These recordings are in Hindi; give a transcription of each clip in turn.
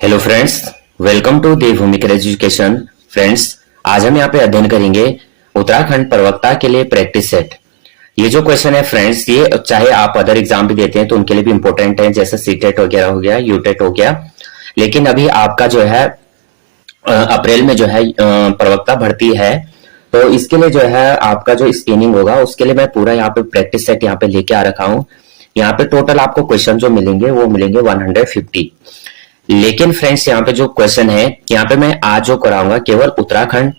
Hello friends, welcome to Devbhoomi education. Friends, आज हम यहाँ पे अध्ययन करेंगे उत्तराखंड प्रवक्ता के लिए प्रैक्टिस सेट। ये जो क्वेश्चन है फ्रेंड्स, ये चाहे आप अदर एग्जाम भी देते हैं तो उनके लिए भी इंपॉर्टेंट है, जैसे सीटेट वगैरह हो गया, यूटेट हो गया। लेकिन अभी आपका जो है अप्रैल में जो है प्रवक्ता भर्ती है, तो इसके लिए जो है आपका जो स्क्रीनिंग होगा उसके लिए मैं पूरा यहाँ पे प्रैक्टिस सेट यहाँ पे लेके आ रखा हूँ। यहाँ पे टोटल आपको क्वेश्चन जो मिलेंगे वो मिलेंगे 150। लेकिन फ्रेंड्स, यहाँ पे जो क्वेश्चन है, यहाँ पे मैं आज जो कराऊंगा केवल उत्तराखंड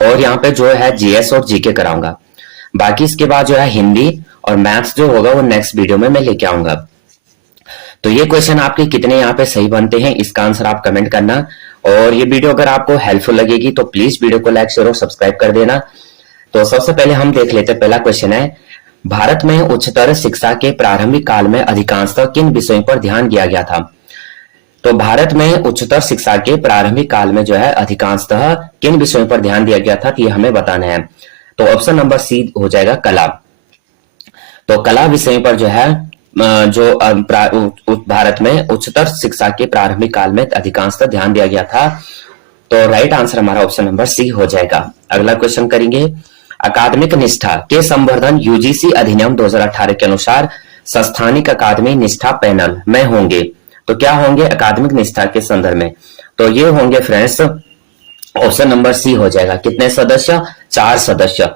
और यहाँ पे जो है जीएस और जीके कराऊंगा। बाकी इसके बाद जो है हिंदी और मैथ्स जो होगा वो नेक्स्ट वीडियो में मैं लेके आऊंगा। तो ये क्वेश्चन आपके कितने यहाँ पे सही बनते हैं, इसका आंसर आप कमेंट करना। और ये वीडियो अगर आपको हेल्पफुल लगेगी तो प्लीज वीडियो को लाइक शेयर और सब्सक्राइब कर देना। तो सबसे पहले हम देख लेते हैं, पहला क्वेश्चन है, भारत में उच्चतर शिक्षा के प्रारंभिक काल में अधिकांशतः किन विषयों पर ध्यान दिया गया था? तो भारत में उच्चतर शिक्षा के प्रारंभिक काल में जो है अधिकांशतः किन विषयों पर ध्यान दिया गया था, तो ये हमें बताना है। तो ऑप्शन नंबर सी हो जाएगा कला। तो कला विषय पर जो है भारत में उच्चतर शिक्षा के प्रारंभिक काल में अधिकांशतः ध्यान दिया गया था। तो राइट आंसर हमारा ऑप्शन नंबर सी हो जाएगा। अगला क्वेश्चन करेंगे, अकादमिक निष्ठा के संवर्धन यूजीसी अधिनियम 2018 के अनुसार संस्थानिक अकादमी निष्ठा पैनल में होंगे। तो क्या होंगे अकादमिक निष्ठा के संदर्भ में? तो ये होंगे फ्रेंड्स, ऑप्शन नंबर सी हो जाएगा। कितने सदस्य? 4 सदस्य।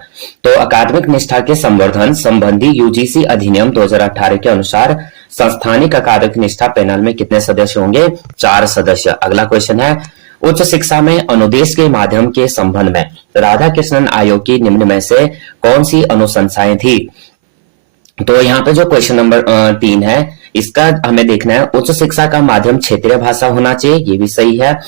तो अकादमिक निष्ठा के संवर्धन संबंधी यूजीसी अधिनियम 2018 के अनुसार संस्थानिक अकादमिक निष्ठा पैनल में कितने सदस्य होंगे? 4 सदस्य। अगला क्वेश्चन है, उच्च शिक्षा में अनुदेश के माध्यम के संबंध में राधा कृष्णन आयोग की निम्न में से कौन सी अनुशंसाएं थी? तो यहाँ पे जो क्वेश्चन नंबर 3 है, इसका हमें देखना है, उच्च शिक्षा का माध्यम क्षेत्रीय भाषा होना चाहिए, ये भी सही है।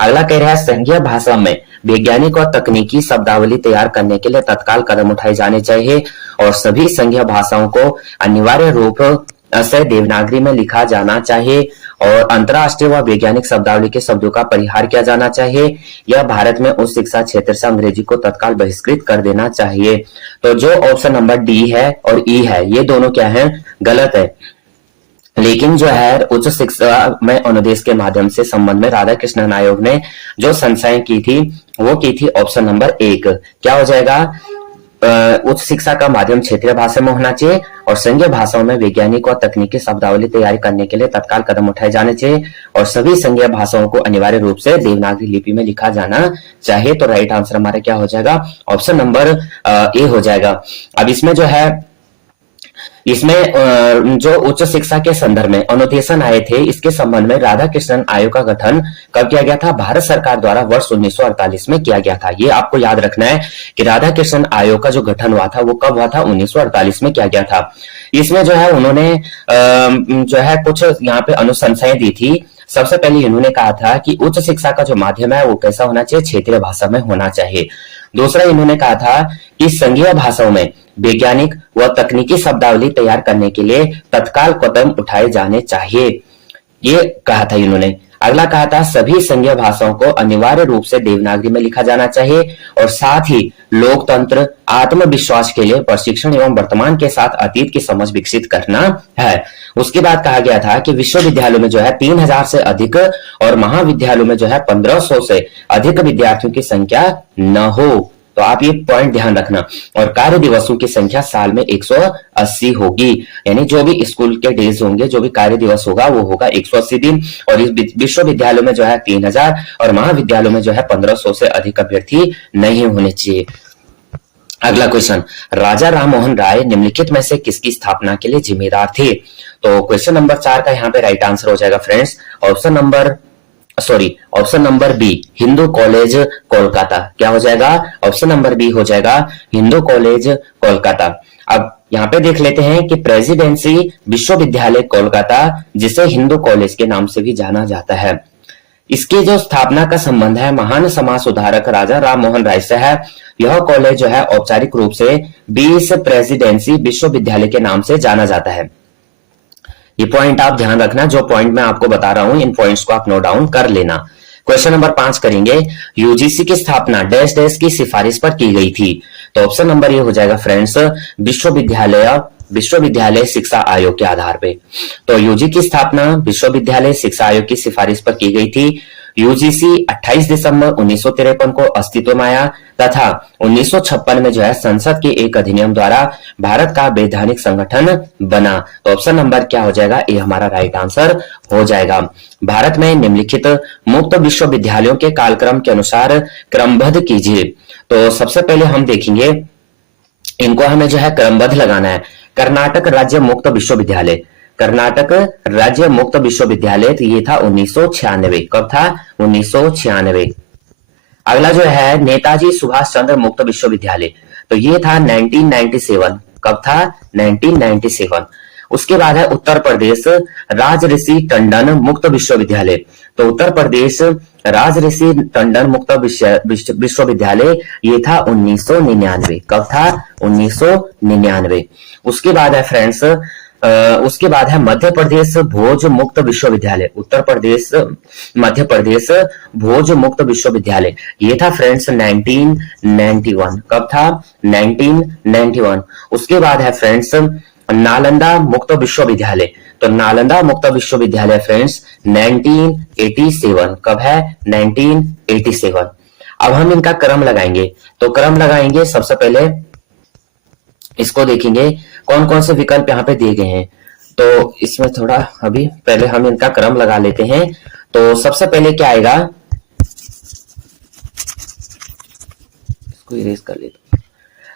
अगला कह रहा है, संघीय भाषा में वैज्ञानिक और तकनीकी शब्दावली तैयार करने के लिए तत्काल कदम उठाए जाने चाहिए और सभी संघीय भाषाओं को अनिवार्य रूप से देवनागरी में लिखा जाना चाहिए और अंतरराष्ट्रीय व वैज्ञानिक शब्दावली के शब्दों का परिहार किया जाना चाहिए। यह भारत में उच्च शिक्षा क्षेत्र से अंग्रेजी को तत्काल बहिष्कृत कर देना चाहिए। तो जो ऑप्शन नंबर डी है और ई है, ये दोनों क्या है? गलत है। लेकिन जो है उच्च शिक्षा में अनुदेश के माध्यम से संबंध में राधा कृष्णन आयोग ने जो संशय की थी वो की थी ऑप्शन नंबर 1। क्या हो जाएगा? उच्च शिक्षा का माध्यम क्षेत्रीय भाषा में होना चाहिए और संघीय भाषाओं में वैज्ञानिक और तकनीकी शब्दावली तैयार करने के लिए तत्काल कदम उठाए जाने चाहिए और सभी संघीय भाषाओं को अनिवार्य रूप से देवनागरी लिपि में लिखा जाना चाहिए। तो राइट आंसर हमारा क्या हो जाएगा? ऑप्शन नंबर ए हो जाएगा। अब इसमें जो है, इसमें जो उच्च शिक्षा के संदर्भ में अनुदेशन आए थे, इसके संबंध में राधा कृष्णन आयोग का गठन कब किया गया था? भारत सरकार द्वारा वर्ष 1948 में किया गया था। ये आपको याद रखना है कि राधा कृष्णन आयोग का जो गठन हुआ था वो कब हुआ था? 1948 में किया गया था। इसमें जो है उन्होंने जो है कुछ यहाँ पे अनुशंसाएं दी थी। सबसे पहले इन्होंने कहा था कि उच्च शिक्षा का जो माध्यम है वो कैसा होना चाहिए? क्षेत्रीय भाषा में होना चाहिए। दूसरा, इन्होंने कहा था कि संघीय भाषाओं में वैज्ञानिक व तकनीकी शब्दावली तैयार करने के लिए तत्काल कदम उठाए जाने चाहिए, ये कहा था इन्होंने। अगला कहा था सभी संघीय भाषाओं को अनिवार्य रूप से देवनागरी में लिखा जाना चाहिए और साथ ही लोकतंत्र आत्मविश्वास के लिए प्रशिक्षण एवं वर्तमान के साथ अतीत की समझ विकसित करना है। उसके बाद कहा गया था कि विश्वविद्यालयों में जो है 3000 से अधिक और महाविद्यालयों में जो है 1500 से अधिक विद्यार्थियों की संख्या न हो। तो आप ये पॉइंट ध्यान रखना। और कार्य दिवसों की संख्या साल में 180 होगी, यानी जो भी स्कूल के डेज होंगे, जो भी कार्य दिवस होगा वो होगा 180 दिन। और इस विश्वविद्यालयों में जो है 3000 और महाविद्यालयों में जो है 1500 से अधिक अभ्यर्थी नहीं होने चाहिए। अगला क्वेश्चन, राजा राममोहन राय निम्नलिखित में से किसकी स्थापना के लिए जिम्मेदार थे? तो क्वेश्चन नंबर 4 का यहाँ पे राइट आंसर हो जाएगा friends, option number B, Hindu college Kolkata. क्या हो जाएगा? ऑप्शन नंबर बी हो जाएगा, हिंदू कॉलेज कोलकाता। अब यहाँ पे देख लेते हैं कि प्रेसिडेंसी विश्वविद्यालय कोलकाता, जिसे हिंदू कॉलेज के नाम से भी जाना जाता है, इसकी जो स्थापना का संबंध है महान समाज सुधारक राजा राममोहन राय से है। यह कॉलेज जो है औपचारिक रूप से 20 प्रेसिडेंसी विश्वविद्यालय के नाम से जाना जाता है। ये पॉइंट आप ध्यान रखना, जो पॉइंट मैं आपको बता रहा हूं इन पॉइंट्स को आप नोट डाउन कर लेना। क्वेश्चन नंबर 5 करेंगे, यूजीसी की स्थापना डैश डैश की सिफारिश पर की गई थी। तो ऑप्शन नंबर ये हो जाएगा फ्रेंड्स, विश्वविद्यालय विश्वविद्यालय शिक्षा आयोग के आधार पे। तो यूजी की स्थापना विश्वविद्यालय शिक्षा आयोग की सिफारिश पर की गई थी। यूजीसी 28 दिसंबर 1953 को अस्तित्व में आया तथा 1956 में जो है संसद के एक अधिनियम द्वारा भारत का वैधानिक संगठन बना। तो ऑप्शन नंबर क्या हो जाएगा, ये हमारा राइट आंसर हो जाएगा। भारत में निम्नलिखित मुक्त विश्वविद्यालयों के कालक्रम के अनुसार क्रमबद्ध कीजिए। तो सबसे पहले हम देखेंगे, इनको हमें जो है क्रमबद्ध लगाना है। कर्नाटक राज्य मुक्त विश्वविद्यालय, कर्नाटक राज्य मुक्त विश्वविद्यालय, तो ये था 1996। कब था, 1996। अगला जो है नेताजी सुभाष चंद्र मुक्त विश्वविद्यालय, तो ये था 1997। कब था, 1997। उसके बाद है उत्तर प्रदेश राजऋषि टंडन मुक्त विश्वविद्यालय, तो उत्तर प्रदेश राजऋषि टंडन मुक्त विश्वविद्यालय ये था 1999। कब था, 1999। उसके बाद है फ्रेंड्स, उसके बाद है मध्य प्रदेश भोज मुक्त विश्वविद्यालय, उत्तर प्रदेश मध्य प्रदेश भोज मुक्त विश्वविद्यालय, ये था फ्रेंड्स 1991। कब था, 1991। उसके बाद है फ्रेंड्स नालंदा मुक्त विश्वविद्यालय, तो नालंदा मुक्त विश्वविद्यालय फ्रेंड्स 1987। कब है, 1987। अब हम इनका क्रम लगाएंगे, तो क्रम लगाएंगे सबसे पहले इसको देखेंगे कौन कौन से विकल्प यहाँ पे दिए गए हैं। तो इसमें थोड़ा अभी पहले हम इनका क्रम लगा लेते हैं। तो सबसे पहले क्या आएगा, इसको इरेज कर लेते हैं।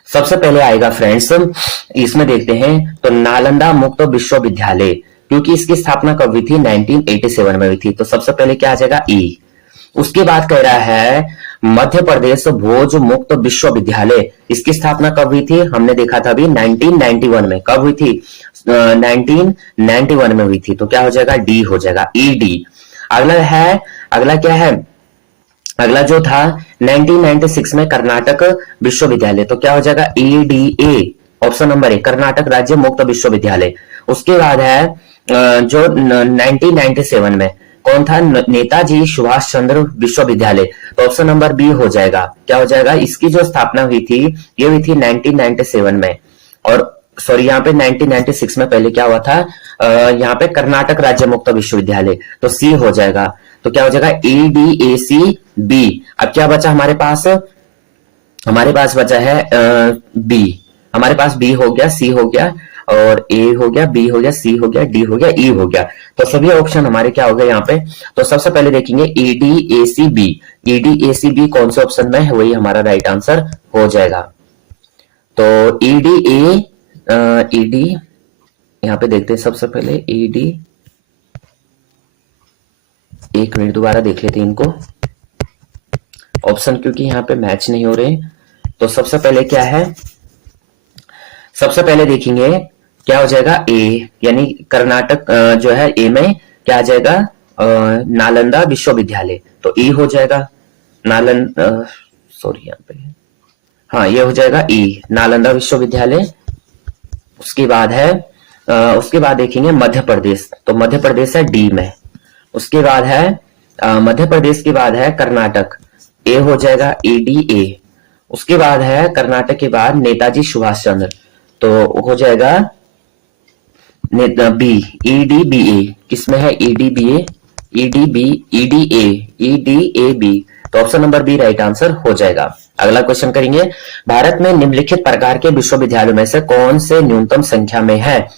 सबसे पहले आएगा फ्रेंड्स, इसमें देखते हैं तो नालंदा मुक्त विश्वविद्यालय, क्योंकि इसकी स्थापना कब हुई थी, 1987 में हुई थी। तो सबसे पहले क्या आ जाएगा, ई। उसके बाद कह रहा है मध्य प्रदेश भोज मुक्त विश्वविद्यालय, इसकी स्थापना कब हुई थी, हमने देखा था अभी 1991 में। कब हुई थी, 1991 में हुई थी। तो क्या हो जाएगा, डी हो जाएगा, ईडी। अगला क्या है, अगला जो था 1996 में कर्नाटक विश्वविद्यालय, तो क्या हो जाएगा, EDA. Option number A Karnataka राज्य मुक्त विश्वविद्यालय। उसके बाद है जो 1997 में कौन था, नेताजी सुभाष चंद्र विश्वविद्यालय, तो ऑप्शन नंबर बी हो जाएगा। क्या हो जाएगा, इसकी जो स्थापना हुई थी ये हुई थी 1997 में, और सॉरी यहाँ पे 1996 में पहले क्या हुआ था, यहाँ पे कर्नाटक राज्य मुक्त विश्वविद्यालय, तो सी हो जाएगा। तो क्या हो जाएगा, EDAC बी। अब क्या बचा हमारे पास, हमारे पास बचा है बी। हमारे पास बी हो गया, सी हो गया, और ए हो गया, बी हो गया, सी हो गया, डी हो गया, ई हो गया। तो सभी ऑप्शन हमारे क्या हो गए यहाँ पे। तो सबसे पहले देखेंगे EDAC बी। EDAC बी कौन से ऑप्शन में है, वही हमारा राइट आंसर हो जाएगा। तो ईडी यहाँ पे देखते हैं सबसे पहले ईडी, एक मिनट दोबारा देख लेते हैं इनको ऑप्शन, क्योंकि यहाँ पे मैच नहीं हो रहे। तो सबसे पहले क्या है, सबसे पहले देखेंगे क्या हो जाएगा, ए, यानी कर्नाटक जो है ए में क्या आ जाएगा, नालंदा विश्वविद्यालय, तो ई हो जाएगा सॉरी यहाँ पे, हाँ ये हो जाएगा ई, नालंदा विश्वविद्यालय। उसके बाद है उसके बाद देखेंगे मध्य प्रदेश, तो मध्य प्रदेश है डी में। उसके बाद है मध्य प्रदेश के बाद है कर्नाटक, ए हो जाएगा EDA। उसके बाद है कर्नाटक के बाद नेताजी सुभाष चंद्र, तो हो जाएगा बी, EDBA। किसमें है, EDBA, EDAB, तो option number B right answer हो जाएगा। अगला क्वेश्चन करेंगे, भारत में निम्नलिखित प्रकार के विश्वविद्यालयों में से कौन से न्यूनतम संख्या में है,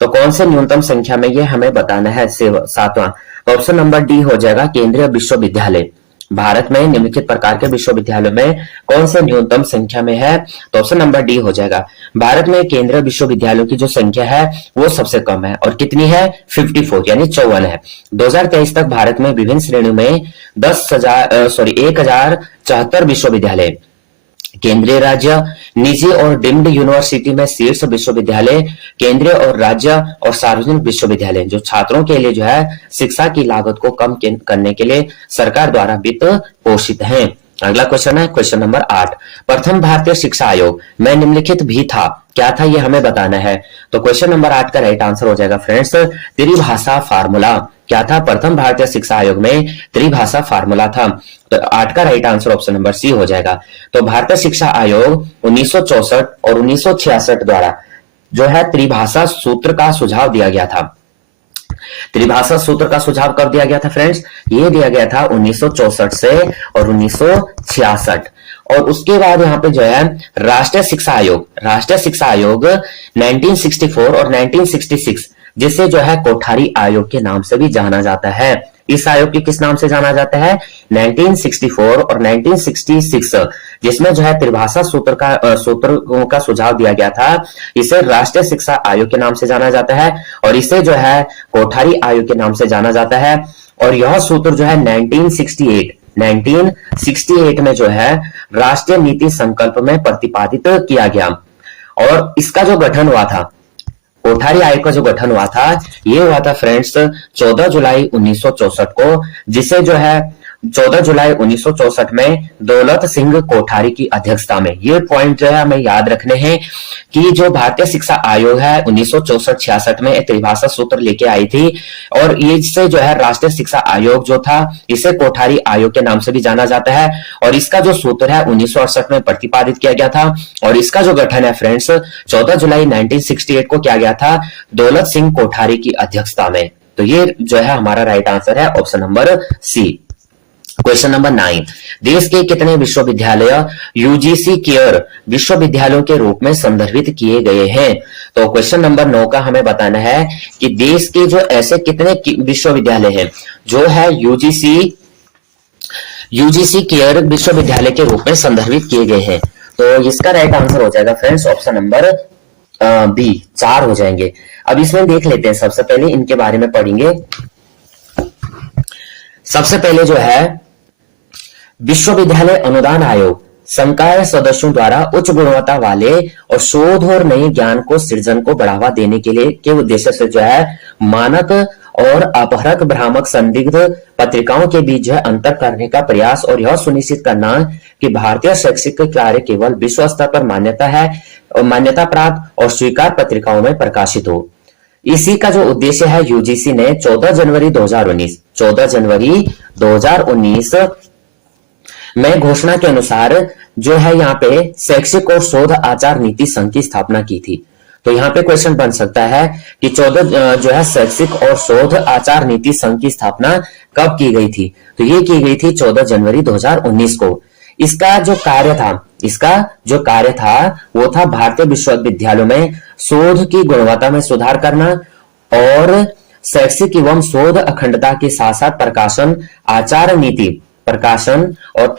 तो कौन से न्यूनतम संख्या में ये हमें बताना है, 7वां। तो ऑप्शन नंबर डी हो जाएगा केंद्रीय विश्वविद्यालय। भारत में निम्नलिखित प्रकार के विश्वविद्यालयों में कौन से न्यूनतम संख्या में है, तो ऑप्शन नंबर डी हो जाएगा। भारत में केंद्रीय विश्वविद्यालयों की जो संख्या है वो सबसे कम है, और कितनी है, 54 यानी 54 है। 2023 तक भारत में विभिन्न श्रेणियों में 1074 विश्वविद्यालय, केंद्रीय, राज्य, निजी और डीम्ड यूनिवर्सिटी में शीर्ष विश्वविद्यालय, केंद्रीय और राज्य और सार्वजनिक विश्वविद्यालय जो छात्रों के लिए जो है शिक्षा की लागत को कम करने के लिए सरकार द्वारा वित्त पोषित हैं। अगला क्वेश्चन है क्वेश्चन नंबर 8, प्रथम भारतीय शिक्षा आयोग में निम्नलिखित भी था, क्या था ये हमें बताना है। तो क्वेश्चन नंबर 8 का राइट आंसर हो जाएगा फ्रेंड्स त्रिभाषा फार्मूला। क्या था, प्रथम भारतीय शिक्षा आयोग में त्रिभाषा फार्मूला था। तो 8 का right answer option number C हो जाएगा। तो भारतीय शिक्षा आयोग 1964 और 1966 द्वारा जो है त्रिभाषा सूत्र का सुझाव दिया गया था। त्रिभाषा सूत्र का सुझाव कब दिया गया था फ्रेंड्स? ये दिया गया था 1964 से और 1966। और उसके बाद यहाँ पे जो है राष्ट्रीय शिक्षा आयोग 1964 और 1966, जिसे जो है कोठारी आयोग के नाम से भी जाना जाता है। इस आयोग के किस नाम से जाना जाता है? 1964 और 1966, जिसमें जो है त्रिभाषा सूत्र का सुझाव दिया गया था। इसे राष्ट्रीय शिक्षा आयोग के नाम से जाना जाता है और इसे जो है कोठारी आयोग के नाम से जाना जाता है। और यह सूत्र जो है 1968 में जो है राष्ट्रीय नीति संकल्प में प्रतिपादित किया गया। और इसका जो गठन हुआ था, कोठारी आयोग का जो गठन हुआ था, ये हुआ था फ्रेंड्स 14 जुलाई 1964 को, जिसे जो है 14 जुलाई 1964 में दौलत सिंह कोठारी की अध्यक्षता में, ये पॉइंट जो है हमें याद रखने हैं कि जो भारतीय शिक्षा आयोग है 1964-66 में त्रिभाषा सूत्र लेके आई थी। और इससे जो है राष्ट्रीय शिक्षा आयोग जो था, इसे कोठारी आयोग के नाम से भी जाना जाता है। और इसका जो सूत्र है 1968 में प्रतिपादित किया गया था। और इसका जो गठन है फ्रेंड्स 14 जुलाई 1968 को किया गया था दौलत सिंह कोठारी की अध्यक्षता में। तो ये जो है हमारा राइट आंसर है option number C. Question number 9, देश के कितने विश्वविद्यालय यूजीसी केयर विश्वविद्यालयों के रूप में संदर्भित किए गए हैं? तो क्वेश्चन नंबर 9 का हमें बताना है कि देश के जो ऐसे कितने विश्वविद्यालय हैं जो है यूजीसी केयर विश्वविद्यालय के रूप में संदर्भित किए गए हैं। तो इसका राइट आंसर हो जाएगा फ्रेंड्स ऑप्शन नंबर बी, 4 हो जाएंगे। अब इसमें देख लेते हैं, सबसे पहले इनके बारे में पढ़ेंगे। सबसे पहले जो है विश्वविद्यालय अनुदान आयोग संकाय सदस्यों द्वारा उच्च गुणवत्ता वाले और शोध और नए ज्ञान को सृजन को बढ़ावा देने के उद्देश्य से जो है मानक और अपहरक भ्रामक संदिग्ध पत्रिकाओं के बीच जो है अंतर करने का प्रयास और यह सुनिश्चित करना कि भारतीय शैक्षिक कार्य केवल विश्व स्तर पर मान्यता प्राप्त और स्वीकार पत्रिकाओं में प्रकाशित हो। इसी का जो उद्देश्य है यूजीसी ने 14 जनवरी 2019 में घोषणा के अनुसार जो है यहाँ पे शैक्षिक और शोध आचार नीति संघ की स्थापना की थी। तो यहाँ पे क्वेश्चन बन सकता है कि 14 जो है शैक्षिक और शोध आचार नीति संघ की स्थापना कब की गई थी? तो ये की गई थी 14 जनवरी 2019 को। इसका जो कार्य था वो था भारतीय विश्वविद्यालयों में शोध की गुणवत्ता में सुधार करना और शैक्षिक एवं शोध अखंडता के साथ साथ प्रकाशन और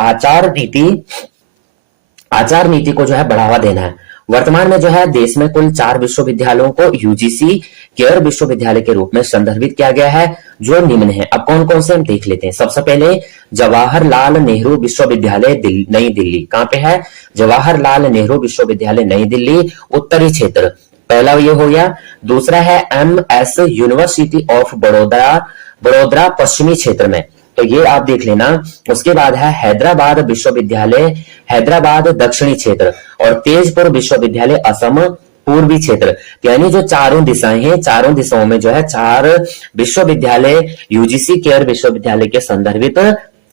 आचार नीति को जो है बढ़ावा देना है। वर्तमान में जो है देश में कुल 4 विश्वविद्यालयों को यूजीसी केयर विश्वविद्यालय के रूप में संदर्भित किया गया है, जो निम्न है। अब कौन कौन से हम देख लेते हैं। सबसे पहले जवाहरलाल नेहरू विश्वविद्यालय नई दिल्ली, कहां पे है? जवाहरलाल नेहरू विश्वविद्यालय नई दिल्ली, उत्तरी क्षेत्र, पहला ये हो गया। दूसरा है MS यूनिवर्सिटी ऑफ बड़ौदा पश्चिमी क्षेत्र में, तो ये आप देख लेना। उसके बाद है हैदराबाद विश्वविद्यालय हैदराबाद दक्षिणी क्षेत्र और तेजपुर विश्वविद्यालय असम पूर्वी क्षेत्र। यानी जो चारों दिशाएं हैं, चारों दिशाओं में जो है 4 विश्वविद्यालय यूजीसी केयर विश्वविद्यालय के संदर्भित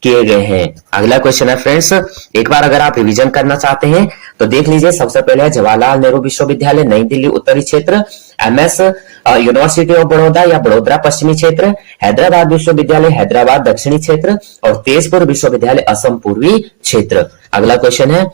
किए गए हैं। अगला क्वेश्चन है फ्रेंड्स, एक बार अगर आप रिवीजन करना चाहते हैं तो देख लीजिए। सबसे पहले है जवाहरलाल नेहरू विश्वविद्यालय नई दिल्ली उत्तरी क्षेत्र, MS यूनिवर्सिटी ऑफ बड़ौदा या बड़ौदा पश्चिमी क्षेत्र, हैदराबाद विश्वविद्यालय हैदराबाद दक्षिणी क्षेत्र और तेजपुर विश्वविद्यालय असम पूर्वी क्षेत्र। अगला क्वेश्चन है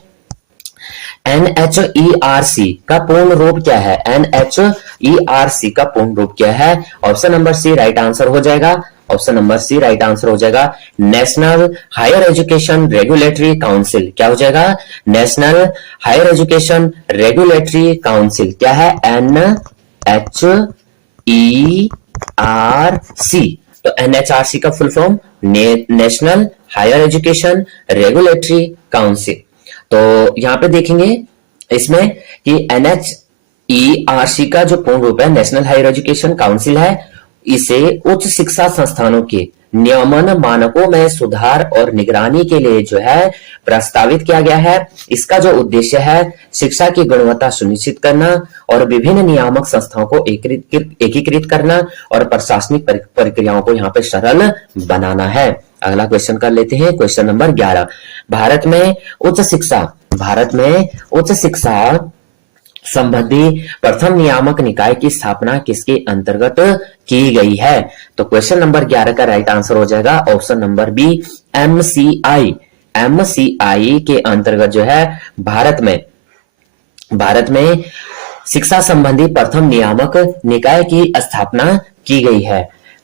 NHERC का पूर्ण रूप क्या है? NHERC का पूर्ण रूप क्या है? Option number C right answer हो जाएगा। Option number C right answer हो जाएगा national higher education regulatory council. क्या हो जाएगा? National higher education regulatory council. क्या है? NHERC। तो NHRC का full form national higher education regulatory council. तो यहां पे देखेंगे इसमें कि NHERC का जो पूर्ण रूप है नेशनल हायर एजुकेशन काउंसिल है। इसे उच्च शिक्षा संस्थानों के नियमन मानकों में सुधार और निगरानी के लिए जो है प्रस्तावित किया गया है। इसका जो उद्देश्य है शिक्षा की गुणवत्ता सुनिश्चित करना और विभिन्न नियामक संस्थाओं को एकीकृत करना और प्रशासनिक प्रक्रियाओं को यहाँ पे सरल बनाना है। अगला क्वेश्चन कर लेते हैं, क्वेश्चन नंबर 11। भारत में उच्च शिक्षा संबंधी प्रथम नियामक निकाय की स्थापना किसके अंतर्गत की गई है? तो क्वेश्चन नंबर 11 का राइट आंसर हो जाएगा option number B, MCI. MCI के अंतर्गत जो है भारत में शिक्षा संबंधी प्रथम नियामक निकाय की स्थापना की गई है।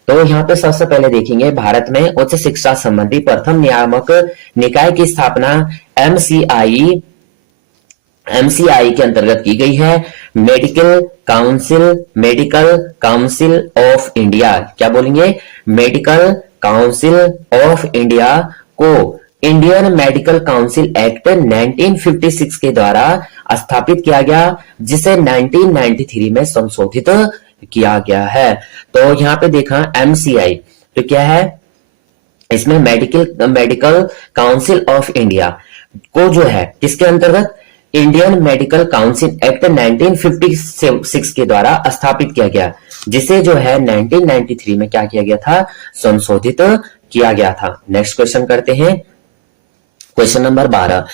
तो यहाँ पे सबसे पहले देखेंगे भारत में उच्च शिक्षा संबंधी प्रथम नियामक निकाय की स्थापना एमसीआई के अंतर्गत की गई है। मेडिकल काउंसिल ऑफ इंडिया, क्या बोलेंगे? मेडिकल काउंसिल ऑफ इंडिया को इंडियन मेडिकल काउंसिल एक्ट 1956 के द्वारा स्थापित किया गया, जिसे 1993 में संशोधित किया गया है। तो यहाँ पे देखा एमसीआई तो क्या है, इसमें मेडिकल काउंसिल ऑफ इंडिया को जो है किसके अंतर्गत, इंडियन मेडिकल काउंसिल एक्ट 1956 के द्वारा स्थापित किया गया, जिसे जो है 1993 में क्या किया गया था, संशोधित किया गया था। नेक्स्ट क्वेश्चन करते हैं, क्वेश्चन नंबर 12,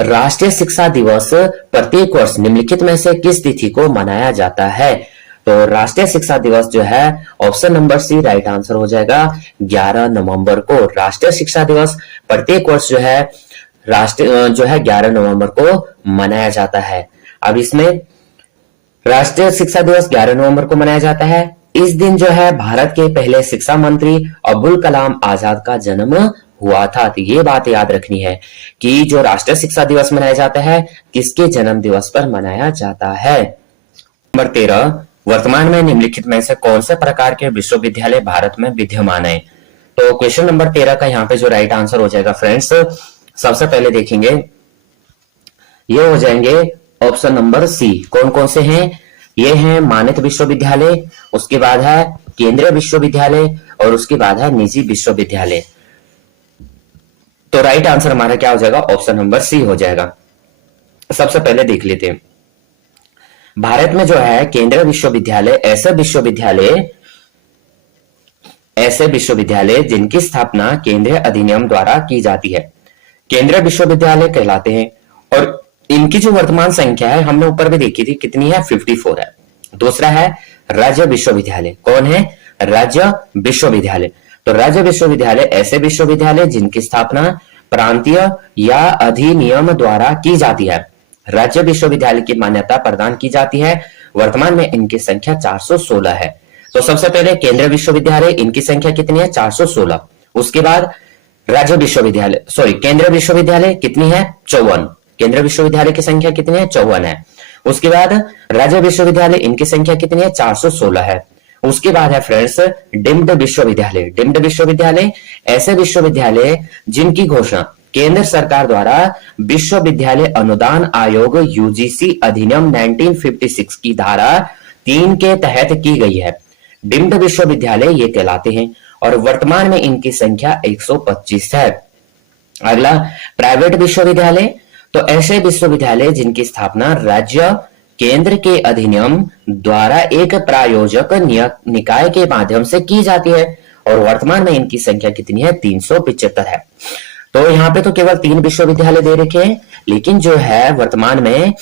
राष्ट्रीय शिक्षा दिवस प्रत्येक वर्ष निम्नलिखित में से किस तिथि को मनाया जाता है? तो राष्ट्रीय शिक्षा दिवस जो है option number C right answer हो जाएगा 11 नवंबर को। राष्ट्रीय शिक्षा दिवस प्रत्येक वर्ष जो है 11 नवंबर को मनाया जाता है। अब इसमें राष्ट्रीय शिक्षा दिवस 11 नवंबर को मनाया जाता है। इस दिन जो है भारत के पहले शिक्षा मंत्री अब्दुल कलाम आजाद का जन्म हुआ था। तो ये बात याद रखनी है कि जो राष्ट्रीय शिक्षा दिवस मनाया जाता है किसके जन्म दिवस पर मनाया जाता है। नंबर 13, वर्तमान में निम्नलिखित में से कौन से प्रकार के विश्वविद्यालय भारत में विद्यमान है? तो क्वेश्चन नंबर 13 का यहाँ पे जो राइट आंसर हो जाएगा फ्रेंड्स, सबसे पहले देखेंगे ये हो जाएंगे ऑप्शन नंबर सी। कौन कौन से हैं? ये हैं मानद विश्वविद्यालय, उसके बाद है केंद्रीय विश्वविद्यालय और उसके बाद है निजी विश्वविद्यालय। तो राइट आंसर हमारा क्या हो जाएगा, ऑप्शन नंबर सी हो जाएगा। सबसे पहले देख लेते हैं, भारत में जो है केंद्रीय विश्वविद्यालय ऐसे विश्वविद्यालय जिनकी स्थापना केंद्रीय अधिनियम द्वारा की जाती है, केंद्रीय विश्वविद्यालय कहलाते हैं। और इनकी जो वर्तमान संख्या है हमने ऊपर भी देखी थी, कितनी है, 54 है। दूसरा है राज्य विश्वविद्यालय। कौन है? राज्य विश्वविद्यालय। तो राज्य विश्वविद्यालय ऐसे विश्वविद्यालय जिनकी स्थापना प्रांतीय या अधिनियम द्वारा की जाती है, राज्य विश्वविद्यालय की मान्यता प्रदान की जाती है। वर्तमान में इनकी संख्या 416 है। तो सबसे पहले केंद्रीय विश्वविद्यालय, इनकी संख्या कितनी है, 416। उसके बाद राज्य विश्वविद्यालय, केंद्रीय विश्वविद्यालय कितनी है, 54। केंद्रीय विश्वविद्यालय की संख्या कितनी है, 54 है। उसके बाद राज्य विश्वविद्यालय, इनकी संख्या कितनी है, 416 है। उसके बाद है फ्रेंड्स डीम्ड विश्वविद्यालय। डीम्ड विश्वविद्यालय ऐसे विश्वविद्यालय जिनकी घोषणा केंद्र सरकार द्वारा विश्वविद्यालय अनुदान आयोग यूजीसी अधिनियम 1956 की धारा 3 के तहत की गई है, डीम्ड विश्वविद्यालय ये कहलाते हैं। और वर्तमान में इनकी संख्या 125 है। अगला प्राइवेट विश्वविद्यालय, तो ऐसे विश्वविद्यालय जिनकी स्थापना राज्य केंद्र के अधिनियम द्वारा एक प्रायोजक निकाय के माध्यम से की जाती है। और वर्तमान में इनकी संख्या कितनी है, 375 है। तो यहाँ पे तो केवल 3 विश्वविद्यालय दे रखे हैं, लेकिन जो है वर्तमान में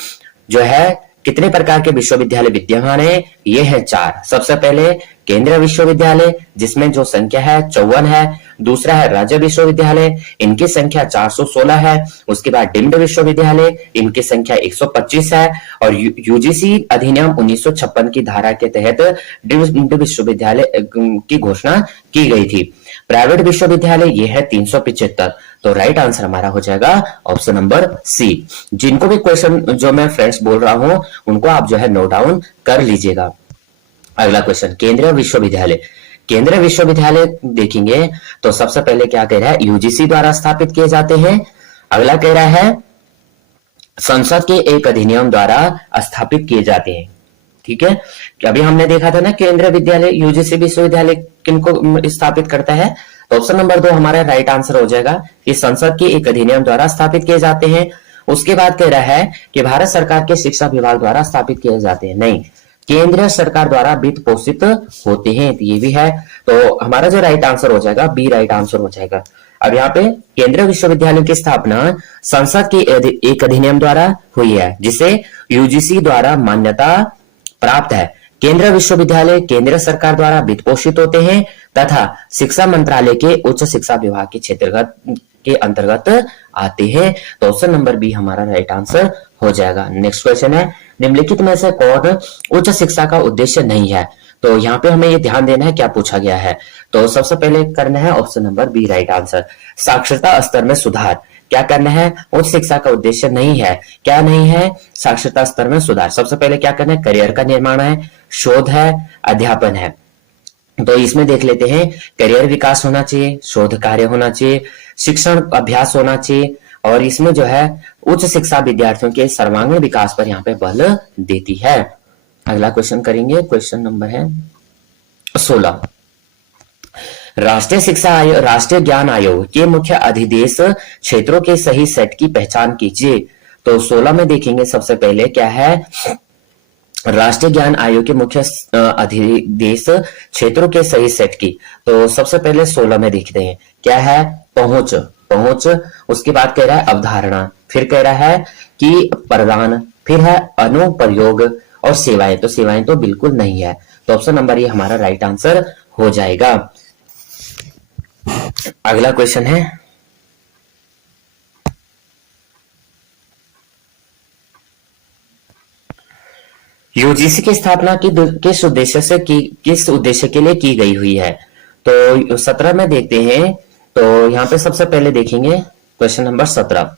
जो है कितने प्रकार के विश्वविद्यालय विद्यमान है, ये है 4। सबसे पहले केंद्रीय विश्वविद्यालय जिसमें जो संख्या है 54 है। दूसरा है राज्य विश्वविद्यालय, इनकी संख्या 416 है। उसके बाद डीम्ड विश्वविद्यालय, इनकी संख्या 125 है। और यूजीसी अधिनियम 1956 की धारा के तहत डीम्ड विश्वविद्यालय की घोषणा की गई थी। प्राइवेट विश्वविद्यालय ये है 375। तो राइट आंसर हमारा हो जाएगा ऑप्शन नंबर सी। जिनको भी क्वेश्चन जो मैं फ्रेंड्स बोल रहा हूं उनको आप जो है नोट डाउन कर लीजिएगा। अगला क्वेश्चन, केंद्रीय विश्वविद्यालय। केंद्रीय विश्वविद्यालय देखेंगे तो सबसे पहले क्या कह रहा है, यूजीसी द्वारा स्थापित किए जाते हैं। अगला कह रहा है संसद के एक अधिनियम द्वारा स्थापित किए जाते हैं। ठीक है, अभी हमने देखा था ना केंद्रीय विद्यालय यूजीसी विश्वविद्यालय किनको स्थापित करता है, तो ऑप्शन नंबर 2 हमारा राइट आंसर हो जाएगा कि संसद के एक अधिनियम द्वारा स्थापित किए जाते हैं। उसके बाद कह रहा है कि भारत सरकार के शिक्षा विभाग द्वारा स्थापित किए जाते हैं। नहीं, केंद्र सरकार द्वारा वित्त पोषित होते हैं, तो ये भी है। तो हमारा जो राइट आंसर हो जाएगा बी राइट आंसर हो जाएगा। अब यहाँ पे केंद्रीय विश्वविद्यालयों की स्थापना संसद के एक अधिनियम द्वारा हुई है, जिसे यूजीसी द्वारा मान्यता प्राप्त है। केंद्रीय विश्वविद्यालय केंद्र सरकार द्वारा वित्त पोषित होते हैं तथा शिक्षा मंत्रालय के उच्च शिक्षा विभाग के क्षेत्र के अंतर्गत आते हैं। तो ऑप्शन नंबर बी हमारा राइट आंसर हो जाएगा। नेक्स्ट क्वेश्चन है, निम्नलिखित में से कौन उच्च शिक्षा का उद्देश्य नहीं है? तो यहाँ पे हमें ये ध्यान देना है क्या पूछा गया है। तो सबसे पहले करना है option number B right answer, साक्षरता स्तर में सुधार। क्या करना है? उच्च शिक्षा का उद्देश्य नहीं है, क्या नहीं है? साक्षरता स्तर में सुधार। सबसे पहले क्या करना है? करियर का निर्माण है, शोध है, अध्यापन है। तो इसमें देख लेते हैं, करियर विकास होना चाहिए, शोध कार्य होना चाहिए, शिक्षण अभ्यास होना चाहिए, और इसमें जो है उच्च शिक्षा विद्यार्थियों के सर्वांगीण विकास पर यहाँ पे बल देती है। अगला क्वेश्चन करेंगे, क्वेश्चन नंबर है 16। राष्ट्रीय शिक्षा आयोग, राष्ट्रीय ज्ञान आयोग के मुख्य अधिदेश क्षेत्रों के सही सेट की पहचान कीजिए। तो 16 में देखेंगे सबसे पहले क्या है, राष्ट्रीय ज्ञान आयोग के मुख्य अधिदेश क्षेत्रों के सही सेट की। तो सबसे पहले 16 में देखते हैं क्या है, पहुंच, पहुंच, उसके बाद कह रहा है अवधारणा, फिर कह रहा है कि प्रदान, फिर है अनुप्रयोग और सेवाएं। तो सेवाएं तो बिल्कुल नहीं है, तो ऑप्शन नंबर ये हमारा राइट आंसर हो जाएगा। अगला क्वेश्चन है, यूजीसी की स्थापना किस उद्देश्य के लिए की गई हुई है? तो 17 में देखते हैं। तो यहाँ पे सबसे पहले देखेंगे क्वेश्चन नंबर 17,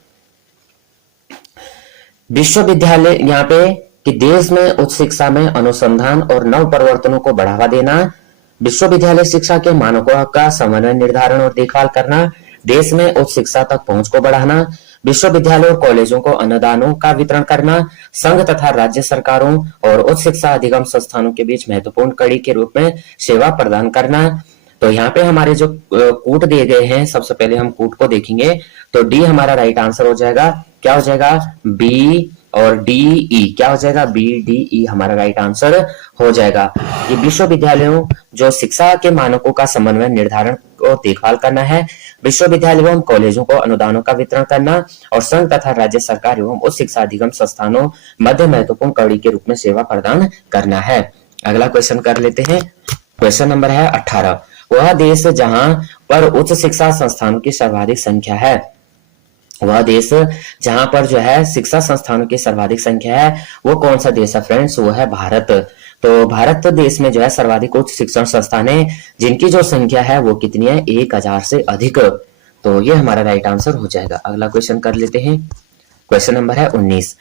विश्वविद्यालय यहाँ पे कि देश में उच्च शिक्षा में अनुसंधान और नव परिवर्तनों को बढ़ावा देना, विश्वविद्यालय शिक्षा के मानकों का समन्वय, निर्धारण और देखभाल करना, देश में उच्च शिक्षा तक पहुंच को बढ़ाना, विश्वविद्यालय और कॉलेजों को अनुदानों का वितरण करना, संघ तथा राज्य सरकारों और उच्च शिक्षा अधिगम संस्थानों के बीच महत्वपूर्ण कड़ी के रूप में सेवा प्रदान करना। तो यहाँ पे हमारे जो कूट दिए गए हैं, सबसे पहले हम कूट को देखेंगे। तो डी हमारा राइट आंसर हो जाएगा। क्या हो जाएगा? बी और डी ई। क्या हो जाएगा? बी डी ई हमारा राइट आंसर हो जाएगा। ये विश्वविद्यालयों जो शिक्षा के मानकों का समन्वय, निर्धारण और देखभाल करना है, विश्वविद्यालयों एवं कॉलेजों को अनुदानों का वितरण करना, और संघ तथा राज्य सरकार एवं उच्च शिक्षा अधिगम संस्थानों मध्य महत्वपूर्ण कड़ी के रूप में सेवा प्रदान करना है। अगला क्वेश्चन कर लेते हैं, क्वेश्चन नंबर है 18, वह देश जहां पर उच्च शिक्षा संस्थानों की सर्वाधिक संख्या है, वह देश जहां पर जो है शिक्षा संस्थानों की सर्वाधिक संख्या है, वो कौन सा देश है फ्रेंड्स? वो है भारत। तो भारत देश में जो है सर्वाधिक उच्च शिक्षण संस्थान है, जिनकी जो संख्या है वो कितनी है? 1000 से अधिक। तो ये हमारा राइट आंसर हो जाएगा। अगला क्वेश्चन कर लेते हैं, क्वेश्चन नंबर है 19,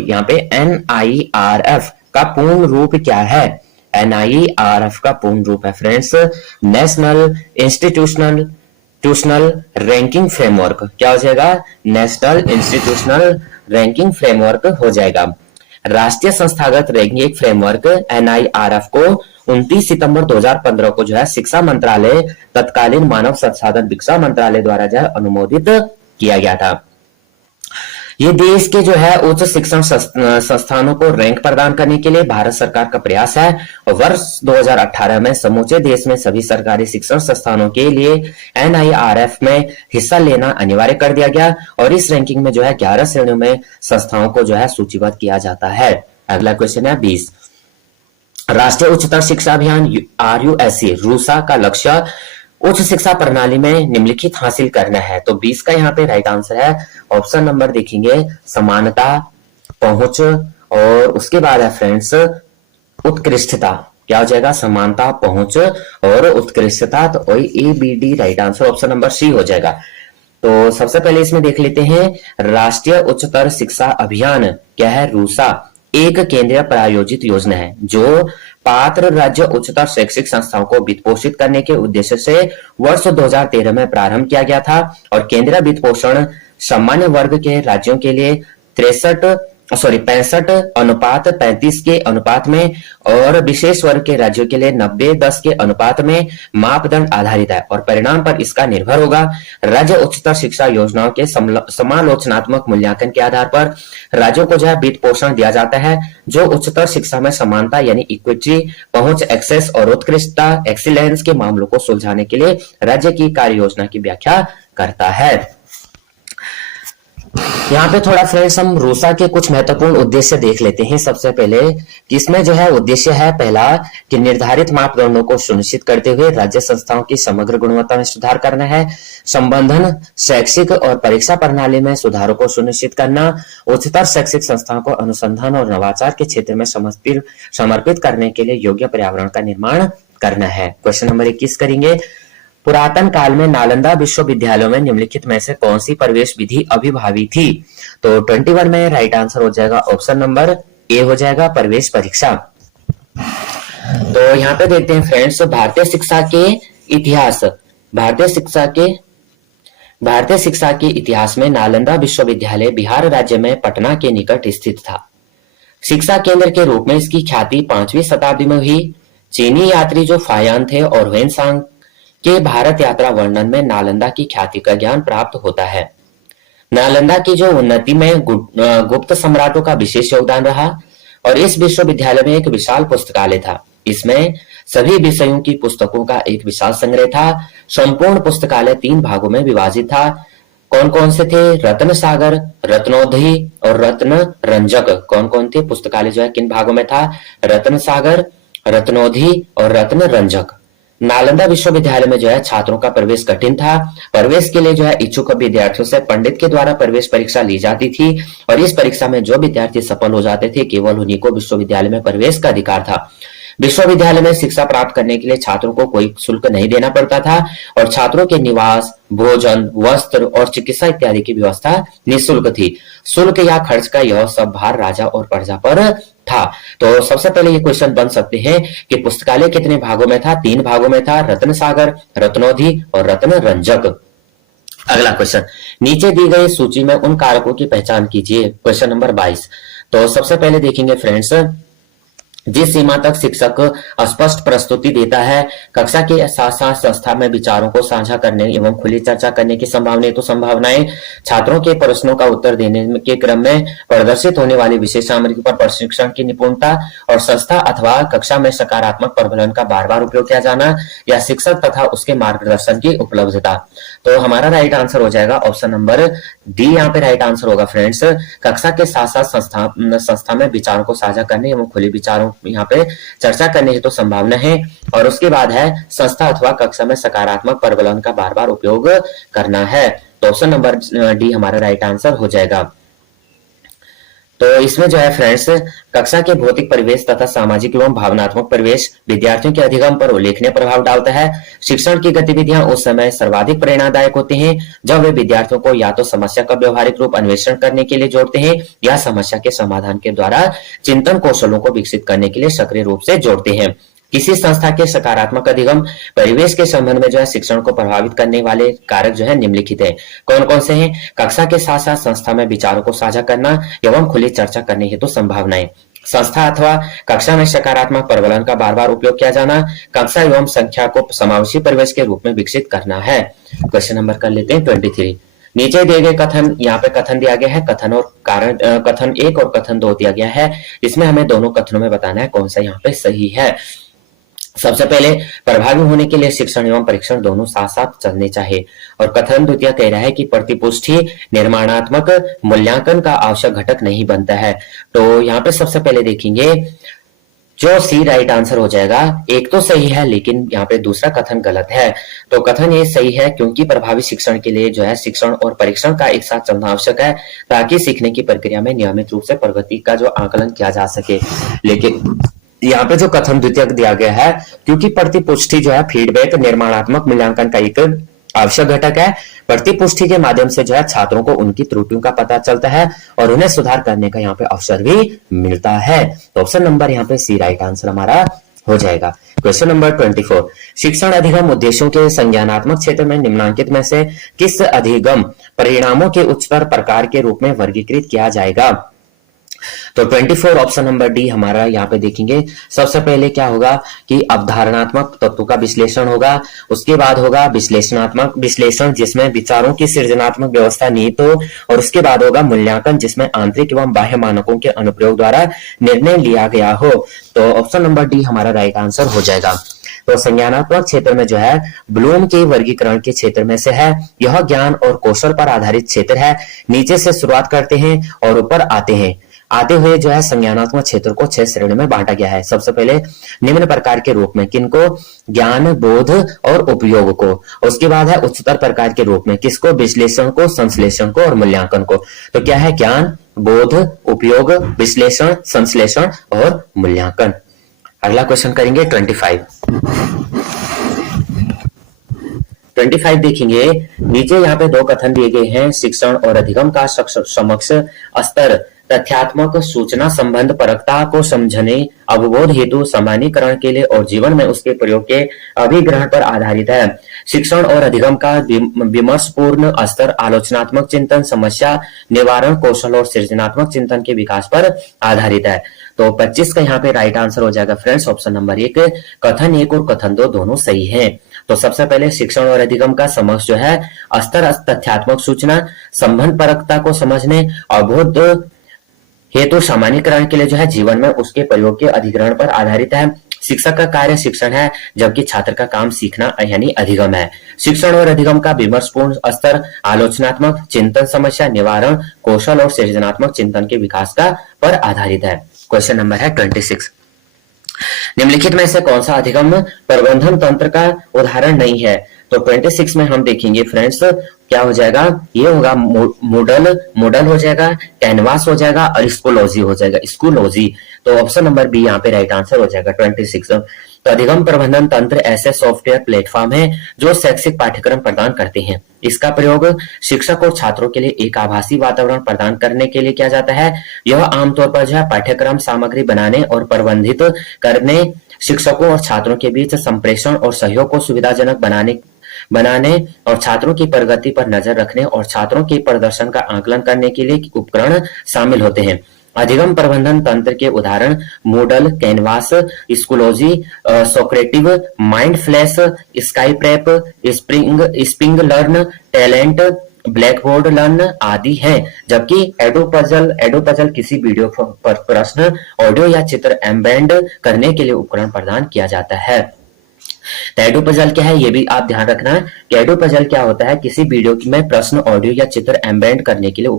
यहाँ पे NIRF का पूर्ण रूप क्या है? NIRF का पूर्ण रूप है friends national institutional ranking framework. क्या हो जाएगा? नेशनल इंस्टीट्यूशनल रैंकिंग फ्रेमवर्क हो जाएगा। राष्ट्रीय संस्थागत रैंकिंग फ्रेमवर्क NIRF को 29 सितंबर 2015 को जो है शिक्षा मंत्रालय, तत्कालीन मानव संसाधन विकास मंत्रालय द्वारा जो है अनुमोदित किया गया था। ये देश के जो है उच्च शिक्षण संस्थानों को रैंक प्रदान करने के लिए भारत सरकार का प्रयास है, और वर्ष 2018 में समूचे देश में सभी सरकारी शिक्षण संस्थानों के लिए NIRF में हिस्सा लेना अनिवार्य कर दिया गया, और इस रैंकिंग में जो है 11 श्रेणियों में संस्थाओं को जो है सूचीबद्ध किया जाता है। अगला क्वेश्चन है 20, राष्ट्रीय उच्चतर शिक्षा अभियान RUSC रूसा का लक्ष्य उच्च शिक्षा प्रणाली में निम्नलिखित हासिल करना है। तो 20 का यहाँ पे राइट आंसर है ऑप्शन नंबर देखेंगे समानता, पहुंच, और उसके बाद है फ्रेंड्स उत्कृष्टता। क्या हो जाएगा? समानता, पहुंच और उत्कृष्टता। तो ABD right answer option number C हो जाएगा। तो सबसे पहले इसमें देख लेते हैं, राष्ट्रीय उच्चतर शिक्षा अभियान क्या है? रूसा एक केंद्रीय प्रायोजित योजना है जो पात्र राज्य उच्चतर शैक्षिक संस्थाओं को वित्त पोषित करने के उद्देश्य से वर्ष 2013 में प्रारंभ किया गया था, और केंद्रीय वित्त पोषण सामान्य वर्ग के राज्यों के लिए 63 65:35 के अनुपात में और विशेष वर्ग के राज्यों के लिए 90:10 के अनुपात में मापदंड आधारित है और परिणाम पर इसका निर्भर होगा। राज्य उच्चतर शिक्षा योजनाओं के समालोचनात्मक मूल्यांकन के आधार पर राज्यों को जो है वित्त पोषण दिया जाता है, जो उच्चतर शिक्षा में समानता यानी इक्विटी, पहुंच, एक्सेस और उत्कृष्टता, एक्सीलेंस के मामलों को सुलझाने के लिए राज्य की कार्य योजना की व्याख्या करता है। यहाँ पे थोड़ा फ्रेंड्स हम रूसा के कुछ महत्वपूर्ण उद्देश्य देख लेते हैं। सबसे पहले इसमें जो है उद्देश्य है पहला कि निर्धारित मापदंडों को सुनिश्चित करते हुए राज्य संस्थाओं की समग्र गुणवत्ता में सुधार करना है, संबंधन शैक्षिक और परीक्षा प्रणाली में सुधारों को सुनिश्चित करना, उच्चतर शैक्षिक संस्थाओं को अनुसंधान और नवाचार के क्षेत्र में समर्पित करने के लिए योग्य पर्यावरण का निर्माण करना है। क्वेश्चन नंबर 21 करेंगे। पुरातन काल में नालंदा विश्वविद्यालयों में निम्नलिखित में से कौन सी प्रवेश विधि अभिभावी थी? तो 21 में राइट आंसर हो जाएगा ऑप्शन नंबर ए हो जाएगा प्रवेश परीक्षा। तो यहाँ पे देखते हैं फ्रेंड्स, भारतीय शिक्षा के इतिहास में नालंदा विश्वविद्यालय बिहार राज्य में पटना के निकट स्थित था। शिक्षा केंद्र के रूप में इसकी ख्याति 5वीं शताब्दी में हुई। चीनी यात्री जो फायान थे और ह्वेनसांग के भारत यात्रा वर्णन में नालंदा की ख्याति का ज्ञान प्राप्त होता है। नालंदा की जो उन्नति में गुप्त सम्राटों का विशेष योगदान रहा और इस विश्वविद्यालय में एक विशाल पुस्तकालय था। इसमें सभी विषयों की पुस्तकों का एक विशाल संग्रह था। संपूर्ण पुस्तकालय 3 भागों में विभाजित था। कौन कौन से थे? रत्न सागर, रत्नोधि और रत्न रंजक। कौन कौन थे? पुस्तकालय जो है किन भागों में था? रत्न सागर, रत्नोधि और रत्न रंजक। नालंदा विश्वविद्यालय में जो है छात्रों का प्रवेश कठिन था। प्रवेश के लिए जो है इच्छुक विद्यार्थियों से पंडित के द्वारा प्रवेश परीक्षा ली जाती थी और इस परीक्षा में जो विद्यार्थी सफल हो जाते थे केवल उन्हीं को विश्वविद्यालय में प्रवेश का अधिकार था। विश्वविद्यालय में शिक्षा प्राप्त करने के लिए छात्रों को कोई शुल्क नहीं देना पड़ता था और छात्रों के निवास, भोजन, वस्त्र और चिकित्सा इत्यादि की व्यवस्था निःशुल्क थी। शुल्क या खर्च का यह सब भार राजा और प्रजा पर था। तो सबसे पहले ये क्वेश्चन बन सकते हैं कि पुस्तकालय कितने भागों में था? 3 भागों में था, रत्न सागर, रत्नोधि और रत्न रंजक। अगला क्वेश्चन, नीचे दी गई सूची में उन कारकों की पहचान कीजिए। Question number 22। तो सबसे पहले देखेंगे फ्रेंड्स, जिस सीमा तक शिक्षक स्पष्ट प्रस्तुति देता है, कक्षा के साथ साथ संस्था में विचारों को साझा करने एवं खुली चर्चा करने की संभावनाएं, छात्रों के प्रश्नों का उत्तर देने के क्रम में प्रदर्शित होने वाली विशेष सामग्री पर प्रशिक्षण की निपुणता और संस्था अथवा कक्षा में सकारात्मक प्रबंधन का बार बार उपयोग किया जाना या शिक्षक तथा उसके मार्गदर्शन की उपलब्धता। तो हमारा राइट आंसर हो जाएगा ऑप्शन नंबर डी। यहाँ पे राइट आंसर होगा फ्रेंड्स, कक्षा के साथ साथ संस्था में विचारों को साझा करने एवं खुले विचारों यहाँ पे चर्चा करने की तो संभावना है और उसके बाद है संस्था अथवा कक्षा में सकारात्मक प्रबंधन का बार बार उपयोग करना है। तो ऑप्शन नंबर डी हमारा राइट आंसर हो जाएगा। तो इसमें जो है फ्रेंड्स, कक्षा के भौतिक परिवेश तथा सामाजिक एवं भावनात्मक परिवेश विद्यार्थियों के अधिगम पर उल्लेखनीय प्रभाव डालता है। शिक्षण की गतिविधियां उस समय सर्वाधिक प्रेरणादायक होती हैं जब वे विद्यार्थियों को या तो समस्या का व्यवहारिक रूप अन्वेषण करने के लिए जोड़ते हैं या समस्या के समाधान के द्वारा चिंतन कौशलों को विकसित करने के लिए सक्रिय रूप से जोड़ते हैं। किसी संस्था के सकारात्मक अधिगम परिवेश के संबंध में जो है शिक्षण को प्रभावित करने वाले कारक जो है निम्नलिखित हैं। कौन कौन से हैं? कक्षा के साथ साथ संस्था में विचारों को साझा करना एवं खुली चर्चा करने हेतु संभावनाएं, संस्था अथवा कक्षा में सकारात्मक प्रबंधन का बार बार उपयोग किया जाना, कक्षा एवं संख्या को समावेशी परिवेश के रूप में विकसित करना है। क्वेश्चन नंबर कर लेते हैं 23। नीचे दिए गए कथन, यहाँ पे कथन दिया गया है, कथन और कारण, कथन 1 और कथन 2 दिया गया है। इसमें हमें दोनों कथनों में बताना है कौन सा यहाँ पे सही है। सबसे पहले, प्रभावी होने के लिए शिक्षण एवं परीक्षण दोनों साथ साथ चलने चाहिए और कथन द्वितीय कह रहा है कि प्रतिपुष्टि निर्माणात्मक मूल्यांकन का आवश्यक घटक नहीं बनता है। तो यहाँ पे सबसे पहले देखेंगे जो सी राइट आंसर हो जाएगा। एक तो सही है लेकिन यहाँ पे दूसरा कथन गलत है। तो कथन ये सही है क्योंकि प्रभावी शिक्षण के लिए जो है शिक्षण और परीक्षण का एक साथ चलना आवश्यक है ताकि सीखने की प्रक्रिया में नियमित रूप से प्रगति का जो आकलन किया जा सके। लेकिन यहाँ पे जो कथन द्वितीय दिया गया है, क्योंकि प्रतिपुष्टि जो है फीडबैक निर्माणात्मक मूल्यांकन का एक आवश्यक घटक है। प्रतिपुष्टि के माध्यम से जो है छात्रों को उनकी त्रुटियों का पता चलता है और उन्हें सुधार करने का यहाँ पे अवसर भी मिलता है। तो ऑप्शन नंबर यहाँ पे सी राइट आंसर हमारा हो जाएगा। क्वेश्चन नंबर 24, शिक्षण अधिगम उद्देश्यों के संज्ञानात्मक क्षेत्र में निम्नांकित में से किस अधिगम परिणामों के उच्चतर प्रकार के रूप में वर्गीकृत किया जाएगा? तो 24 ऑप्शन नंबर डी हमारा यहाँ पे देखेंगे। सबसे पहले क्या होगा कि अवधारणात्मक तत्वों का विश्लेषण होगा, उसके बाद होगा विश्लेषणात्मक विश्लेषण जिसमें विचारों की सृजनात्मक व्यवस्था निहित हो, और उसके बाद होगा मूल्यांकन जिसमें आंतरिक एवं बाह्य मानकों के अनुप्रयोग द्वारा निर्णय लिया गया हो। तो ऑप्शन नंबर डी हमारा राइट आंसर हो जाएगा। तो संज्ञानात्मक क्षेत्र में जो है ब्लूम के वर्गीकरण के क्षेत्र में से है। यह ज्ञान और कौशल पर आधारित क्षेत्र है। नीचे से शुरुआत करते हैं और ऊपर आते हैं। आते हुए जो है संज्ञानात्मक क्षेत्र को 6 श्रेणियों में बांटा गया है। सबसे पहले निम्न प्रकार के रूप में किनको, ज्ञान, बोध और उपयोग को। उसके बाद है उच्चतर प्रकार के रूप में किसको, विश्लेषण को, संश्लेषण को और मूल्यांकन को। तो क्या है, ज्ञान, बोध, उपयोग, विश्लेषण, संश्लेषण और मूल्यांकन। अगला क्वेश्चन करेंगे 25 देखेंगे। नीचे यहाँ पे 2 कथन दिए गए हैं। शिक्षण और अधिगम का समक्ष स्तर तथ्यात्मक सूचना संबंध परकता को समझने, अवबोध हेतु, सामान्यीकरण के लिए और जीवन में उसके प्रयोग के अभिग्रहण पर आधारित है। शिक्षण और अधिगम का विमर्शपूर्ण स्तर आलोचनात्मक चिंतन, समस्या निवारण, कौशल और सृजनात्मक चिंतन के विकास पर आधारित है। तो 25 का यहाँ पे राइट आंसर हो जाएगा फ्रेंड्स ऑप्शन नंबर 1। कथन 1 और कथन 2 दोनों सही हैं। तो सबसे पहले शिक्षण और अधिगम का समक्ष जो है स्तर तथ्यात्मक सूचना संबंध परकता को समझने, अवबोध हेतु, सामान्यीकरण के लिए जो है जीवन में उसके प्रयोग के अधिग्रहण पर आधारित है। शिक्षक का कार्य शिक्षण है जबकि छात्र का काम सीखना यानी अधिगम है। शिक्षण और अधिगम का विमर्शपूर्ण स्तर आलोचनात्मक चिंतन, समस्या निवारण, कौशल और सृजनात्मक चिंतन के विकास का पर आधारित है। क्वेश्चन नंबर है 26। निम्नलिखित में से कौन सा अधिगम प्रबंधन तंत्र का उदाहरण नहीं है। तो 26 में हम देखेंगे फ्रेंड्स क्या हो जाएगा, ये होगा मॉडल हो जाएगा, कैनवास हो जाएगा और स्कूलोजी हो जाएगा, स्कूलोजी। तो ऑप्शन नंबर बी यहाँ पे राइट आंसर हो जाएगा 26। तो अधिगम प्रबंधन तंत्र ऐसे सॉफ्टवेयर प्लेटफॉर्म है जो शैक्षिक पाठ्यक्रम प्रदान करते हैं। इसका प्रयोग शिक्षक और छात्रों के लिए एक आभासी वातावरण प्रदान करने के लिए किया जाता है। यह आमतौर पर जो है पाठ्यक्रम सामग्री बनाने और प्रबंधित करने, शिक्षकों और छात्रों के बीच संप्रेषण और सहयोग को सुविधाजनक बनाने और छात्रों की प्रगति पर नजर रखने और छात्रों के प्रदर्शन का आकलन करने के लिए उपकरण शामिल होते हैं। अधिगम प्रबंधन तंत्र के उदाहरण Moodle, Canvas, Schoology, Socrative, Mindflash, Skyprep, spring learn, talent, blackboard learn आदि हैं। जबकि एडोपजल किसी वीडियो पर प्रश्न, ऑडियो या चित्र एम्बेड करने के लिए उपकरण प्रदान किया जाता है। तो एडोपजल क्या है ये भी आप ध्यान रखना है कि एडोपजल क्या होता है, किसी वीडियो में प्रश्न, ऑडियो या चित्र एम्बेड करने के लिए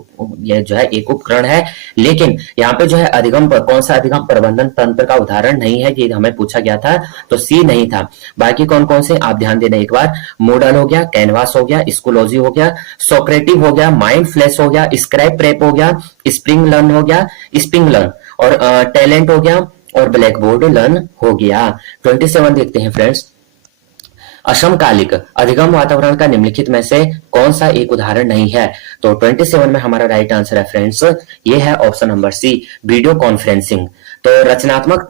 ये जो है एक उपकरण है। लेकिन यहाँ पे जो है अधिगम पर कौन सा अधिगम प्रबंधन तंत्र का उदाहरण नहीं है, ये हमें पूछा गया था तो सी नहीं था। बाकी कौन कौन से आप ध्यान देना एक बार, मॉडल हो गया, कैनवास हो गया, स्कूलोजी हो गया, सोक्रेटिव हो गया, माइंडफ्लैश हो गया, स्काईप्रेप हो गया, स्प्रिंग लर्न हो गया, स्प्रिंग लर्न और टैलेंट हो गया और ब्लैकबोर्ड लर्न हो गया। 27 देखते हैं फ्रेंड्स। असमकालिक अधिगम वातावरण का निम्नलिखित में से कौन सा एक उदाहरण नहीं है। तो 27 में हमारा राइट आंसर है फ्रेंड्स, ये है option number C, video conferencing. तो रचनात्मक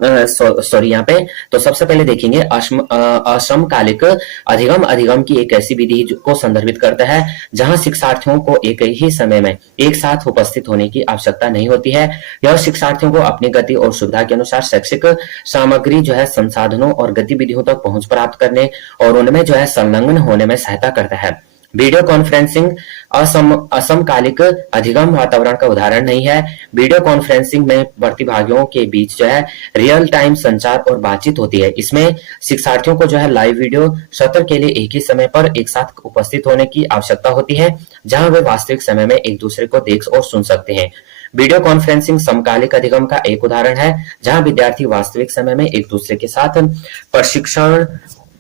सॉरी यहाँ पे तो सबसे पहले देखेंगे असमकालिक अधिगम की एक ऐसी विधि को संदर्भित करता है जहां शिक्षार्थियों को एक ही समय में एक साथ उपस्थित होने की आवश्यकता नहीं होती है। यह शिक्षार्थियों को अपनी गति और सुविधा के अनुसार शैक्षिक सामग्री जो है संसाधनों और गतिविधियों तक पहुंच प्राप्त करने और उनमें जो है संलग्न होने में सहायता करता है। वीडियो कॉन्फ्रेंसिंग असमकालिक अधिगम वातावरण का उदाहरण नहीं है। वीडियो कॉन्फ्रेंसिंग में प्रतिभागियों के बीच जो है रियल टाइम संचार और बातचीत होती है। इसमें शिक्षार्थियों को जो है लाइव वीडियो सत्र के लिए एक ही समय पर एक साथ उपस्थित होने की आवश्यकता होती है, जहां वे वास्तविक समय में एक दूसरे को देख और सुन सकते हैं। वीडियो कॉन्फ्रेंसिंग समकालिक अधिगम का एक उदाहरण है, जहां विद्यार्थी वास्तविक समय में एक दूसरे के साथ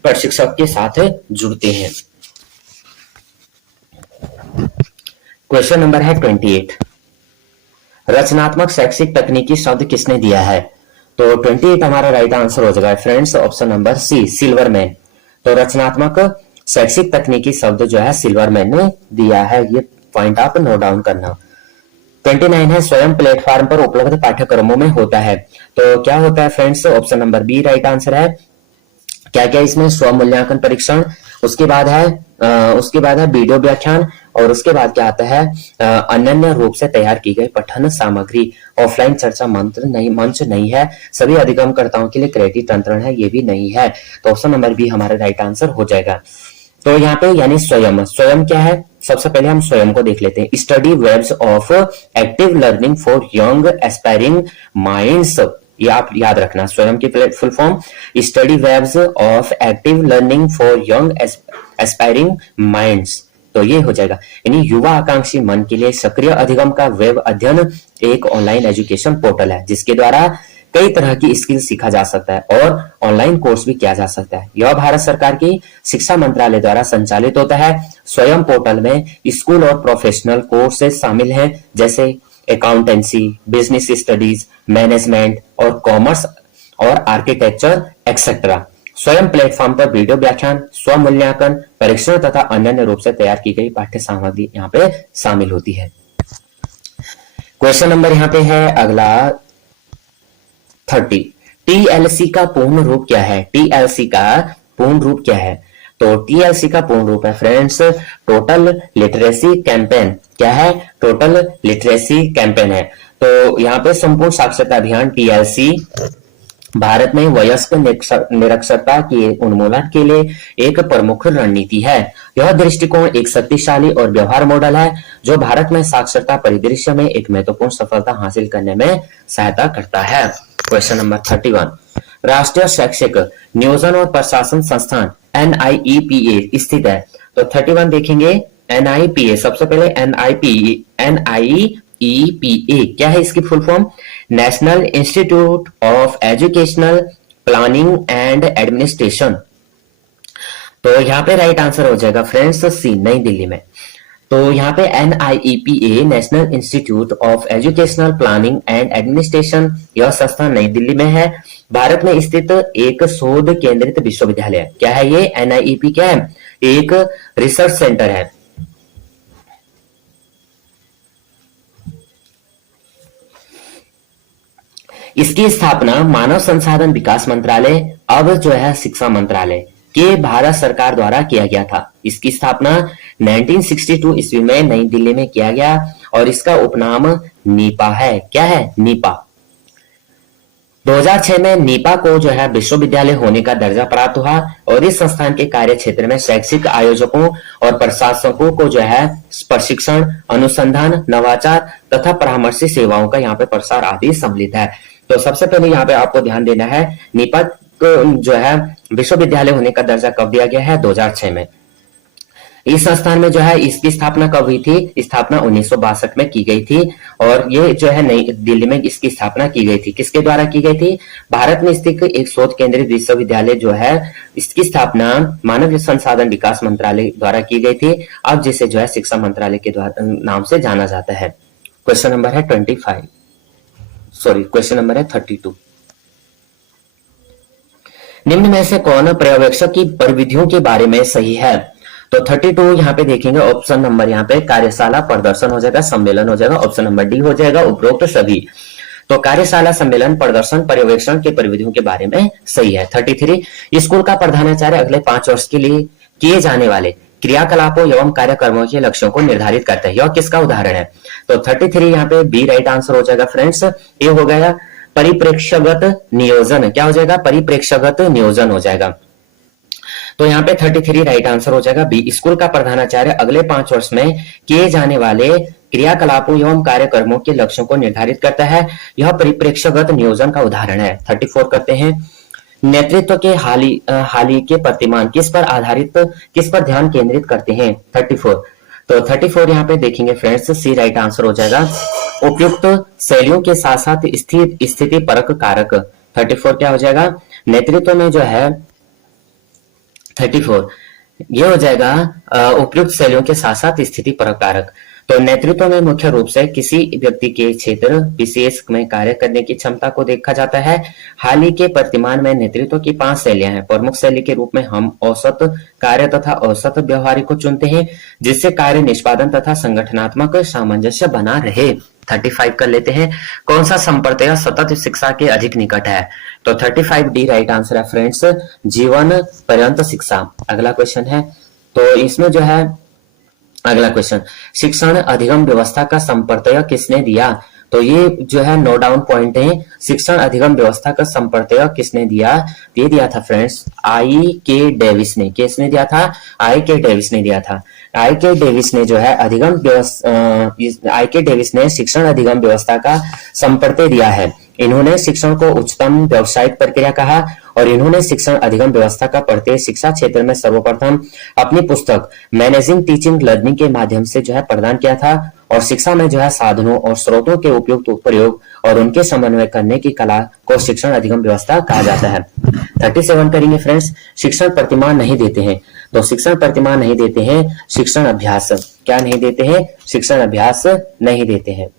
प्रशिक्षक के साथ जुड़ते हैं। क्वेश्चन नंबर है 28। रचनात्मक शैक्षिक तकनीकी शब्द किसने दिया है। तो 28 हमारा राइट आंसर हो जाएगा friends option number C, Silverman. तो रचनात्मक शैक्षिक तकनीकी शब्द जो है सिल्वरमैन ने दिया है, ये पॉइंट आप नोट डाउन करना। 29 है स्वयं प्लेटफॉर्म पर उपलब्ध पाठ्यक्रमों में होता है। तो क्या होता है friends, option number B right answer है। क्या क्या इसमें, स्व मूल्यांकन परीक्षण, उसके बाद है वीडियो व्याख्यान, और उसके बाद क्या आता है, अनन्य रूप से तैयार की गई पठन सामग्री। ऑफलाइन चर्चा मंच नहीं है। सभी अधिगमकर्ताओं के लिए क्रेडिट अंतरण है, ये भी नहीं है। तो ऑप्शन नंबर बी हमारा राइट आंसर हो जाएगा। तो यहाँ पे यानी स्वयं क्या है, सबसे पहले हम स्वयं को देख लेते हैं। Study webs of active learning for young aspiring minds, ये आप याद रखना, स्वयं की full form study webs of active learning for young aspiring minds. तो ये हो जाएगा, यानी युवा आकांक्षी मन के लिए सक्रिय अधिगम का वेब अध्ययन एक ऑनलाइन एजुकेशन पोर्टल है जिसके द्वारा कई तरह की स्किल सीखा जा सकता है और ऑनलाइन कोर्स भी किया जा सकता है। यह भारत सरकार की शिक्षा मंत्रालय द्वारा संचालित होता है। स्वयं पोर्टल में स्कूल और प्रोफेशनल कोर्सेज शामिल हैं, जैसे अकाउंटेंसी, बिजनेस स्टडीज, मैनेजमेंट और कॉमर्स और आर्किटेक्चर एक्सेट्रा। स्वयं प्लेटफॉर्म पर वीडियो व्याख्यान, स्व मूल्यांकन, परीक्षण तथा अन्य रूप से तैयार की गई पाठ्य सामग्री यहाँ पे शामिल होती है। क्वेश्चन नंबर यहाँ पे है अगला 30। टीएलसी का पूर्ण रूप क्या है? टीएलसी का पूर्ण रूप क्या है? तो टीएलसी का पूर्ण रूप है फ्रेंड्स टोटल लिटरेसी कैंपेन। क्या है? टोटल लिटरेसी कैंपेन है। तो यहाँ पे संपूर्ण साक्षरता अभियान टीएलसी भारत में वयस्क निरक्षरता के उन्मूलन के लिए एक प्रमुख रणनीति है। यह दृष्टिकोण एक शक्तिशाली और व्यवहार मॉडल है जो भारत में साक्षरता परिदृश्य में एक महत्वपूर्ण सफलता हासिल करने में सहायता करता है। Question number 31। राष्ट्रीय शैक्षिक नियोजन और प्रशासन संस्थान NIEPA स्थित है। तो 31 देखेंगे NIPA, सबसे पहले NIEPA क्या है इसकी full form? National institute of educational planning and administration. तो यहाँ पे राइट आंसर हो जाएगा फ्रेंड्स सी, नई दिल्ली में। तो यहाँ पे NIEPA national institute of educational planning and administration, यह संस्थान नई दिल्ली में है। भारत में स्थित एक शोध केंद्रित विश्वविद्यालय। क्या है ये? NIEPA क्या है? एक रिसर्च सेंटर है। इसकी स्थापना मानव संसाधन विकास मंत्रालय, अब जो है शिक्षा मंत्रालय के भारत सरकार द्वारा किया गया था। इसकी स्थापना 1962 ईस्वी में नई दिल्ली में किया गया और इसका उपनाम नीपा है। क्या है? नीपा। 2006 में नीपा को जो है विश्वविद्यालय होने का दर्जा प्राप्त हुआ और इस संस्थान के कार्य क्षेत्र में शैक्षिक आयोजकों और प्रशासकों को जो है प्रशिक्षण, अनुसंधान, नवाचार तथा परामर्शी सेवाओं का यहाँ पे प्रसार आदि सम्मिलित है। तो सबसे पहले यहाँ पे आपको ध्यान देना है, नीपा को जो है विश्वविद्यालय होने का दर्जा कब दिया गया है? 2006 में। इस संस्थान में जो है इसकी स्थापना कब हुई थी? स्थापना 1962 में की गई थी और ये जो है नई दिल्ली में इसकी स्थापना की गई थी। किसके द्वारा की गई थी? भारत में स्थित एक शोध केंद्रित विश्वविद्यालय जो है इसकी स्थापना मानव संसाधन विकास मंत्रालय द्वारा की गई थी, अब जिसे जो है शिक्षा मंत्रालय के द्वारा नाम से जाना जाता है। क्वेश्चन नंबर है 32। निम्न में से कौन पर्यवेक्षक की परिविधियों के बारे में सही है? तो 32 यहाँ पे देखेंगे, ऑप्शन नंबर यहाँ पे कार्यशाला प्रदर्शन हो जाएगा, सम्मेलन हो जाएगा, ऑप्शन नंबर डी हो जाएगा उपरोक्त सभी। तो कार्यशाला, सम्मेलन, प्रदर्शन, पर्यवेक्षण के परिविधियों के बारे में सही है। 33 स्कूल का प्रधानाचार्य अगले 5 वर्ष के लिए किए जाने वाले क्रियाकलापों एवं कार्यक्रमों के लक्ष्यों को निर्धारित करता है। यह किसका उदाहरण है? तो 33 यहाँ पे बी राइट आंसर हो जाएगा फ्रेंड्स। ये हो गया परिप्रेक्ष्यगत नियोजन। क्या हो जाएगा? परिप्रेक्ष्यगत नियोजन हो जाएगा। तो यहाँ पे 33 राइट आंसर हो जाएगा बी। स्कूल का प्रधानाचार्य अगले 5 वर्ष में किए जाने वाले क्रियाकलापों एवं कार्यक्रमों के लक्ष्यों को निर्धारित करता है। यह परिप्रेक्ष्यगत नियोजन का उदाहरण है। 34 करते हैं। नेतृत्व के हाली के प्रतिमान किस पर ध्यान केंद्रित करते हैं? 34। तो 34 यहाँ पे देखेंगे फ्रेंड्स सी राइट आंसर हो जाएगा। उपयुक्त शैलियों के साथ साथ स्थिति परक कारक। 34 क्या हो जाएगा? नेतृत्व में जो है 34 ये हो जाएगा उपयुक्त शैलियों के साथ साथ स्थिति परक कारक। तो नेतृत्व में मुख्य रूप से किसी व्यक्ति के क्षेत्र विशेष में कार्य करने की क्षमता को देखा जाता है। हाल ही के प्रतिमान में नेतृत्व की 5 शैलियां हैं। प्रमुख शैली के रूप में हम औसत कार्य तथा औसत व्यवहारिक को चुनते हैं जिससे कार्य निष्पादन तथा संगठनात्मक सामंजस्य बना रहे। 35 कर लेते हैं। कौन सा संप्रदाय सतत शिक्षा के अधिक निकट है? तो 35D राइट आंसर है फ्रेंड्स, जीवन पर्यंत शिक्षा। अगला क्वेश्चन है, तो इसमें जो है अगला क्वेश्चन, शिक्षण अधिगम व्यवस्था का संप्रत्यय किसने दिया? तो ये जो है नो डाउन पॉइंट है। शिक्षण अधिगम व्यवस्था का संप्रत्यय किसने दिया? ये दिया था फ्रेंड्स I.K. डेविस ने। किसने दिया था? I.K. डेविस ने दिया था। I.K. डेविस ने जो है अधिगम व्यवस्था, I.K. डेविस ने शिक्षण अधिगम व्यवस्था का संप्रत्यय दिया है। इन्होंने शिक्षण को उच्चतम व्यावसायिक प्रक्रिया कहा और इन्होंने शिक्षण अधिगम व्यवस्था का प्रत्यय शिक्षा क्षेत्र में सर्वप्रथम अपनी पुस्तक मैनेजिंग टीचिंग लर्निंग के माध्यम से जो है प्रदान किया था और शिक्षा में जो है साधनों और स्रोतों के उपयुक्त प्रयोग और उनके समन्वय करने की कला को शिक्षण अधिगम व्यवस्था कहा जाता है। 37 करेंगे फ्रेंड्स, शिक्षण प्रतिमान नहीं देते हैं। तो शिक्षण प्रतिमान नहीं देते हैं, शिक्षण अभ्यास। क्या नहीं देते हैं? शिक्षण अभ्यास नहीं देते हैं।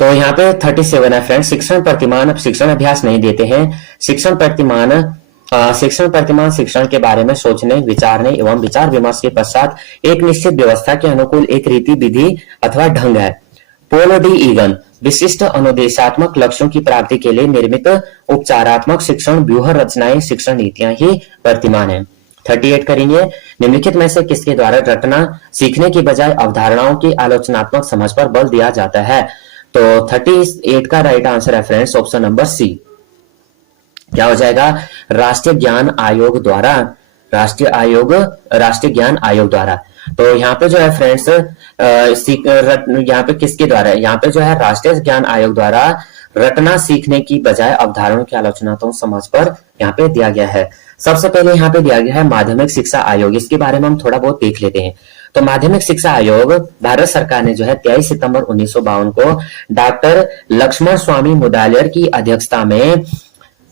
तो यहाँ पे 37 है फ्रेंड्स, शिक्षण प्रतिमान शिक्षण अभ्यास नहीं देते हैं। शिक्षण प्रतिमान शिक्षण के बारे में सोचने, विचारने एवं विचार विमर्श के पश्चात एक निश्चित व्यवस्था के अनुकूल एक रीति विधि अथवा ढंग है। पोल डी ईगन, विशिष्ट अनुदेशात्मक लक्ष्यों की प्राप्ति के लिए निर्मित उपचारात्मक शिक्षण व्यूह रचनाएं शिक्षण नीतियां ही प्रतिमान है। 38 करेंगे, निम्नलिखित में से किसके द्वारा रटना सीखने की बजाय अवधारणाओं की आलोचनात्मक समझ पर बल दिया जाता है? तो 38 का राइट आंसर है फ्रेंड्स ऑप्शन नंबर सी। क्या हो जाएगा? राष्ट्रीय ज्ञान आयोग द्वारा। राष्ट्रीय ज्ञान आयोग द्वारा। तो यहाँ पे जो है फ्रेंड्स यहाँ पे किसके द्वारा? यहाँ पे जो है राष्ट्रीय ज्ञान आयोग द्वारा रटना सीखने की बजाय अवधारणाओं की आलोचनात्मक समझ पर यहाँ पे दिया गया है। सबसे पहले यहाँ पे दिया गया है माध्यमिक शिक्षा आयोग। इसके बारे में हम थोड़ा बहुत देख लेते हैं। तो माध्यमिक शिक्षा आयोग भारत सरकार ने जो है 23 सितंबर 1952 को डॉक्टर लक्ष्मण स्वामी मुदालियर की अध्यक्षता में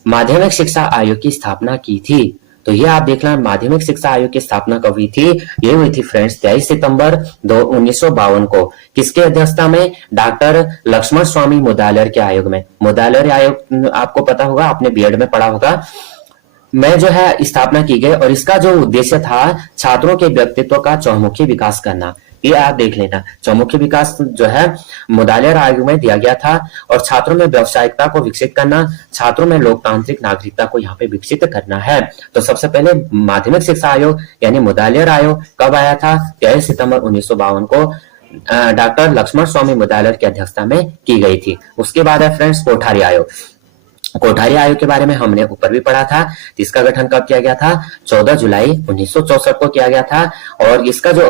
माध्यमिक शिक्षा आयोग की स्थापना की थी। तो ये आप देखना, माध्यमिक शिक्षा आयोग की स्थापना कब हुई थी? ये हुई थी फ्रेंड्स 23 सितंबर 1952 को। किसके अध्यक्षता में? डॉक्टर लक्ष्मण स्वामी मुदालियर के आयोग में। मुदालियर आयोग आपको पता होगा, आपने बीएड में पढ़ा होगा, में जो है स्थापना की गई और इसका जो उद्देश्य था छात्रों के व्यक्तित्व का चौमुखी विकास करना। ये आप देख लेना, चौमुखी विकास जो है मुदालियर आयोग में दिया गया था और छात्रों में व्यावसायिकता को विकसित करना, छात्रों में लोकतांत्रिक नागरिकता को यहाँ पे विकसित करना है। तो सबसे पहले माध्यमिक शिक्षा आयोग यानी मुदालियर आयोग कब आया था? 23 सितंबर 1952 को डॉक्टर लक्ष्मण स्वामी मुदालियर की अध्यक्षता में की गई थी। उसके बाद है फ्रेंड्स कोठारी आयोग। कोठारी आयोग के बारे में हमने ऊपर भी पढ़ा था। इसका गठन कब किया गया था? 14 जुलाई 1964 को किया गया था और इसका जो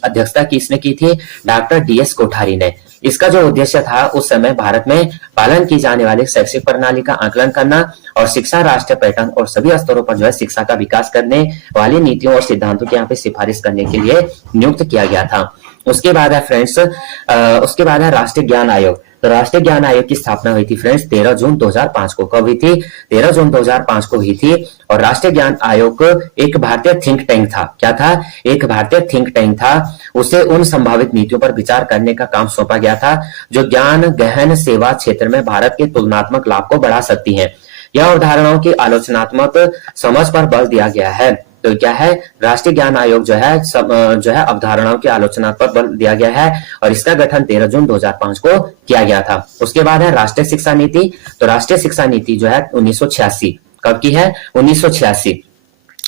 अध्यक्षता किसने की थी? डॉक्टर DS कोठारी ने। इसका जो उद्देश्य था उस समय भारत में पालन की जाने वाली शैक्षिक प्रणाली का आकलन करना और शिक्षा राष्ट्रीय पैटर्न और सभी स्तरों पर जो है शिक्षा का विकास करने वाली नीतियों और सिद्धांतों की यहाँ पे सिफारिश करने के लिए नियुक्त किया गया था। उसके बाद है फ्रेंड्स उसके बाद है राष्ट्रीय ज्ञान आयोग। तो राष्ट्रीय ज्ञान आयोग की स्थापना हुई थी फ्रेंड्स 13 जून 2005 को। कब हुई थी? 13 जून 2005 को हुई थी। और राष्ट्रीय ज्ञान आयोग एक भारतीय थिंक टैंक था। क्या था? एक भारतीय थिंक टैंक था। उसे उन संभावित नीतियों पर विचार करने का काम सौंपा गया था जो ज्ञान गहन सेवा क्षेत्र में भारत के तुलनात्मक लाभ को बढ़ा सकती है। यह अवधारणाओं की आलोचनात्मक समझ पर बल दिया गया है। तो क्या है? राष्ट्रीय ज्ञान आयोग जो है अवधारणाओं की आलोचना पर बल दिया गया है और इसका गठन 13 जून 2005 को किया गया था। उसके बाद है राष्ट्रीय शिक्षा नीति। तो राष्ट्रीय शिक्षा नीति जो है 1986 कब की है? 1986।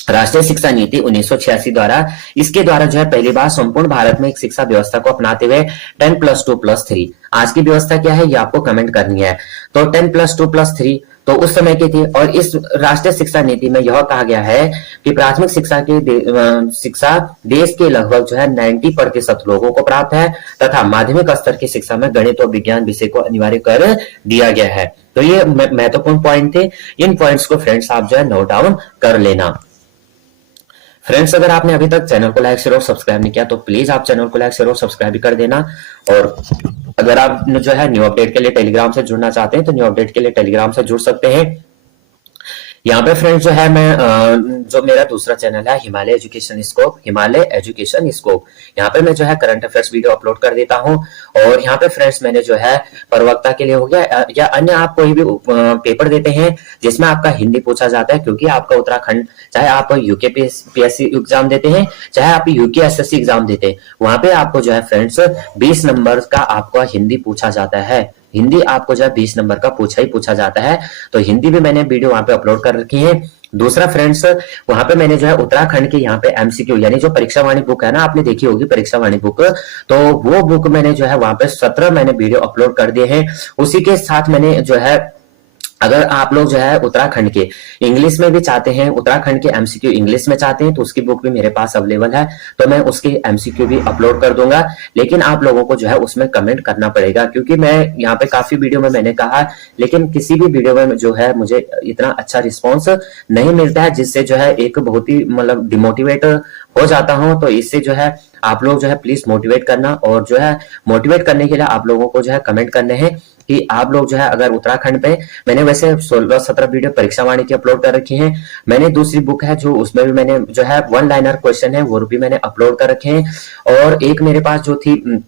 राष्ट्रीय शिक्षा नीति 1986 द्वारा, इसके द्वारा जो है पहली बार संपूर्ण भारत में एक शिक्षा व्यवस्था को अपनाते हुए 10+2+3। आज की व्यवस्था क्या है ये आपको कमेंट करनी है। तो 10+2+3 तो उस समय की थी और इस राष्ट्रीय शिक्षा नीति में यह कहा गया है कि प्राथमिक शिक्षा देश के लगभग जो है 90% लोगों को प्राप्त है तथा माध्यमिक स्तर की शिक्षा में गणित और विज्ञान विषय को अनिवार्य कर दिया गया है। तो ये महत्वपूर्ण पॉइंट थे। इन पॉइंट्स को फ्रेंड्स आप जो है नोट डाउन कर लेना। फ्रेंड्स अगर आपने अभी तक चैनल को लाइक शेयर और सब्सक्राइब नहीं किया तो प्लीज आप चैनल को लाइक शेयर और सब्सक्राइब भी कर देना। और अगर आप जो है न्यू अपडेट के लिए टेलीग्राम से जुड़ना चाहते हैं तो न्यू अपडेट के लिए टेलीग्राम से जुड़ सकते हैं। यहाँ पे फ्रेंड्स जो है मैं जो मेरा दूसरा चैनल है Himalaya education scope, Himalaya education scope, यहाँ पे मैं जो है करंट अफेयर्स वीडियो अपलोड कर देता हूँ। और यहाँ पे फ्रेंड्स मैंने जो है प्रवक्ता के लिए हो गया या अन्य आप कोई भी पेपर देते हैं जिसमें आपका हिंदी पूछा जाता है, क्योंकि आपका उत्तराखंड, चाहे आप यूके पीएससी एग्जाम देते हैं, चाहे आप यूके एसएससी एग्जाम देते हैं, वहां पे आपको जो है फ्रेंड्स 20 नंबर का आपका हिंदी पूछा जाता है। हिंदी आपको जो है 20 नंबर का पूछा जाता है। तो हिंदी भी मैंने वीडियो वहां पे अपलोड कर रखी है। दूसरा फ्रेंड्स, वहां पे मैंने जो है उत्तराखंड के यहाँ पे एमसीक्यू यानी जो परीक्षा वाणी बुक है ना, आपने देखी होगी परीक्षा वाणी बुक, तो वो बुक मैंने जो है वहां पे 17 मैंने वीडियो अपलोड कर दिए हैं। उसी के साथ मैंने जो है, अगर आप लोग जो है उत्तराखंड के इंग्लिश में भी चाहते हैं, उत्तराखंड के एमसीक्यू इंग्लिश में चाहते हैं, तो उसकी बुक भी मेरे पास अवेलेबल है, तो मैं उसके एमसीक्यू भी अपलोड कर दूंगा। लेकिन आप लोगों को जो है उसमें कमेंट करना पड़ेगा, क्योंकि मैं यहाँ पे काफी वीडियो में मैंने कहा, लेकिन किसी भी वीडियो में जो है मुझे इतना अच्छा रिस्पॉन्स नहीं मिलता है, जिससे जो है एक बहुत ही मतलब डिमोटिवेट हो जाता हूँ। तो इससे जो है आप लोग जो है प्लीज मोटिवेट करना, और जो है मोटिवेट करने के लिए आप लोगों को जो है कमेंट करने हैं कि आप लोग जो है अगर उत्तराखंड पे, मैंने वैसे 16-17 वीडियो परीक्षा वाणी की अपलोड कर रखी हैं। मैंने दूसरी बुक है जो उसमें भी मैंने जो है 1 लाइनर क्वेश्चन है वो भी मैंने अपलोड कर रखे हैं, और एक मेरे पास जो थी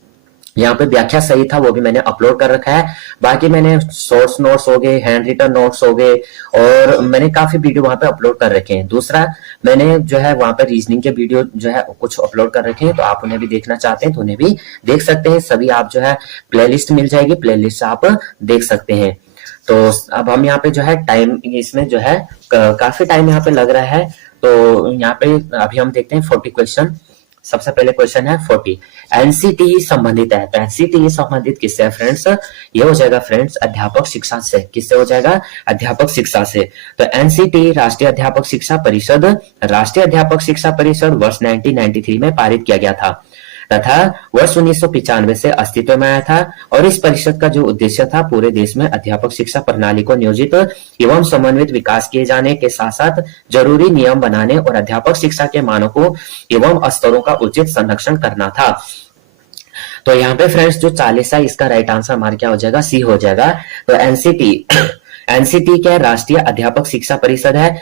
यहाँ पे व्याख्या सही था वो भी मैंने अपलोड कर रखा है। बाकी मैंने सोर्स नोट्स हो गए, हैंड रिटन नोट्स हो गए, और मैंने काफी वीडियो वहां पे अपलोड कर रखे हैं। दूसरा मैंने जो है वहां पे रीजनिंग के वीडियो जो है कुछ अपलोड कर रखे हैं, तो आप उन्हें भी देखना चाहते हैं तो उन्हें भी देख सकते हैं। सभी आप जो है प्लेलिस्ट मिल जाएगी, प्लेलिस्ट आप देख सकते हैं। तो अब हम यहाँ पे जो है टाइम, इसमें जो है काफी टाइम यहाँ पे लग रहा है, तो यहाँ पे अभी हम देखते हैं 40 क्वेश्चन। सबसे पहले क्वेश्चन है 40, एनसीटीई संबंधित है, तो एनसीटीई संबंधित किससे है फ्रेंड्स? ये हो जाएगा फ्रेंड्स अध्यापक शिक्षा से। किससे हो जाएगा? अध्यापक शिक्षा से। तो एनसीटीई राष्ट्रीय अध्यापक शिक्षा परिषद, राष्ट्रीय अध्यापक शिक्षा परिषद वर्ष 1993 में पारित किया गया था तथा वर्ष 1995 से अस्तित्व में आया था। और इस परिषद का जो उद्देश्य था, पूरे देश में अध्यापक शिक्षा प्रणाली को नियोजित एवं समन्वित विकास किए जाने के साथ साथ जरूरी नियम बनाने और अध्यापक शिक्षा के मानकों एवं स्तरों का उचित संरक्षण करना था। तो यहाँ पे फ्रेंड्स जो 40 है, इसका राइट आंसर हमारा क्या हो जाएगा? सी हो जाएगा। तो एनसीटी, एनसीटी क्या? राष्ट्रीय अध्यापक शिक्षा परिषद है।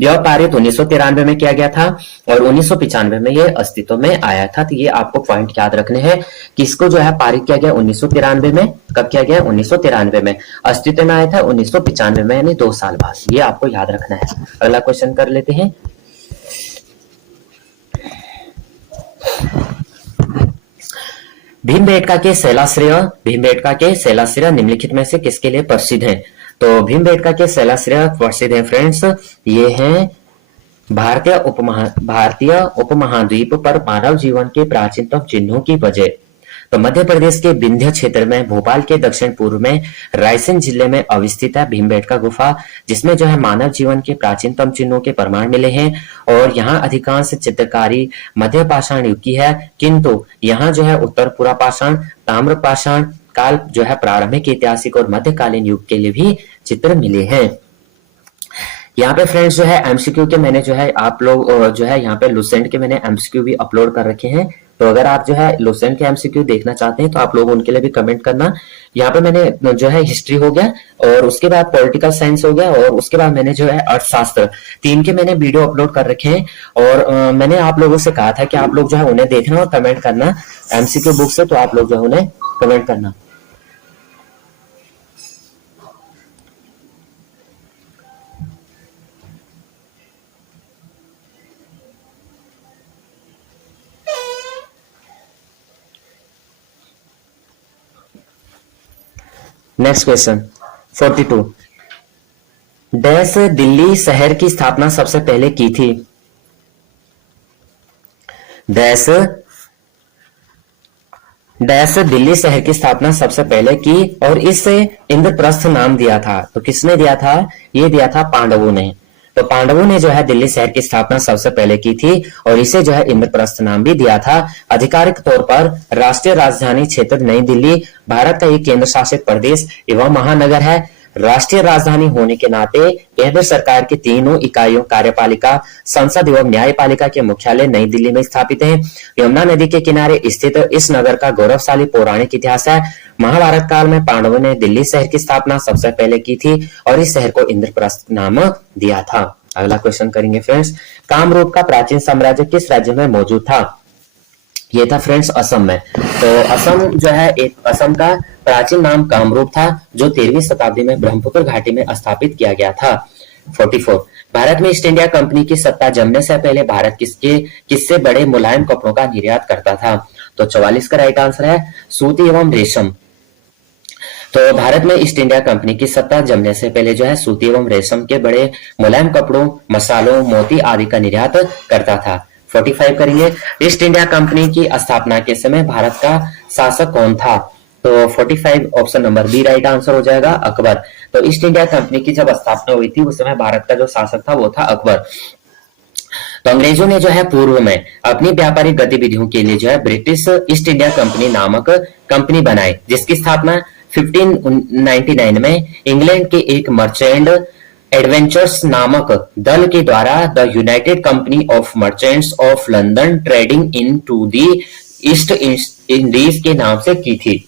यह पारित 1993 में किया गया था और 1995 में यह अस्तित्व में आया था। तो ये आपको पॉइंट याद रखने हैं कि इसको जो है पारित किया गया 1993 में। कब किया गया? 1993 में। अस्तित्व में आया था 1995 में, यानी 2 साल बाद। ये आपको याद रखना है। अगला क्वेश्चन कर लेते हैं। भीमबेटका के शैलाश्रय, भीमबेटका के शैलाश्रय निम्नलिखित में से किसके लिए प्रसिद्ध है? तो भीमबेटका के शैलाश्रय प्रसिद्ध है फ्रेंड्स, ये हैं भारतीय उपमहाद्वीप पर मानव जीवन के प्राचीनतम चिन्हों की वजह। तो मध्य प्रदेश के विंध्य क्षेत्र में भोपाल के दक्षिण पूर्व में रायसेन जिले में अवस्थित है भीमबेटका गुफा, जिसमें जो है मानव जीवन के प्राचीनतम चिन्हों के प्रमाण मिले हैं। और यहाँ अधिकांश चित्रकारी मध्य पाषाण युग की है, किंतु यहाँ जो है उत्तर पुरा पाषाण, ताम्र पाषाण काल जो है प्रारंभिक ऐतिहासिक और मध्यकालीन युग के लिए भी चित्र मिले हैं। यहाँ पे फ्रेंड्स जो है एमसीक्यू के मैंने जो है आप लोग जो है यहाँ पे लुसेंट के मैंने एमसीक्यू भी अपलोड कर रखे हैं। तो अगर आप जो है लुसेंट के एमसीक्यू देखना चाहते हैं तो आप लोग उनके लिए भी कमेंट करना। यहाँ पे मैंने जो है हिस्ट्री हो गया, और उसके बाद पॉलिटिकल साइंस हो गया, और उसके बाद मैंने जो है अर्थशास्त्र, 3 के मैंने वीडियो अपलोड कर रखे हैं। और मैंने आप लोगों से कहा था कि आप लोग जो है उन्हें देखना और कमेंट करना एमसीक्यू बुक से, तो आप लोग जो है उन्हें कमेंट करना। नेक्स्ट क्वेश्चन 42, डैश दिल्ली शहर की स्थापना सबसे पहले की थी? डैश दिल्ली शहर की स्थापना सबसे पहले की और इसे इंद्रप्रस्थ नाम दिया था। तो किसने दिया था? ये दिया था पांडवों ने। तो पांडवों ने जो है दिल्ली शहर की स्थापना सबसे पहले की थी और इसे जो है इंद्रप्रस्थ नाम भी दिया था। आधिकारिक तौर पर राष्ट्रीय राजधानी क्षेत्र नई दिल्ली भारत का एक केंद्र शासित प्रदेश एवं महानगर है। राष्ट्रीय राजधानी होने के नाते केंद्र सरकार की तीनों इकाइयों कार्यपालिका, संसद एवं न्यायपालिका के मुख्यालय नई दिल्ली में स्थापित है। यमुना नदी के किनारे स्थित इस नगर का गौरवशाली पौराणिक इतिहास है। महाभारत काल में पांडवों ने दिल्ली शहर की स्थापना सबसे पहले की थी और इस शहर को इंद्रप्रस्थ नाम दिया था। अगला क्वेश्चन करेंगे फ्रेंड्स, कामरूप का प्राचीन साम्राज्य किस राज्य में मौजूद था? ये था फ्रेंड्स असम में। तो असम जो है, एक असम का प्राचीन नाम कामरूप था, जो 13वीं शताब्दी में ब्रह्मपुत्र घाटी में स्थापित किया गया था। 44, भारत में ईस्ट इंडिया कंपनी की सत्ता जमने से पहले भारत किससे बड़े मुलायम कपड़ों का निर्यात करता था? तो 44 का राइट आंसर है सूती एवं रेशम। तो भारत में ईस्ट इंडिया कंपनी की सत्ता जमने से पहले जो है सूती एवं रेशम के बड़े मुलायम कपड़ों, मसालों, मोती आदि का निर्यात करता था। 45 करेंगे, ईस्ट इंडिया कंपनी की स्थापना के समय भारत का शासक कौन था? तो 45 option number B right answer हो जाएगा, अकबर। तो ईस्ट इंडिया कंपनी की जब स्थापना हुई थी उस समय भारत का जो शासक था वो था अकबर। तो अंग्रेजों ने जो है पूर्व में अपनी व्यापारिक गतिविधियों के लिए जो है ब्रिटिश ईस्ट इंडिया कंपनी नामक कंपनी बनाई, जिसकी स्थापना 1599 में इंग्लैंड के एक मर्चेंट एडवेंचर्स नामक दल के द्वारा the united company of merchants of London trading into the East Indies के नाम से की थी।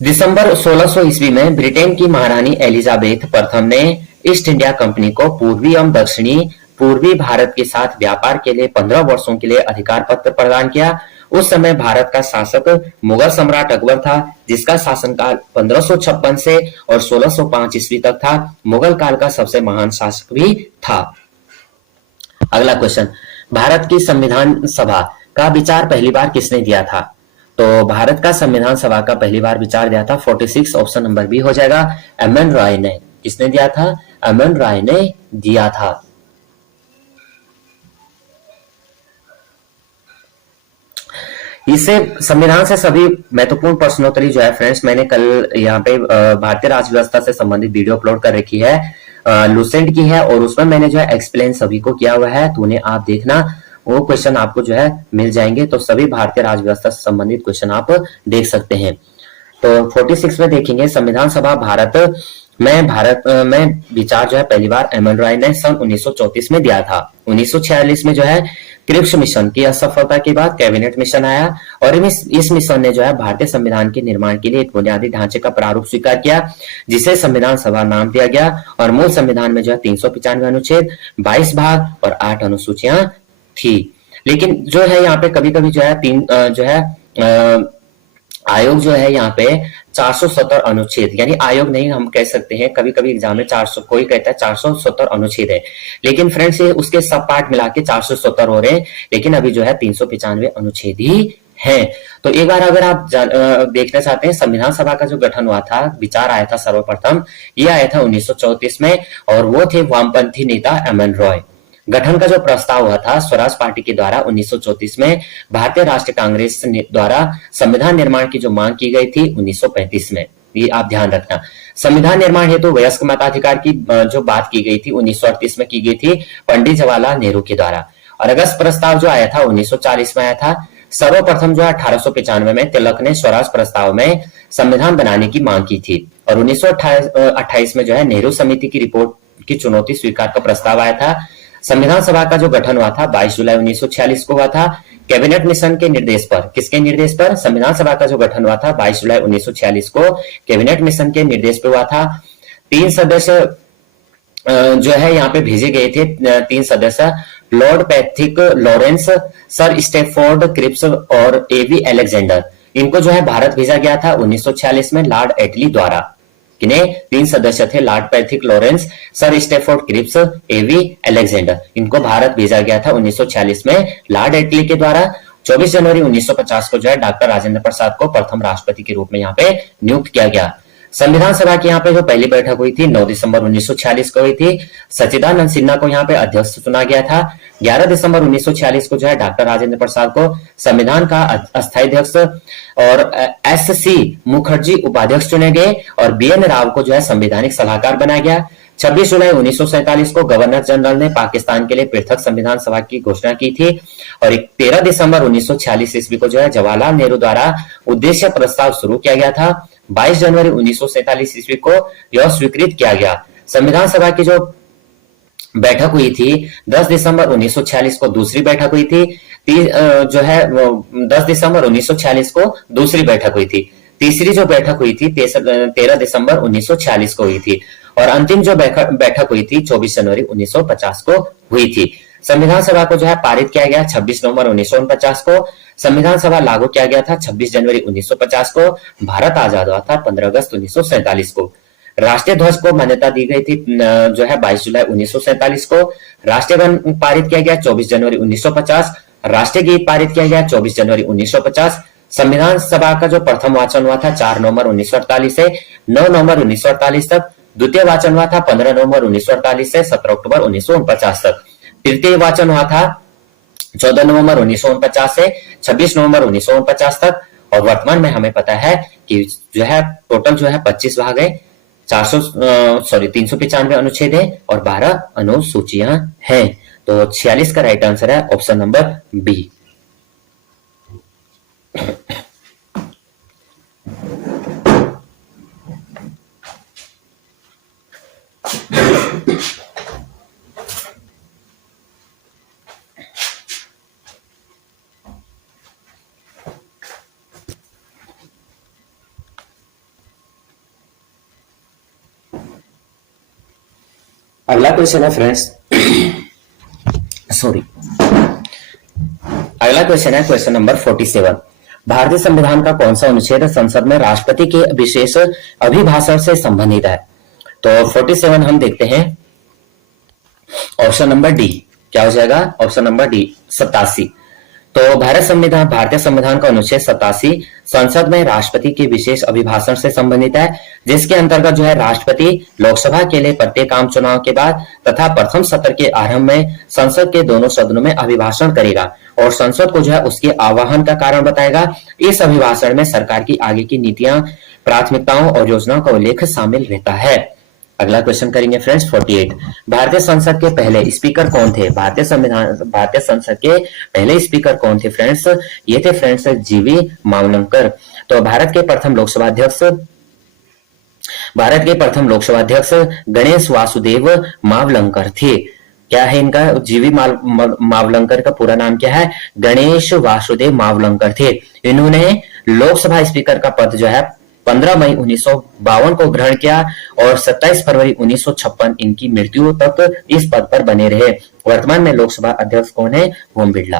दिसंबर 1600 ईस्वी में ब्रिटेन की महारानी एलिजाबेथ प्रथम ने ईस्ट इंडिया कंपनी को पूर्वी एवं दक्षिणी पूर्वी भारत के साथ व्यापार के लिए 15 वर्षों के लिए अधिकार पत्र प्रदान किया। उस समय भारत का शासक मुगल सम्राट अकबर था, जिसका शासनकाल 1556 से और 1605 ईस्वी तक था। मुगल काल का सबसे महान शासक भी था। अगला क्वेश्चन, भारत की संविधान सभा का विचार पहली बार किसने दिया था? तो भारत का संविधान सभा का पहली बार विचार दिया था 46 ऑप्शन नंबर बी हो जाएगा, एम.एन. रॉय ने। किसने दिया था? एम.एन. रॉय ने दिया था। इससे संविधान से सभी महत्वपूर्ण प्रश्नोत्तरी जो है फ्रेंड्स, मैंने कल यहाँ पे भारतीय राज्य व्यवस्था से संबंधित वीडियो अपलोड कर रखी है, लुसेंट की है, और उसमें मैंने जो है एक्सप्लेन सभी को किया हुआ है, तो उन्हें आप देखना, वो क्वेश्चन आपको जो है मिल जाएंगे। तो सभी भारतीय राज्य व्यवस्था से संबंधित क्वेश्चन आप देख सकते हैं। तो 46 में देखेंगे, संविधान सभा भारत में विचार जो है पहली बार एम.एन. रॉय ने सन 1934 में दिया था। 1946 में जो है क्रिप्स मिशन की असफलता के बाद कैबिनेट मिशन आया और इस मिशन ने जो है भारतीय संविधान के निर्माण के लिए एक बुनियादी ढांचे का प्रारूप स्वीकार किया, जिसे संविधान सभा नाम दिया गया। और मूल संविधान में जो है 395 अनुच्छेद, 22 भाग और 8 अनुसूचियां थी। लेकिन जो है यहाँ पे कभी-कभी जो है आयोग जो है यहाँ पे 470 अनुच्छेद, यानी आयोग नहीं हम कह सकते हैं, कभी-कभी एग्जाम में 400 कोई कहता है 470 अनुच्छेद है, लेकिन फ्रेंड्स ये उसके सब पार्ट मिला के 470 हो रहे हैं, लेकिन अभी जो है 395 अनुच्छेद ही है। तो एक बार अगर आप देखना चाहते हैं संविधान सभा का जो गठन हुआ था, विचार आया था सर्वप्रथम, ये आया था 1934 में, और वो थे वामपंथी नेता एम.एन. रॉय। गठन का जो प्रस्ताव हुआ था स्वराज पार्टी के द्वारा 1934 में, भारतीय राष्ट्रीय कांग्रेस द्वारा संविधान निर्माण की जो मांग की गई थी 1935 में, ये आप ध्यान रखना। संविधान निर्माण हेतु वयस्क मताधिकार की जो बात की गई थी 1938 में की गई थी पंडित जवाहरलाल नेहरू के द्वारा, और अगस्त प्रस्ताव जो आया था 1940 में आया था। सर्वप्रथम जो 1895 में तिलक ने स्वराज प्रस्ताव में संविधान बनाने की मांग की थी, और 1928 में जो है नेहरू समिति की रिपोर्ट की चुनौती स्वीकार का प्रस्ताव आया था। संविधान सभा का जो गठन हुआ था 22 जुलाई 1946 को हुआ था, कैबिनेट मिशन के निर्देश पर। किसके निर्देश पर? संविधान सभा का जो गठन हुआ था 22 जुलाई 1946 को कैबिनेट मिशन के निर्देश पर हुआ था। 3 सदस्य जो है यहाँ पे भेजे गए थे, 3 सदस्य, lord Pethick Lawrence, sir Stafford Cripps और ए.वी. अलेक्जेंडर। इनको जो है भारत भेजा गया था 1946 में लॉर्ड एटली द्वारा। किन्हें? 3 सदस्य थे, lord Pethick Lawrence, sir Stafford Cripps, A V. Alexander. इनको भारत भेजा गया था 1946 में लॉर्ड एटली के द्वारा। 24 जनवरी 1950 को जो है डॉक्टर राजेंद्र प्रसाद को प्रथम राष्ट्रपति के रूप में यहाँ पे नियुक्त किया गया। संविधान सभा की यहाँ पे जो पहली बैठक हुई थी 9 दिसंबर 1946 को हुई थी। सच्चिदानंद सिन्हा को यहाँ पे अध्यक्ष चुना गया था। 11 दिसंबर 1946 को जो है डॉक्टर राजेंद्र प्रसाद को संविधान का अस्थायी अध्यक्ष और एस.सी. मुखर्जी उपाध्यक्ष चुने गए, और बी.एन. राव को जो है संवैधानिक सलाहकार बनाया गया। 26 जुलाई 1947 को गवर्नर जनरल ने पाकिस्तान के लिए पृथक संविधान सभा की घोषणा की थी। और 13 दिसंबर 1946 ईस्वी को जो है जवाहरलाल नेहरू द्वारा उद्देश्य प्रस्ताव शुरू किया गया था। 22 जनवरी 1947 ईस्वी को यह स्वीकृत किया गया। संविधान सभा की जो बैठक हुई थी 10 दिसंबर 1946 को दूसरी बैठक हुई थी। जो है 10 दिसंबर 1946 को दूसरी बैठक हुई थी। तीसरी जो बैठक हुई थी 13 दिसंबर 1946 को हुई थी। और अंतिम जो बैठक हुई थी 24 जनवरी 1950 को हुई थी। संविधान सभा को जो है पारित किया गया 26 नवंबर 1949 को। संविधान सभा लागू किया गया था 26 जनवरी 1950 को। भारत आजाद हुआ था 15 अगस्त 1947 को। राष्ट्रीय ध्वज को मान्यता दी गई थी जो है 22 जुलाई 1947 को। राष्ट्रीय गान पारित किया गया 24 जनवरी 1950। राष्ट्रीय गीत पारित किया गया 24 जनवरी 1950। संविधान सभा का जो प्रथम वाचन हुआ था 4 नवंबर 1948 से 9 नवंबर 1948 तक। द्वितीय वाचन हुआ था 15 नवंबर 1948 से 17 अक्टूबर 1949 तक। तृतीय वाचन हुआ था 14 नवंबर 1949 से 26 नवंबर 1949 तक। और वर्तमान में हमें पता है कि जो है टोटल जो है 25 भाग है, 395 अनुच्छेद है और 12 अनुसूचियां हैं। तो 46 का राइट आंसर है ऑप्शन नंबर बी। अगला क्वेश्चन है फ्रेंड्स सॉरी अगला क्वेश्चन है क्वेश्चन नंबर 47। भारतीय संविधान का कौन सा अनुच्छेद संसद में राष्ट्रपति के विशेष अभिभाषण से संबंधित है? तो 47 हम देखते हैं ऑप्शन नंबर डी। क्या हो जाएगा? Option number D 87। तो भारतीय संविधान का अनुच्छेद 87 संसद में राष्ट्रपति के विशेष अभिभाषण से संबंधित है, जिसके अंतर्गत जो है राष्ट्रपति लोकसभा के लिए प्रत्येक आम चुनाव के बाद तथा प्रथम सत्र के आरंभ में संसद के दोनों सदनों में अभिभाषण करेगा और संसद को जो है उसके आह्वान का कारण बताएगा। इस अभिभाषण में सरकार की आगे की नीतियां, प्राथमिकताओं और योजनाओं का उल्लेख शामिल रहता है। अगला क्वेश्चन करेंगे फ्रेंड्स 48। भारतीय संसद के पहले स्पीकर कौन थे? भारतीय संसद के पहले स्पीकर कौन थे फ्रेंड्स? ये थे फ्रेंड्स जीवी मावलंकर। तो भारत के प्रथम लोकसभा अध्यक्ष गणेश वासुदेव मावलंकर थे। क्या है इनका? जीवी मावलंकर का पूरा नाम क्या है? गणेश वासुदेव मावलंकर थे। इन्होंने लोकसभा स्पीकर का पद जो है 15 मई 1952 को ग्रहण किया और 27 फरवरी 1956 इनकी मृत्यु तक इस पद पर बने रहे। वर्तमान में लोकसभा अध्यक्ष कौन है? ओम बिरला।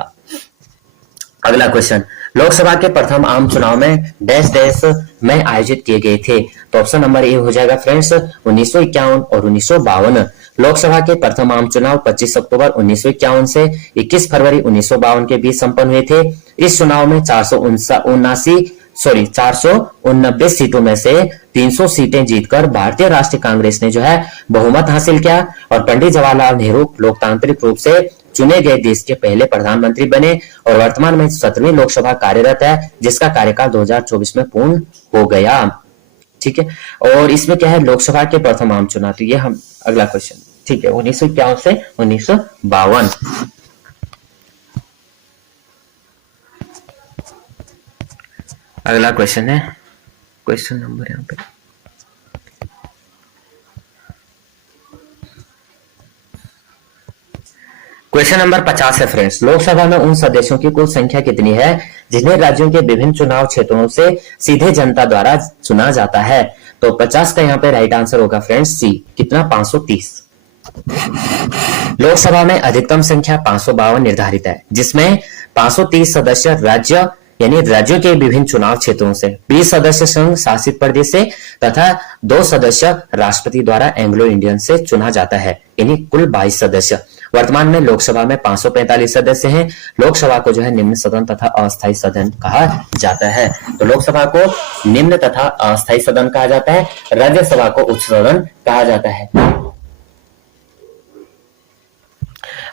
अगला क्वेश्चन, लोकसभा के प्रथम आम चुनाव में डैश डैश में आयोजित किए गए थे। तो ऑप्शन नंबर ए हो जाएगा फ्रेंड्स 1951 और 1952। लोकसभा के प्रथम आम चुनाव 25 अक्टूबर 1951 से 21 फरवरी 1952 के बीच संपन्न हुए थे। इस चुनाव में 489 सीटों में से 300 सीटें जीतकर भारतीय राष्ट्रीय कांग्रेस ने जो है बहुमत हासिल किया और पंडित जवाहरलाल नेहरू लोकतांत्रिक रूप से चुने गए देश के पहले प्रधानमंत्री बने और वर्तमान में 17वीं लोकसभा कार्यरत है, जिसका कार्यकाल 2024 में पूर्ण हो गया। ठीक है, और इसमें क्या है? लोकसभा के प्रथम आम चुनाव। तो ये हम अगला क्वेश्चन, ठीक है, 1951 से 1952। अगला क्वेश्चन है क्वेश्चन नंबर यहाँ पे क्वेश्चन नंबर 50 है फ्रेंड्स। लोकसभा में उन सदस्यों की कुल संख्या कितनी है जिन्हें राज्यों के विभिन्न चुनाव क्षेत्रों से सीधे जनता द्वारा चुना जाता है? तो 50 का यहाँ पे राइट आंसर होगा फ्रेंड्स सी। कितना? 530। लोकसभा में अधिकतम संख्या 552 निर्धारित है, जिसमें 530 सदस्य राज्य यानी राज्यों के विभिन्न चुनाव क्षेत्रों से, 20 सदस्य संघ शासित प्रदेश से तथा 2 सदस्य राष्ट्रपति द्वारा एंग्लो इंडियन से चुना जाता है, यानी कुल 22 सदस्य। वर्तमान में लोकसभा में 545 सदस्य हैं। लोकसभा को जो है निम्न सदन तथा अस्थायी सदन कहा जाता है। तो लोकसभा को निम्न तथा अस्थायी सदन कहा जाता है, राज्यसभा को उच्च सदन कहा जाता है।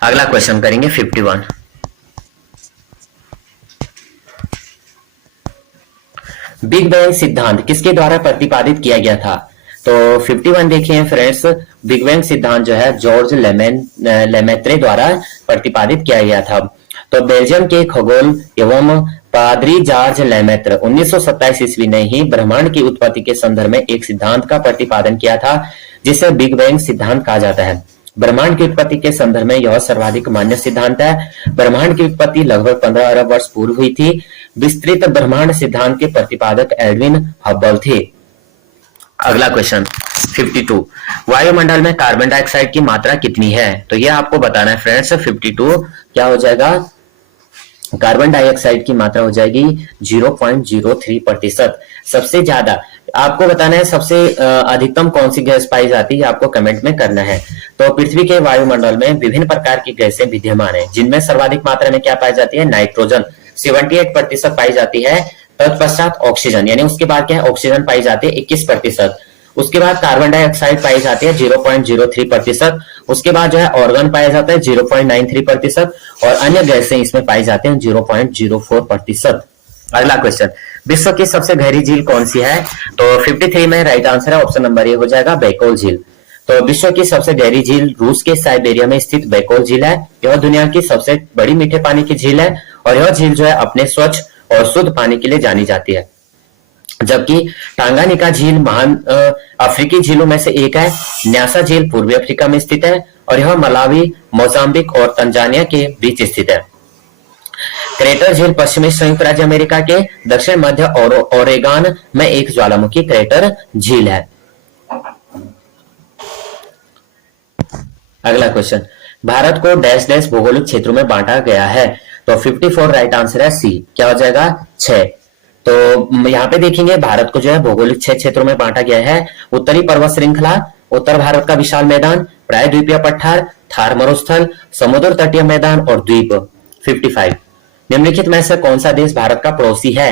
अगला क्वेश्चन करेंगे 51। बिग बैंग सिद्धांत किसके द्वारा प्रतिपादित किया गया था? तो 51 देखिए फ्रेंड्स, बिग बैंग सिद्धांत जो है जॉर्ज लेमेत्रे द्वारा प्रतिपादित किया गया था। तो बेल्जियम के खगोल एवं पादरी जॉर्ज लेमेत्र 1927 ईस्वी ने ही ब्रह्मांड की उत्पत्ति के संदर्भ में एक सिद्धांत का प्रतिपादन किया था जिसे बिग बैंग सिद्धांत कहा जाता है। ब्रह्मांड की उत्पत्ति के संदर्भ में यह सर्वाधिक मान्य सिद्धांत है। ब्रह्मांड की उत्पत्ति लगभग 15 अरब वर्ष पूर्व हुई थी। विस्तृत ब्रह्मांड सिद्धांत के प्रतिपादक एडविन हब्बल थे। अगला क्वेश्चन 52, वायुमंडल में कार्बन डाइऑक्साइड की मात्रा कितनी है? तो यह आपको बताना है फ्रेंड्स। 52 क्या हो जाएगा? कार्बन डाइऑक्साइड की मात्रा हो जाएगी 0.03%। सबसे ज्यादा आपको बताना है सबसे अधिकतम कौन सी गैस पाई जाती है, आपको कमेंट में करना है। तो पृथ्वी के वायुमंडल में विभिन्न प्रकार की गैसें विद्यमान है, जिनमें सर्वाधिक मात्रा में क्या पाई जाती है? नाइट्रोजन 78% पाई जाती है। तत्पश्चात ऑक्सीजन, यानी उसके बाद क्या है? ऑक्सीजन पाई जाती है 21%। उसके बाद कार्बन डाइऑक्साइड पाई जाती है 0.03%। उसके बाद जो है ऑर्गन पाया जाता है 0.93% और अन्य गैसें इसमें पाई जाती हैं 0.04%। अगला क्वेश्चन, विश्व की सबसे गहरी झील कौन सी है? तो 53 में राइट आंसर है ऑप्शन नंबर ए हो जाएगा बैकोल झील। तो विश्व की सबसे गहरी झील रूस के साइबेरिया में स्थित बैकोल झील है। यह दुनिया की सबसे बड़ी मीठे पानी की झील है और यह झील जो है अपने स्वच्छ और शुद्ध पानी के लिए जानी जाती है। जबकि टांगानिका झील महान अफ्रीकी झीलों में से एक है। न्यासा झील पूर्वी अफ्रीका में स्थित है और यह मलावी, मोजाम्बिक और तंजानिया के बीच स्थित है। क्रेटर झील पश्चिमी संयुक्त राज्य अमेरिका के दक्षिण मध्य ओरेगन में एक ज्वालामुखी क्रेटर झील है। अगला क्वेश्चन, भारत को डैश डैश भौगोलिक क्षेत्रों में बांटा गया है? तो 54 राइट आंसर है सी, क्या हो जाएगा? 6। तो यहाँ पे देखेंगे भारत को जो है भौगोलिक 6 क्षेत्रों में बांटा गया है। उत्तरी पर्वत श्रृंखला, उत्तर भारत का विशाल मैदान, प्रायद्वीपीय पठार, थार मरुस्थल, समुद्र तटीय मैदान और द्वीप। 55, निम्नलिखित में से कौन सा देश भारत का पड़ोसी है?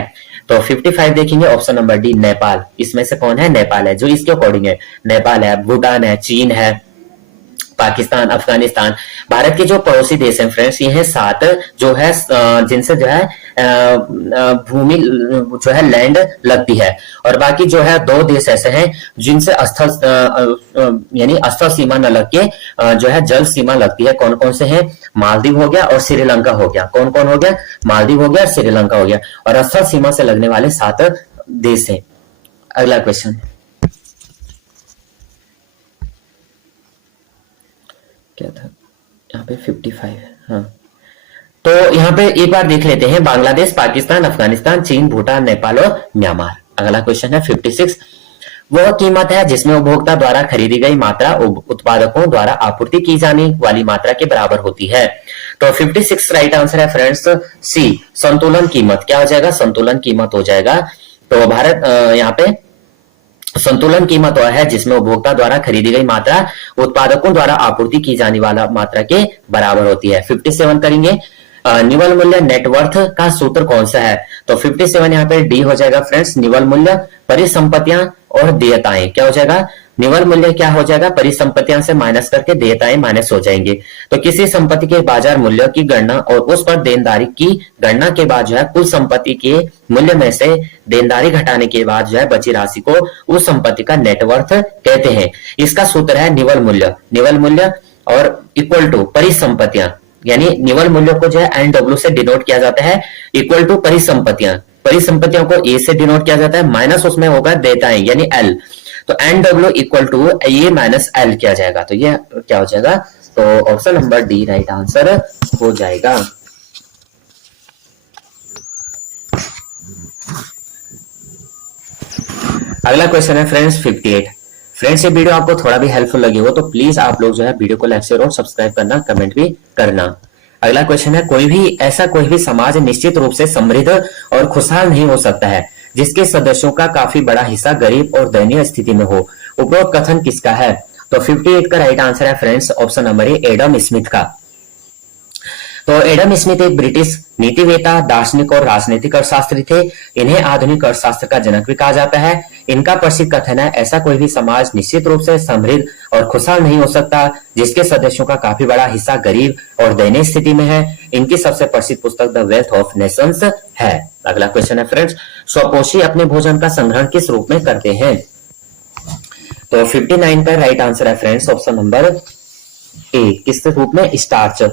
तो 55 देखेंगे ऑप्शन नंबर डी नेपाल। इसमें से कौन है? नेपाल है, जो इसके अकॉर्डिंग है। नेपाल है, भूटान है, चीन है, पाकिस्तान, अफगानिस्तान। भारत के जो पड़ोसी देश हैं फ्रेंड्स, ये हैं 7 जो है जिनसे जो है भूमि जो है लैंड लगती है, और बाकी जो है 2 देश ऐसे हैं जिनसे स्थल यानी स्थल सीमा न लग के जो है जल सीमा लगती है। कौन कौन से हैं? मालदीव हो गया और श्रीलंका हो गया। कौन कौन हो गया? मालदीव हो गया, श्रीलंका हो गया, और स्थल सीमा से लगने वाले 7 देश हैं। अगला क्वेश्चन क्या था यहाँ पे? 55। हाँ, तो यहाँ पे एक बार देख लेते हैं। बांग्लादेश, पाकिस्तान, अफगानिस्तान, चीन, भूटान, नेपाल और म्यांमार। अगला क्वेश्चन है 56, वह कीमत है जिसमें उपभोक्ता द्वारा खरीदी गई मात्रा उत्पादकों द्वारा आपूर्ति की जाने वाली मात्रा के बराबर होती है। तो 56 राइट आंसर है फ्रेंड्स सी, संतुलन कीमत। क्या हो जाएगा? संतुलन कीमत हो जाएगा। तो भारत यहाँ पे संतुलन कीमत वह है जिसमें उपभोक्ता द्वारा खरीदी गई मात्रा उत्पादकों द्वारा आपूर्ति की जाने वाला मात्रा के बराबर होती है। 57 करेंगे, निवल मूल्य नेटवर्थ का सूत्र कौन सा है? तो 57 यहाँ पे डी हो जाएगा फ्रेंड्स, निवल मूल्य, परिसंपत्तियां और देयताएं। क्या हो जाएगा? निवल मूल्य क्या हो जाएगा? परिसंपत्तियां से माइनस करके देयताएं माइनस हो जाएंगे। तो किसी संपत्ति के बाजार मूल्य की गणना और उस पर देनदारी की गणना के बाद जो है कुल संपत्ति के मूल्य में से देनदारी घटाने के बाद जो है बची राशि को उस संपत्ति का नेटवर्थ कहते हैं। इसका सूत्र है निवल मूल्य। निवल मूल्य और इक्वल टू परिसंपत्तियां, यानी निवल मूल्य को जो है NW से डिनोट किया जाता है, इक्वल टू परिसंपत्तियां। परिसंपत्तियों को ए से डिनोट किया जाता है, माइनस उसमें होगा देयताएं यानी एल। तो NW equal to A minus L किया जाएगा। तो ये क्या हो जाएगा? तो option number D right answer हो जाएगा। अगला क्वेश्चन है फ्रेंड्स 58। फ्रेंड्स ये वीडियो आपको थोड़ा भी हेल्पफुल लगी हो तो प्लीज आप लोग जो है वीडियो को लाइक शेयर और सब्सक्राइब करना, कमेंट भी करना। अगला क्वेश्चन है, कोई भी समाज निश्चित रूप से समृद्ध और खुशहाल नहीं हो सकता है जिसके सदस्यों का काफी बड़ा हिस्सा गरीब और दयनीय स्थिति में हो। उपरोक्त कथन किसका है? तो 58 का राइट आंसर है friends option number A, Adam Smith का। तो एडम स्मिथ एक ब्रिटिश नीतिवेता, दार्शनिक और राजनीतिक अर्थशास्त्री थे। इन्हें आधुनिक अर्थशास्त्र का जनक भी कहा जाता है। इनका प्रसिद्ध कथन है, ऐसा कोई भी समाज निश्चित रूप से समृद्ध और खुशहाल नहीं हो सकता जिसके सदस्यों का काफी बड़ा हिस्सा गरीब और दयनीय स्थिति में है। इनकी सबसे प्रसिद्ध पुस्तक द वेल्थ ऑफ नेशंस है। अगला क्वेश्चन है फ्रेंड्स, स्वपोषी अपने भोजन का संग्रहण किस रूप में करते हैं? तो 59 पर राइट आंसर है फ्रेंड्स ऑप्शन नंबर ए, किस रूप में? स्टार्च।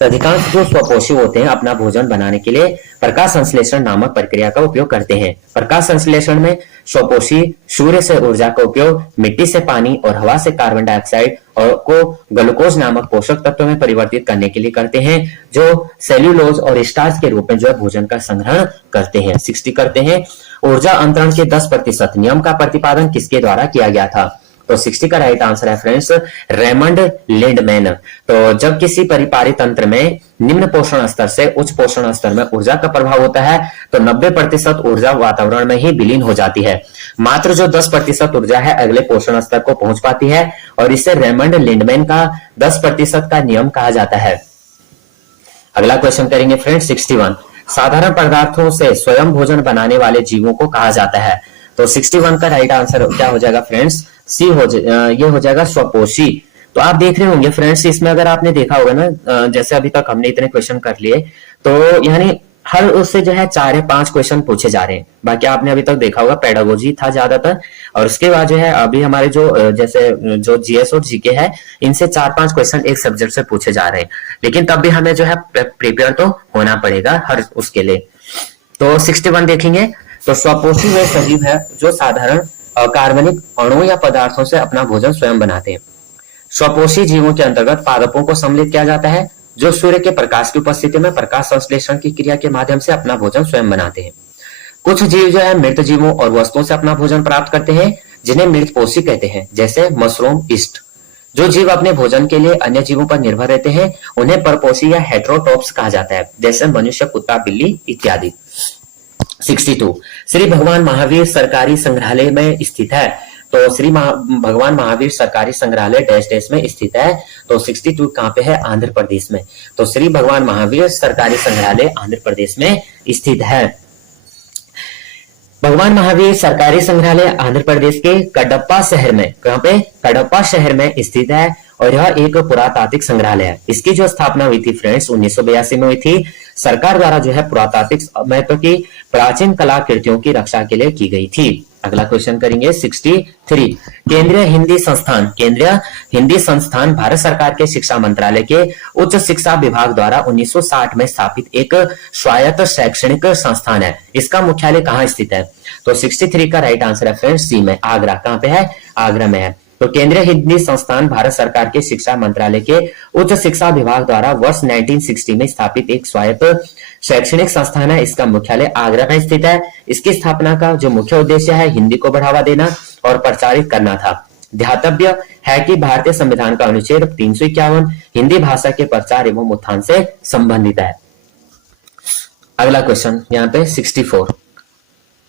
तो अधिकांश जो स्वपोषी होते हैं अपना भोजन बनाने के लिए प्रकाश संश्लेषण नामक प्रक्रिया का उपयोग करते हैं। प्रकाश संश्लेषण में स्वपोषी सूर्य से ऊर्जा का उपयोग मिट्टी से पानी और हवा से कार्बन डाइऑक्साइड और को ग्लूकोज नामक पोषक तत्वों में परिवर्तित करने के लिए करते हैं, जो सेल्यूलोज और स्टार्च के रूप में जो है भोजन का संग्रहण करते हैं। 60 करते हैं, ऊर्जा अंतरण के 10% नियम का प्रतिपादन किसके द्वारा किया गया था? तो 60 का राइट आंसर है फ्रेंड्स रेमंड लिंडमैन। तो जब किसी परिपारी तंत्र में निम्न पोषण स्तर से उच्च पोषण स्तर में ऊर्जा का प्रभाव होता है तो 90% ऊर्जा वातावरण में ही विलीन हो जाती है। मात्र जो 10% ऊर्जा है अगले पोषण स्तर को पहुंच पाती है और इसे रेमंड लिंडमैन का 10% का नियम कहा जाता है। अगला क्वेश्चन करेंगे फ्रेंड्स 61। साधारण पदार्थों से स्वयं भोजन बनाने वाले जीवों को कहा जाता है। तो 61 का राइट आंसर क्या हो जाएगा फ्रेंड्स? सी ये हो जाएगा स्वपोषी। तो आप देख रहे होंगे फ्रेंड्स, इसमें अगर आपने देखा होगा ना, जैसे अभी तक हमने इतने क्वेश्चन कर लिए, तो यानी हर उससे जो है 4 या 5 क्वेश्चन पूछे जा रहे हैं। बाकी आपने अभी तक देखा होगा पेडागोजी था ज्यादातर, और उसके बाद जो है अभी हमारे जो जैसे जो जीएस और जीके है, इनसे 4-5 क्वेश्चन एक सब्जेक्ट से पूछे जा रहे हैं। लेकिन तब भी हमें जो है प्रिपेयर तो होना पड़ेगा हर उसके लिए। तो 61 देखेंगे, तो स्वपोषी वे सजीव है जो साधारण अकार्बनिक अणु या पदार्थों से अपना भोजन स्वयं बनाते हैं। स्वपोषी जीवों के अंतर्गत पादपों को सम्मिलित किया जाता है जो सूर्य के प्रकाश की उपस्थिति में प्रकाश संश्लेषण की क्रिया के माध्यम से अपना भोजन स्वयं बनाते हैं। कुछ जीव जो है मृत जीवों और वस्तुओं से अपना भोजन प्राप्त करते हैं जिन्हें मृतपोषी कहते हैं, जैसे मशरूम, ईस्ट। जो जीव अपने भोजन के लिए अन्य जीवों पर निर्भर रहते हैं उन्हें परपोषी या हेटेरोट्रोप्स कहा जाता है, जैसे मनुष्य, कुत्ता, बिल्ली इत्यादि। 62 श्री भगवान महावीर सरकारी संग्रहालय में स्थित है। तो श्री भगवान महावीर सरकारी संग्रहालय डैश डैश में स्थित है। तो 62 कहां पे है? आंध्र प्रदेश में। तो श्री भगवान महावीर सरकारी संग्रहालय आंध्र प्रदेश में स्थित है। भगवान महावीर सरकारी संग्रहालय आंध्र प्रदेश के कडप्पा शहर में, कहां पे? कडप्पा शहर में स्थित है और यह एक पुरातात्विक संग्रहालय है। इसकी जो स्थापना हुई थी फ्रेंड्स 1982 में हुई थी। सरकार द्वारा जो है पुरातात्विक महत्व की प्राचीन कलाकृतियों की रक्षा के लिए की गई थी। अगला क्वेश्चन करेंगे 63। केंद्रीय हिंदी संस्थान भारत सरकार के शिक्षा मंत्रालय के उच्च शिक्षा विभाग द्वारा 1960 में स्थापित एक स्वायत्त शैक्षणिक संस्थान है। इसका मुख्यालय कहाँ स्थित है? तो 63 का राइट आंसर है फ्रेंड्स सी में, आगरा। कहाँ पे है? आगरा में है। तो केंद्रीय हिंदी संस्थान भारत सरकार के शिक्षा मंत्रालय के उच्च शिक्षा विभाग द्वारा वर्ष 1960 में स्थापित एक स्वायत्त शैक्षणिक संस्थान है। इसका मुख्यालय आगरा में स्थित है। इसकी स्थापना का जो मुख्य उद्देश्य है हिंदी को बढ़ावा देना और प्रचारित करना था। ध्यातव्य है कि भारतीय संविधान का अनुच्छेद 351 हिंदी भाषा के प्रचार एवं उत्थान से संबंधित है। अगला क्वेश्चन यहाँ पे 64।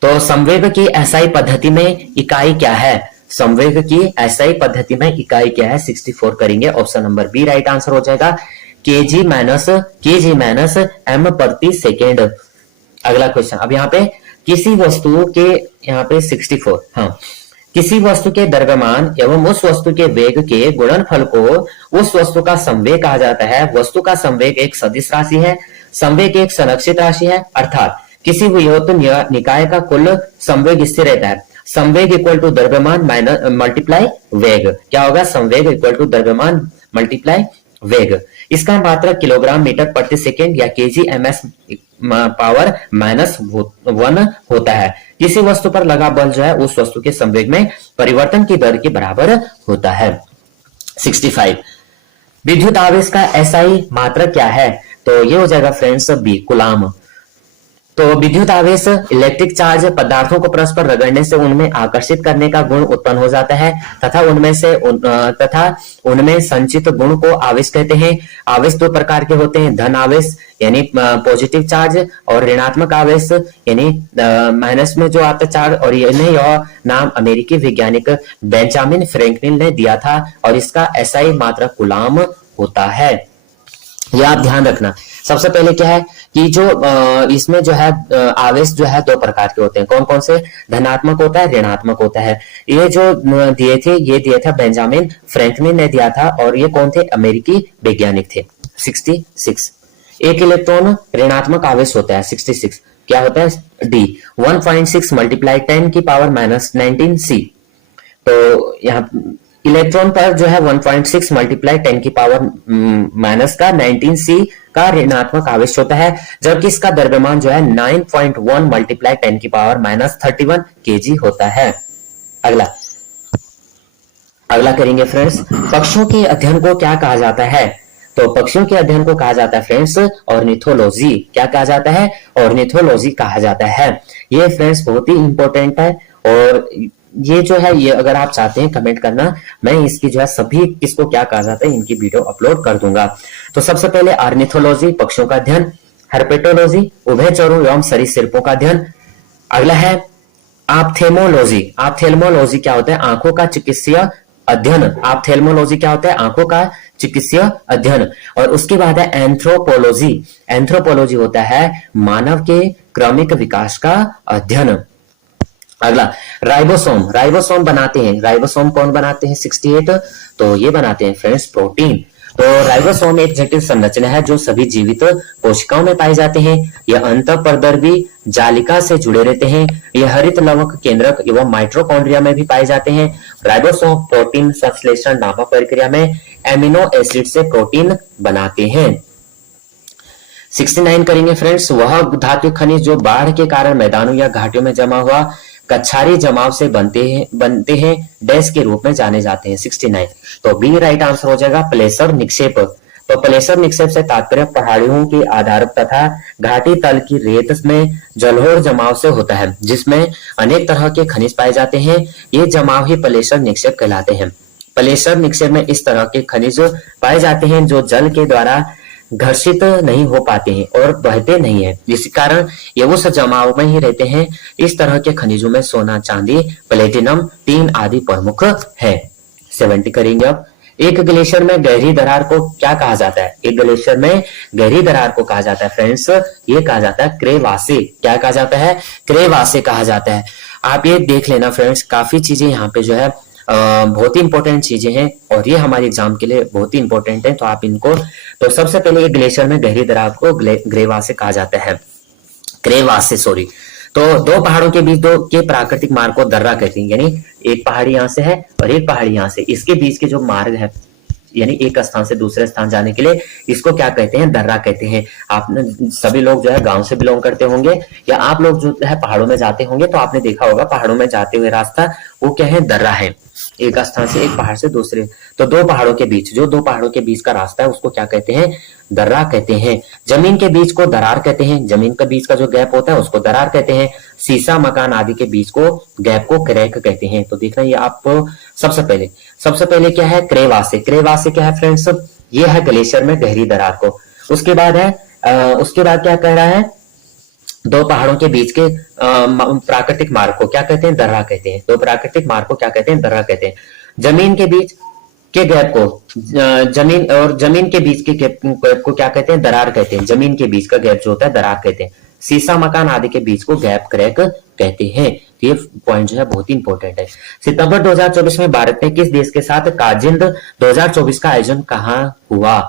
तो संवेग की एसआई पद्धति में इकाई क्या है? संवेग की एसआई पद्धति में इकाई क्या है? 64 करेंगे, option number B right answer हो जाएगा, केजी माइनस एम प्रति सेकेंड। अगला क्वेश्चन, अब यहाँ पे किसी वस्तु के, यहाँ पे 64, हाँ, किसी वस्तु के द्रव्यमान एवं उस वस्तु के वेग के गुणनफल को उस वस्तु का संवेग कहा जाता है। वस्तु का संवेग एक सदिश राशि है, संवेग एक संरक्षित राशि है, अर्थात किसी वियोत निकाय का कुल संवेग स्थिर रहता है। संवेग इक्वल टू द्रव्यमान माइनस मल्टीप्लाई वेग, क्या होगा? संवेग इक्वल टू द्रव्यमान मल्टीप्लाई वेग। इसका मात्रक किलोग्राम मीटर प्रति सेकेंड या केजी एमएस पावर -1 होता है। किसी वस्तु पर लगा बल जो है उस वस्तु के संवेग में परिवर्तन की दर के बराबर होता है। 65 विद्युत आवेश का एसआई मात्रक क्या है? तो ये हो जाएगा फ्रेंड्स बी, कूलाम। तो विद्युत आवेश इलेक्ट्रिक चार्ज पदार्थों को परस्पर रगड़ने से उनमें आकर्षित करने का गुण उत्पन्न हो जाता है तथा उनमें संचित गुण को आवेश कहते हैं। आवेश दो प्रकार के होते हैं, धन आवेश यानी पॉजिटिव चार्ज और ऋणात्मक आवेश यानी माइनस में जो आता चार्ज। और यह नाम अमेरिकी वैज्ञानिक बेंजामिन फ्रैंकलिन ने दिया था और इसका एसआई मात्रक कूलाम होता है। यह आप ध्यान रखना। सबसे पहले क्या है कि जो इसमें जो है आवेश जो है दो प्रकार के होते हैं। कौन कौन से? धनात्मक होता है, ऋणात्मक होता है। ये जो दिए थे ये दिया था बेंजामिन फ्रैंकलिन ने दिया था और ये कौन थे? अमेरिकी वैज्ञानिक थे। 66 एक इलेक्ट्रॉन ऋणात्मक आवेश होता है। 66 क्या होता है? डी 1.6 × 10⁻⁻19 C तो यहाँ इलेक्ट्रॉन पर जो है 1.6 मल्टीप्लाई 10 की पावर माइनस का 19 सी का ऋणात्मक आवेश होता है, जबकि इसका द्रव्यमान जो है 9.1 मल्टीप्लाई 10 की पावर माइनस 31 केजी होता है। अगला अगला करेंगे फ्रेंड्स, पक्षियों के अध्ययन को क्या कहा जाता है? तो पक्षियों के अध्ययन को कहा जाता है फ्रेंड्स ऑर्निथोलॉजी। क्या कहा जाता है? ऑर्निथोलॉजी कहा जाता है। ये फ्रेंड्स बहुत ही इंपॉर्टेंट है, और ये जो है, ये अगर आप चाहते हैं कमेंट करना, मैं इसकी जो है सभी किसको क्या कहा जाता है इनकी वीडियो अपलोड कर दूंगा। तो सबसे पहले ऑर्निथोलॉजी पक्षियों का अध्ययन, हर्पेटोलॉजी उभयचरों एवं सरीसृपों का अध्ययन। अगला है ऑप्थेल्मोलॉजी। ऑप्थेल्मोलॉजी क्या होता है? आंखों का चिकित्सीय अध्ययन। ऑप्थेल्मोलॉजी क्या होता है? आंखों का चिकित्सीय अध्ययन। और उसके बाद है एंथ्रोपोलॉजी। एंथ्रोपोलॉजी होता है मानव के क्रमिक विकास का अध्ययन। अगला राइबोसोम। राइबोसोम बनाते हैं, राइबोसोम कौन बनाते हैं? 68। तो ये बनाते हैं फ्रेंड्स प्रोटीन। तो राइबोसोम एक जटिल संरचना है जो सभी जीवित कोशिकाओं में पाए जाते हैं। यह अंतःपरद्रवी जालिका से जुड़े रहते हैं। यह हरित लवक केंद्रक एवं माइटोकॉन्ड्रिया में भी पाए जाते हैं। राइबोसोम प्रोटीन संश्लेषण नामक प्रक्रिया में एमिनो एसिड से प्रोटीन बनाते हैं। 69 करेंगे फ्रेंड्स, वह धातु खनिज जो बाढ़ के कारण मैदानों या घाटियों में जमा हुआ कच्छारी जमाव से बनते हैं डैश के रूप में जाने जाते हैं। 69 तो बी राइट आंसर हो जाएगा प्लेसर निक्षेप। तो प्लेसर निक्षेप से तात्पर्य पहाड़ियों के आधार तथा घाटी तल की रेत में जलोढ़ जमाव से होता है, जिसमें अनेक तरह के खनिज पाए जाते हैं। ये जमाव ही प्लेसर निक्षेप कहलाते हैं। प्लेसर निक्षेप में इस तरह के खनिज पाए जाते हैं जो जल के द्वारा घर्षित नहीं हो पाते हैं और बहते नहीं है, जिस कारण ये उस जमाव में ही रहते हैं। इस तरह के खनिजों में सोना, चांदी, प्लेटिनम, टीन आदि प्रमुख है। 70 करेंगे अब, एक ग्लेशियर में गहरी दरार को क्या कहा जाता है? एक ग्लेशियर में गहरी दरार को कहा जाता है फ्रेंड्स, ये कहा जाता है क्रेवासे। क्या कहा जाता है? क्रेवासे कहा जाता है। आप ये देख लेना फ्रेंड्स, काफी चीजें यहाँ पे जो है बहुत ही इंपॉर्टेंट चीजें हैं, और ये हमारे एग्जाम के लिए बहुत ही इंपॉर्टेंट है। तो आप इनको, तो सबसे पहले ये ग्लेशियर में गहरी दरार को ग्रेवासे कहा जाता है, क्रेवासे सॉरी। तो दो पहाड़ों के बीच दो के प्राकृतिक मार्ग को दर्रा कहते हैं, यानी एक पहाड़ी यहाँ से है और एक पहाड़ी यहाँ से, इसके बीच के जो मार्ग है, यानी एक स्थान से दूसरे स्थान जाने के लिए, इसको क्या कहते हैं? दर्रा कहते हैं। आपने सभी लोग जो है गांव से बिलोंग करते होंगे, या आप लोग जो है पहाड़ों में जाते होंगे, तो आपने देखा होगा पहाड़ों में जाते हुए रास्ता वो क्या है? दर्रा है। एक स्थान से, एक पहाड़ से दूसरे, तो दो पहाड़ों के बीच, जो दो पहाड़ों के बीच का रास्ता है उसको क्या कहते हैं? दर्रा कहते हैं। जमीन के बीच को दरार कहते हैं। जमीन के बीच का जो गैप होता है उसको दरार कहते हैं। शीशा, मकान आदि के बीच को गैप को क्रैक कहते हैं। तो देखना ये आपको सबसे पहले क्या है? क्रेवासे। क्रेवासे क्या है फ्रेंड्स? ये है ग्लेशियर में गहरी दरार को। उसके बाद क्या कह रहा है? दो पहाड़ों के बीच के प्राकृतिक मार्ग को क्या कहते हैं? दर्रा कहते हैं। दो प्राकृतिक मार्ग को क्या कहते हैं? दर्रा कहते हैं। जमीन के बीच के गैप को जमीन के बीच के गैप को क्या कहते हैं? दरार कहते हैं। जमीन के बीच का गैप जो होता है दरार कहते हैं। शीशा, मकान आदि के बीच को गैप क्रैक कहते हैं। ये पॉइंट जो है बहुत ही इंपॉर्टेंट है। सितंबर 2024 में भारत ने किस देश के साथ काजिंद 2024 का आयोजन कहाँ हुआ?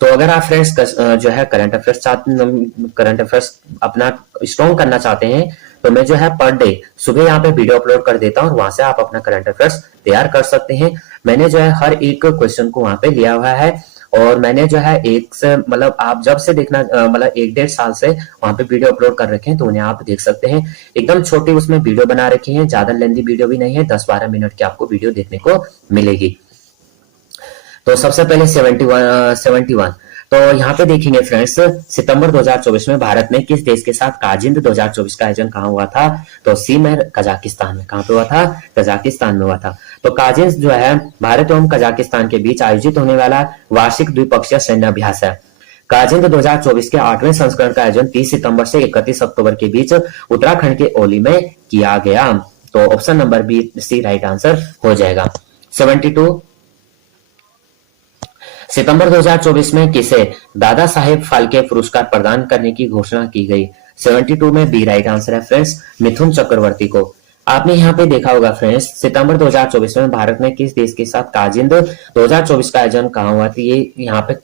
तो अगर आप फ्रेंड्स जो है करंट अफेयर्स अपना स्ट्रॉन्ग करना चाहते हैं, तो मैं जो है पर डे सुबह यहाँ पे वीडियो अपलोड कर देता हूँ, और वहां से आप अपना करंट अफेयर्स तैयार कर सकते हैं। मैंने जो है हर एक क्वेश्चन को वहां पे लिया हुआ है, और मैंने जो है एक से मतलब आप जब से देखना मतलब 1-1.5 साल से वहां पे वीडियो अपलोड कर रखे हैं, तो उन्हें आप देख सकते हैं। एकदम छोटी उसमें वीडियो बना रखी है, ज्यादा लेंथी वीडियो भी नहीं है, 10-12 मिनट की आपको वीडियो देखने को मिलेगी। तो सबसे पहले 71 तो यहाँ पे देखेंगे फ्रेंड्स, सितंबर 2024 में भारत ने किस देश के साथ काजिंद 2024 का आयोजन कहाँ हुआ था? तो सी में कजाकिस्तान में। कहाँ पे हुआ था? कजाकिस्तान में हुआ था। तो काजिंद जो है भारत एवं कजाकिस्तान के बीच आयोजित होने वाला वार्षिक द्विपक्षीय सैन्य अभ्यास है। काजिंद 2024 के 8वें संस्करण का आयोजन 30 सितंबर से 31 अक्टूबर के बीच उत्तराखंड के ओली में किया गया। तो option number B C right answer हो जाएगा। 72 सितंबर 2024 में किसे दादा साहेब फाल्के पुरस्कार प्रदान करने की घोषणा की गई? 72 में बी राइट आंसर है फ्रेंड्स, मिथुन चक्रवर्ती को। आपने यहाँ पे देखा होगा फ्रेंड्स, सितंबर 2024 में भारत ने किस देश के साथ काजिंद 2024 का आयोजन कहाँ हुआ था? ये यहाँ पे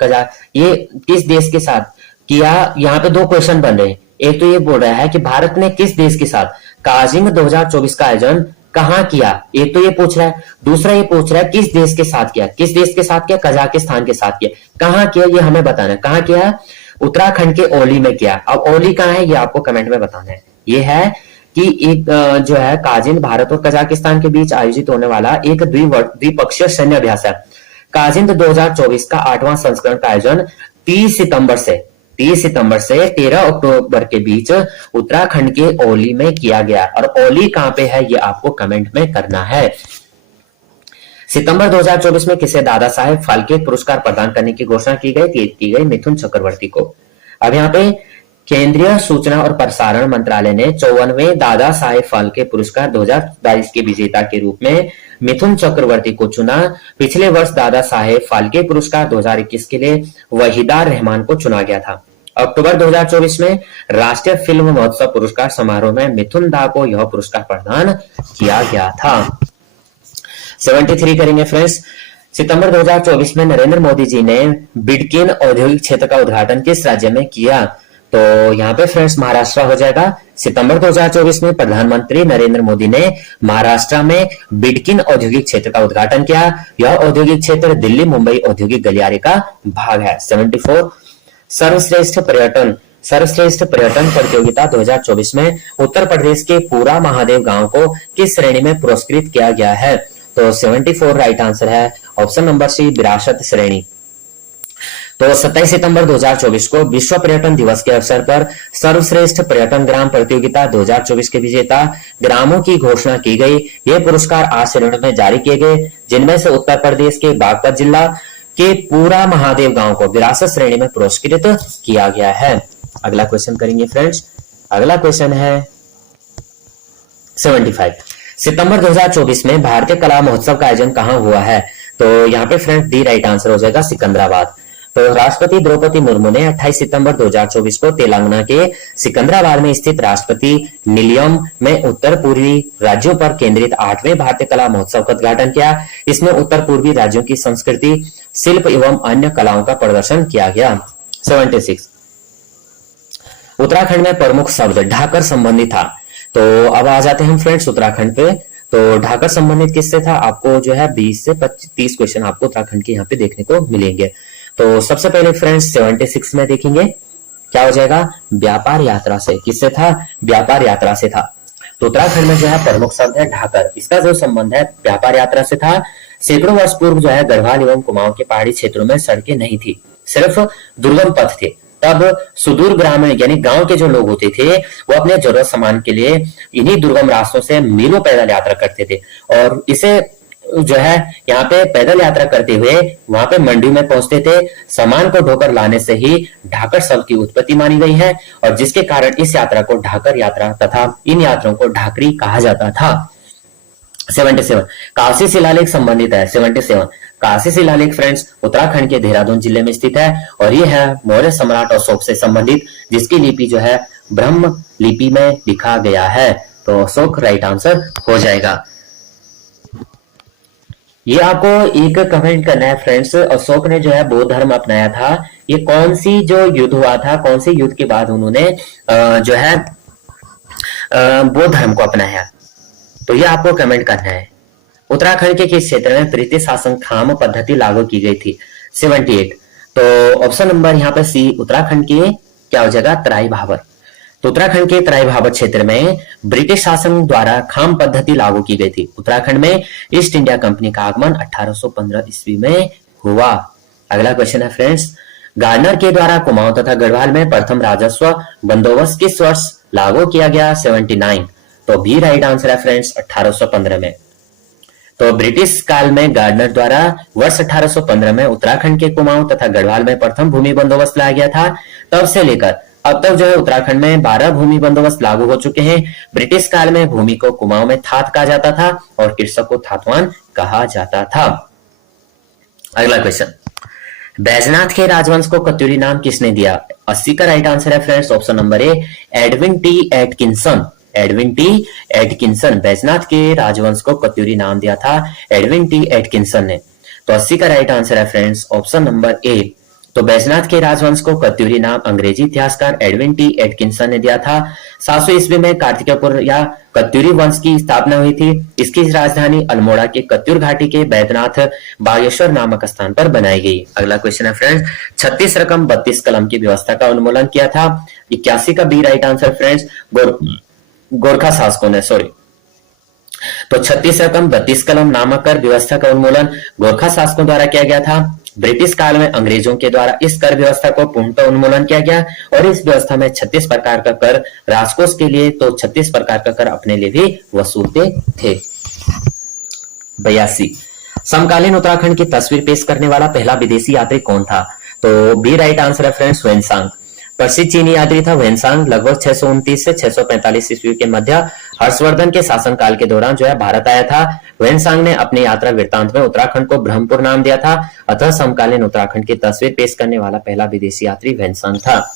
ये किस देश के साथ किया? यहाँ पे दो क्वेश्चन बन रहे हैं। एक तो ये बोल रहा है कि भारत ने किस देश के साथ काजिंद 2024 का आयोजन कहां किया, एक तो ये पूछ रहा है, दूसरा ये पूछ रहा है किस देश के साथ किया, किस देश के साथ किया, कजाकिस्तान के साथ किया, कहां किया ये हमें बताना है, कहां किया, उत्तराखंड के ओली में किया। अब ओली कहां है ये आपको कमेंट में बताना है। ये है कि एक जो है काजिन भारत और कजाकिस्तान के बीच आयोजित होने वाला एक द्विपक्षीय सैन्य अभ्यास है। काजिंद 2024 का 8वां संस्करण का आयोजन 30 सितंबर से 13 अक्टूबर के बीच उत्तराखंड के ओली में किया गया। और ओली कहां पे है ये आपको कमेंट में करना है। सितंबर 2024 में किसे दादा साहेब फाल्के पुरस्कार प्रदान करने की घोषणा की गई मिथुन चक्रवर्ती को। अब यहाँ पे केंद्रीय सूचना और प्रसारण मंत्रालय ने 54वें दादा साहेब फाल्के पुरस्कार 2022 के विजेता के रूप में मिथुन चक्रवर्ती को चुना। पिछले वर्ष दादा साहेब फाल्के पुरस्कार 2021 के लिए वहीदा रहमान को चुना गया था। अक्टूबर 2024 में राष्ट्रीय फिल्म महोत्सव पुरस्कार समारोह में मिथुन दा को यह पुरस्कार प्रदान किया गया था। 73 करेंगे फ्रेंड्स। सितंबर 2024 में नरेंद्र मोदी जी ने बिडकिन औद्योगिक क्षेत्र का उद्घाटन किस राज्य में किया? तो यहाँ पे फ्रेंड्स महाराष्ट्र हो जाएगा। सितंबर 2024 में प्रधानमंत्री नरेंद्र मोदी ने महाराष्ट्र में बिडकिन औद्योगिक क्षेत्र का उद्घाटन किया। यह औद्योगिक क्षेत्र दिल्ली मुंबई औद्योगिक गलियारे का भाग है। 74 सर्वश्रेष्ठ पर्यटन प्रतियोगिता 2024 में उत्तर प्रदेश के पूरा महादेव गांव को किस श्रेणी में पुरस्कृत किया गया है? तो 74 राइट आंसर है ऑप्शन नंबर सी, विरासत श्रेणी। तो 27 सितंबर 2024 को विश्व पर्यटन दिवस के अवसर पर सर्वश्रेष्ठ पर्यटन ग्राम प्रतियोगिता 2024 के विजेता ग्रामों की घोषणा की गई। ये पुरस्कार 8 श्रेणियों में जारी किए गए, जिनमें से उत्तर प्रदेश के बागपत जिला के पूरा महादेव गांव को विरासत श्रेणी में पुरस्कृत किया गया है। अगला क्वेश्चन करेंगे फ्रेंड्स। अगला क्वेश्चन है 75। सितंबर 2024 में भारतीय कला महोत्सव का आयोजन कहां हुआ है? तो यहाँ पे फ्रेंड्स डी राइट आंसर हो जाएगा, सिकंदराबाद। तो राष्ट्रपति द्रौपदी मुर्मू ने 28 सितंबर 2024 को तेलंगाना के सिकंदराबाद में स्थित राष्ट्रपति निलयम में उत्तर पूर्वी राज्यों पर केंद्रित 8वें भारतीय कला महोत्सव का उद्घाटन किया। इसमें उत्तर पूर्वी राज्यों की संस्कृति, शिल्प एवं अन्य कलाओं का प्रदर्शन किया गया। 76 उत्तराखंड में प्रमुख शब्द ढाकर संबंधी था। तो अब आ जाते हैं हम फ्रेंड्स उत्तराखंड पे। तो ढाकर संबंधित किससे था? आपको जो है 20 से 30 क्वेश्चन आपको उत्तराखंड के यहाँ पे देखने को मिलेंगे। तो सबसे पहले फ्रेंड्स 76 में देखेंगे क्या हो जाएगा, व्यापार यात्रा से। किससे था? व्यापार यात्रा से था। तो उत्तराखंड में जो है प्रमुख शब्द है ढाकर। इसका जो संबंध है व्यापार यात्रा से था। सैकड़ों वर्ष पूर्व जो है गढ़वाल एवं कुमाऊं के पहाड़ी क्षेत्रों में सड़कें नहीं थी, सिर्फ दुर्गम पथ थे। तब सुदूर ग्रामीण यानी गांव के जो लोग होते थे वो अपने जरूरत सामान के लिए इन्हीं दुर्गम रास्तों से मीलों पैदल यात्रा करते थे। और इसे जो है यहाँ पे पैदल यात्रा करते हुए वहां पे मंडी में पहुंचते थे। सामान को ढोकर लाने से ही ढाकर शब्द की उत्पत्ति मानी गई है, और जिसके कारण इस यात्रा को ढाकर यात्रा तथा इन यात्राओं को ढाकरी कहा जाता था। 77 काशी शिलालेख संबंधित है। 77 काशी शिलालेख फ्रेंड्स उत्तराखंड के देहरादून जिले में स्थित है, और ये है मौर्य सम्राट अशोक से संबंधित, जिसकी लिपि जो है ब्रह्म लिपि में लिखा गया है। तो अशोक राइट आंसर हो जाएगा। ये आपको एक कमेंट करना है फ्रेंड्स, अशोक ने जो है बौद्ध धर्म अपनाया था। ये कौन सी जो युद्ध हुआ था, कौन सी युद्ध के बाद उन्होंने जो है बौद्ध धर्म को अपनाया? तो ये आपको कमेंट करना है। उत्तराखंड के किस क्षेत्र में ब्रिटिश शासन खाम पद्धति लागू की गई थी? 78 तो ऑप्शन नंबर यहाँ पे सी, उत्तराखंड के क्या हो जाएगा, तराई भाबर। तो उत्तराखंड के तराई भाबर क्षेत्र में ब्रिटिश शासन द्वारा खाम पद्धति लागू की गई थी। उत्तराखंड में ईस्ट इंडिया कंपनी का आगमन 1815 ईस्वी में हुआ। अगला क्वेश्चन है फ्रेंड्स, गार्डनर के द्वारा कुमाऊं तथा गढ़वाल में प्रथम राजस्व बंदोबस्त किस वर्ष लागू किया गया? 79 तो बी राइट आंसर है फ्रेंड्स 1815 में। तो ब्रिटिश काल में गार्डनर द्वारा वर्ष 1815 में उत्तराखंड के कुमाऊं तथा गढ़वाल में प्रथम भूमि बंदोबस्त लाया गया था। तब से लेकर अब तक जो है उत्तराखंड में 12 भूमि बंदोबस्त लागू हो चुके हैं। ब्रिटिश काल में भूमि को कुमाऊं में थात कहा जाता था और कृषक को थातवान कहा जाता था। अगला क्वेश्चन, बैजनाथ के राजवंश को कत्यूरी नाम किसने दिया? 80 का राइट आंसर है friends option number A, Edwin T Atkinson. Edwin T Atkinson Baijnath के राजवंश को कत्यूरी नाम दिया था एडविन टी एटकिंसन ने। तो 80 का राइट आंसर है फ्रेंड्स ऑप्शन नंबर ए, तो बैजनाथ के राजवंश को कत्यूरी नाम अंग्रेजी इतिहासकार एडविन टी एटकिंसन ने दिया था। 700 ईस्वी में कार्तिकेयपुर या कत्यूरी वंश की स्थापना हुई थी। इसकी राजधानी अल्मोड़ा के कत्यूर घाटी के बैद्यनाथ बागेश्वर नामक स्थान पर बनाई गई। अगला क्वेश्चन है फ्रेंड्स, 36 रकम 32 कलम की व्यवस्था का उन्मूलन किया था। 81 का B right answer friends, Gorkha शासकों ने, सॉरी। तो 36 रकम 32 कलम नामक कर व्यवस्था का उन्मूलन गोरखा शासकों द्वारा किया गया था। ब्रिटिश काल में अंग्रेजों के द्वारा इस कर व्यवस्था को पूर्णतः उन्मूलन किया गया और इस व्यवस्था में 36 प्रकार का कर राजकोष के लिए तो 36 प्रकार का कर अपने लिए भी वसूलते थे। 82 समकालीन उत्तराखंड की तस्वीर पेश करने वाला पहला विदेशी यात्री कौन था? तो बी राइट आंसर है फ्रेंड्स, वेनसांग। प्रसिद्ध चीनी यात्री था वेनसांग। लगभग 629 से 645 ईस्वी के मध्य हर्षवर्धन के शासनकाल के दौरान जो है भारत आया था। वेनसांग ने अपनी यात्रा वृत्तांत में उत्तराखंड को ब्रह्मपुर नाम दिया था। अतः समकालीन उत्तराखंड की तस्वीर पेश करने वाला पहला विदेशी यात्री वेनसांग था।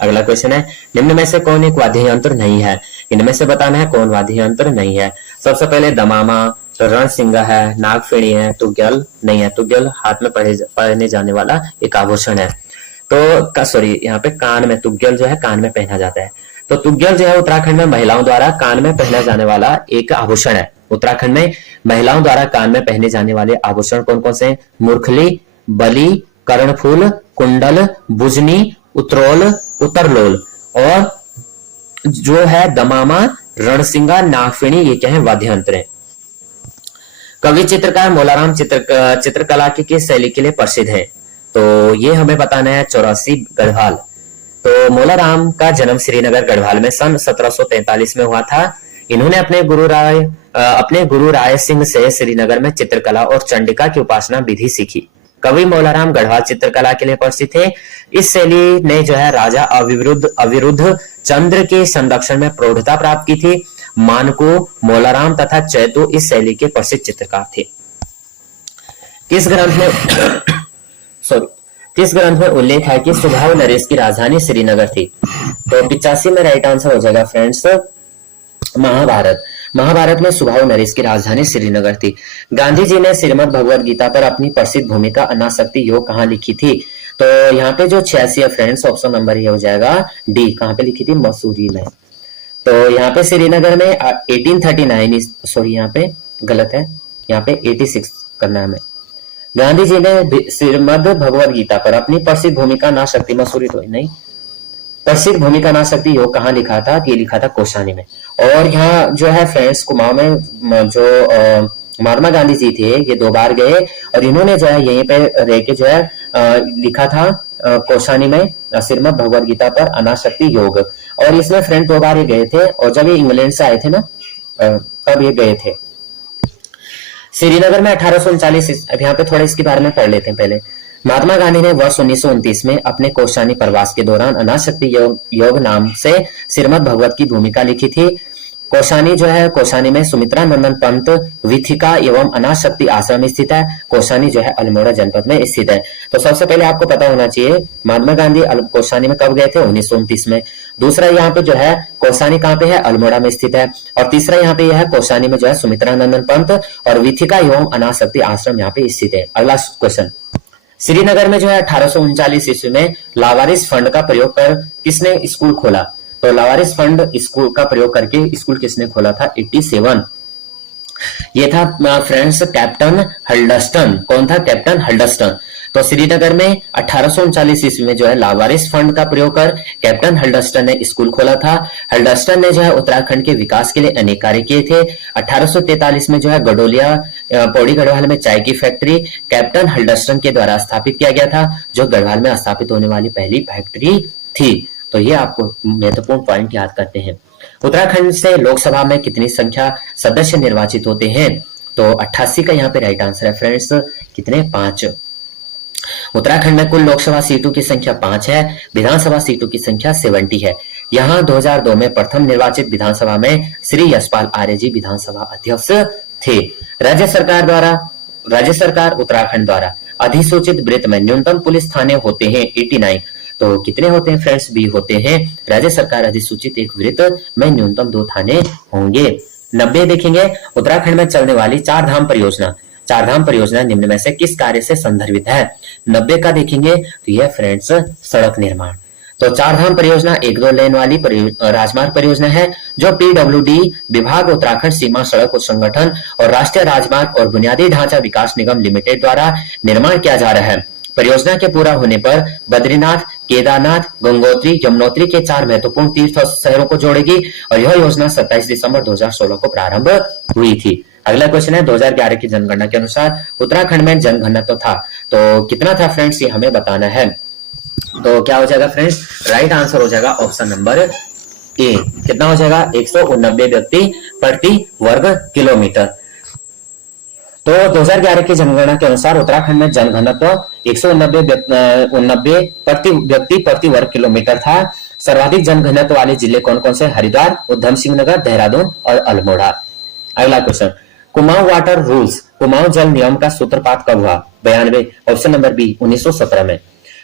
अगला क्वेश्चन है, निम्न में से कौन एक वाद्य यंत्र नहीं है? इनमें से बताना है कौन वाद्य यंत्र नहीं है। सबसे पहले दमामा, रणसिंगा है, नागफेणी है, तुग्गल नहीं है। तुग्गल हाथ में पहने जाने वाला एक आभूषण है। तो सॉरी, यहाँ पे कान में, तुग्गल जो है कान में पहना जाता है। तो तुग्गल जो है उत्तराखंड में महिलाओं द्वारा कान में पहना जाने वाला एक आभूषण है। उत्तराखंड में महिलाओं द्वारा कान में पहने जाने वाले आभूषण कौन कौन से? मुरखली, बली, कर्णफूल, कुंडल, बुजनी, उतरोल, उतरलोल और जो है दमामा, रणसिंगा, नागफेणी, ये क्या है? वाद्य यंत्र है। कवि चित्रकार मोलाराम चित्रकला की किस शैली के लिए प्रसिद्ध है? तो ये हमें बताना है 84 गढ़वाल। तो मोलाराम का जन्म श्रीनगर गढ़वाल में सन 1743 में हुआ था। इन्होंने अपने गुरु राय सिंह से श्रीनगर में चित्रकला और चंडिका की उपासना विधि सीखी। कवि मोलाराम गढ़वाल चित्रकला के लिए प्रसिद्ध थे। इस शैली ने जो है राजा अविरुद्ध चंद्र के संरक्षण में प्रौढ़ता प्राप्त की थी। मानको, मोलाराम तथा चैतु इस शैली के प्रसिद्ध चित्रकार थे। किस ग्रंथ में उल्लेख है कि सुबाहु नरेश की राजधानी श्रीनगर थी? तो 85 में राइट आंसर हो जाएगा फ्रेंड्स, महाभारत। महाभारत में सुबाहु नरेश की राजधानी श्रीनगर थी। गांधी जी ने श्रीमद् भगवद गीता पर अपनी प्रसिद्ध भूमिका अनासक्ति योग कहाँ लिखी थी? तो यहाँ पे जो 86 है फ्रेंड्स, ऑप्शन नंबर ये हो जाएगा डी। कहाँ पे लिखी थी? मसूरी में। तो यहाँ पे श्रीनगर में 1839, सॉरी यहाँ पे गलत है, यहाँ पे 86 करना है हमें। गांधी जी ने श्रीमद् भगवद गीता पर अपनी प्रसिद्ध भूमिका अनासक्ति, मसूरी तो नहीं, प्रसिद्ध भूमिका अनासक्ति योग कहाँ लिखा था? ये लिखा था कौशानी में। और यहाँ जो है फ्रेंड्स, कुमाऊं में जो महात्मा गांधी जी थे, ये 2 बार गए और इन्होंने जो है यहीं पे रह के जो है लिखा था कौशानी में श्रीमद् भगवद गीता पर अनासक्ति योग। और इसमें फ्रेंड 2 बार ये गए थे और जब ये इंग्लैंड से आए थे ना, तब ये गए थे श्रीनगर में 1839। अब यहाँ पे थोड़ा इसके बारे में पढ़ लेते हैं पहले। महात्मा गांधी ने वर्ष 1929 में अपने कौशानी प्रवास के दौरान अनासक्ति योग नाम से श्रीमद् भगवत की भूमिका लिखी थी। कौशानी जो है, कौशानी में सुमित्रा नंदन पंत विथिका एवं अनासक्ति आश्रम स्थित है। कौशानी जो है अल्मोड़ा जनपद में स्थित है। तो सबसे पहले आपको पता होना चाहिए महात्मा गांधी कौशानी में कब गए थे? 1929 में। दूसरा यहाँ पे जो है कौशानी कहाँ पे है? अल्मोड़ा में स्थित है। और तीसरा यहाँ पे यह है कौशानी में जो है सुमित्रा नंदन पंत और विथिका एवं अनासक्ति आश्रम यहाँ पे स्थित है। अगला क्वेश्चन, श्रीनगर में जो है 1839 ईस्वी में लावारिस फंड का प्रयोग कर किसने स्कूल खोला? तो लावारिस फंड स्कूल का प्रयोग करके स्कूल किसने खोला था? 87। ये था फ्रेंड्स कैप्टन हल्डस्टन। कौन था? कैप्टन हल्डस्टन। तो श्रीनगर में 1839 ईस्वी में जो है लावारिस फंड का प्रयोग कर कैप्टन हल्डस्टन ने स्कूल खोला था। हल्डस्टन ने जो है उत्तराखंड के विकास के लिए अनेक कार्य किए थे। 1843 में जो है गडोलिया पौड़ी गढ़वाल में चाय की फैक्ट्री कैप्टन हल्डस्टन के द्वारा स्थापित किया गया था, जो गढ़वाल में स्थापित होने वाली पहली फैक्ट्री थी। तो ये आपको महत्वपूर्ण पॉइंट याद करते हैं। उत्तराखंड से लोकसभा में कितनी संख्या सदस्य निर्वाचित होते हैं? तो 88 का यहाँ पे राइट आंसर है फ्रेंड्स। कितने? 5। उत्तराखंड में कुल लोकसभा सीटों की संख्या 5 है। विधानसभा सीटों की संख्या 70 है। यहाँ 2002 में प्रथम निर्वाचित विधानसभा में श्री यशपाल आर्य जी विधानसभा अध्यक्ष थे। राज्य सरकार उत्तराखंड द्वारा अधिसूचित वृत्त में न्यूनतम पुलिस थाने होते हैं 89। तो कितने होते हैं फ्रेंड्स? भी होते हैं। राज्य सरकार अधिसूचित एक वृत्त में न्यूनतम 2 थाने होंगे। 90 देखेंगे, उत्तराखंड में चलने वाली चार धाम परियोजना निम्न में से किस कार्य से संदर्भित है? 90 का देखेंगे तो यह फ्रेंड्स सड़क निर्माण। तो चार धाम परियोजना 1-2 लेन वाली राजमार्ग परियोजना है जो पीडब्ल्यूडी विभाग, उत्तराखंड सीमा सड़क संगठन और राष्ट्रीय राजमार्ग और बुनियादी ढांचा विकास निगम लिमिटेड द्वारा निर्माण किया जा रहा है। परियोजना के पूरा होने पर बद्रीनाथ, केदारनाथ, गंगोत्री, यमुनोत्री के 4 महत्वपूर्ण तीर्थ शहरों को जोड़ेगी और यह योजना 27 दिसंबर 2016 को प्रारंभ हुई थी। अगला क्वेश्चन है 2011 की जनगणना के अनुसार उत्तराखंड में जनघनत्व था, तो कितना था फ्रेंड्स, ये हमें बताना है। तो क्या हो जाएगा फ्रेंड्स, राइट आंसर हो जाएगा ऑप्शन नंबर ए। कितना हो जाएगा, 189 व्यक्ति प्रति वर्ग किलोमीटर। तो 2011 की जनगणना के अनुसार उत्तराखंड में जनघनत्व 189 प्रति व्यक्ति प्रति वर्ग किलोमीटर था। सर्वाधिक जनघनत्व वाले जिले कौन कौन से, हरिद्वार, उधम सिंह नगर, देहरादून और अल्मोड़ा। अगला question, Kumaon water rules, Kumaon जल नियम का सूत्रपात कब हुआ, 92, ऑप्शन नंबर बी 1917 में।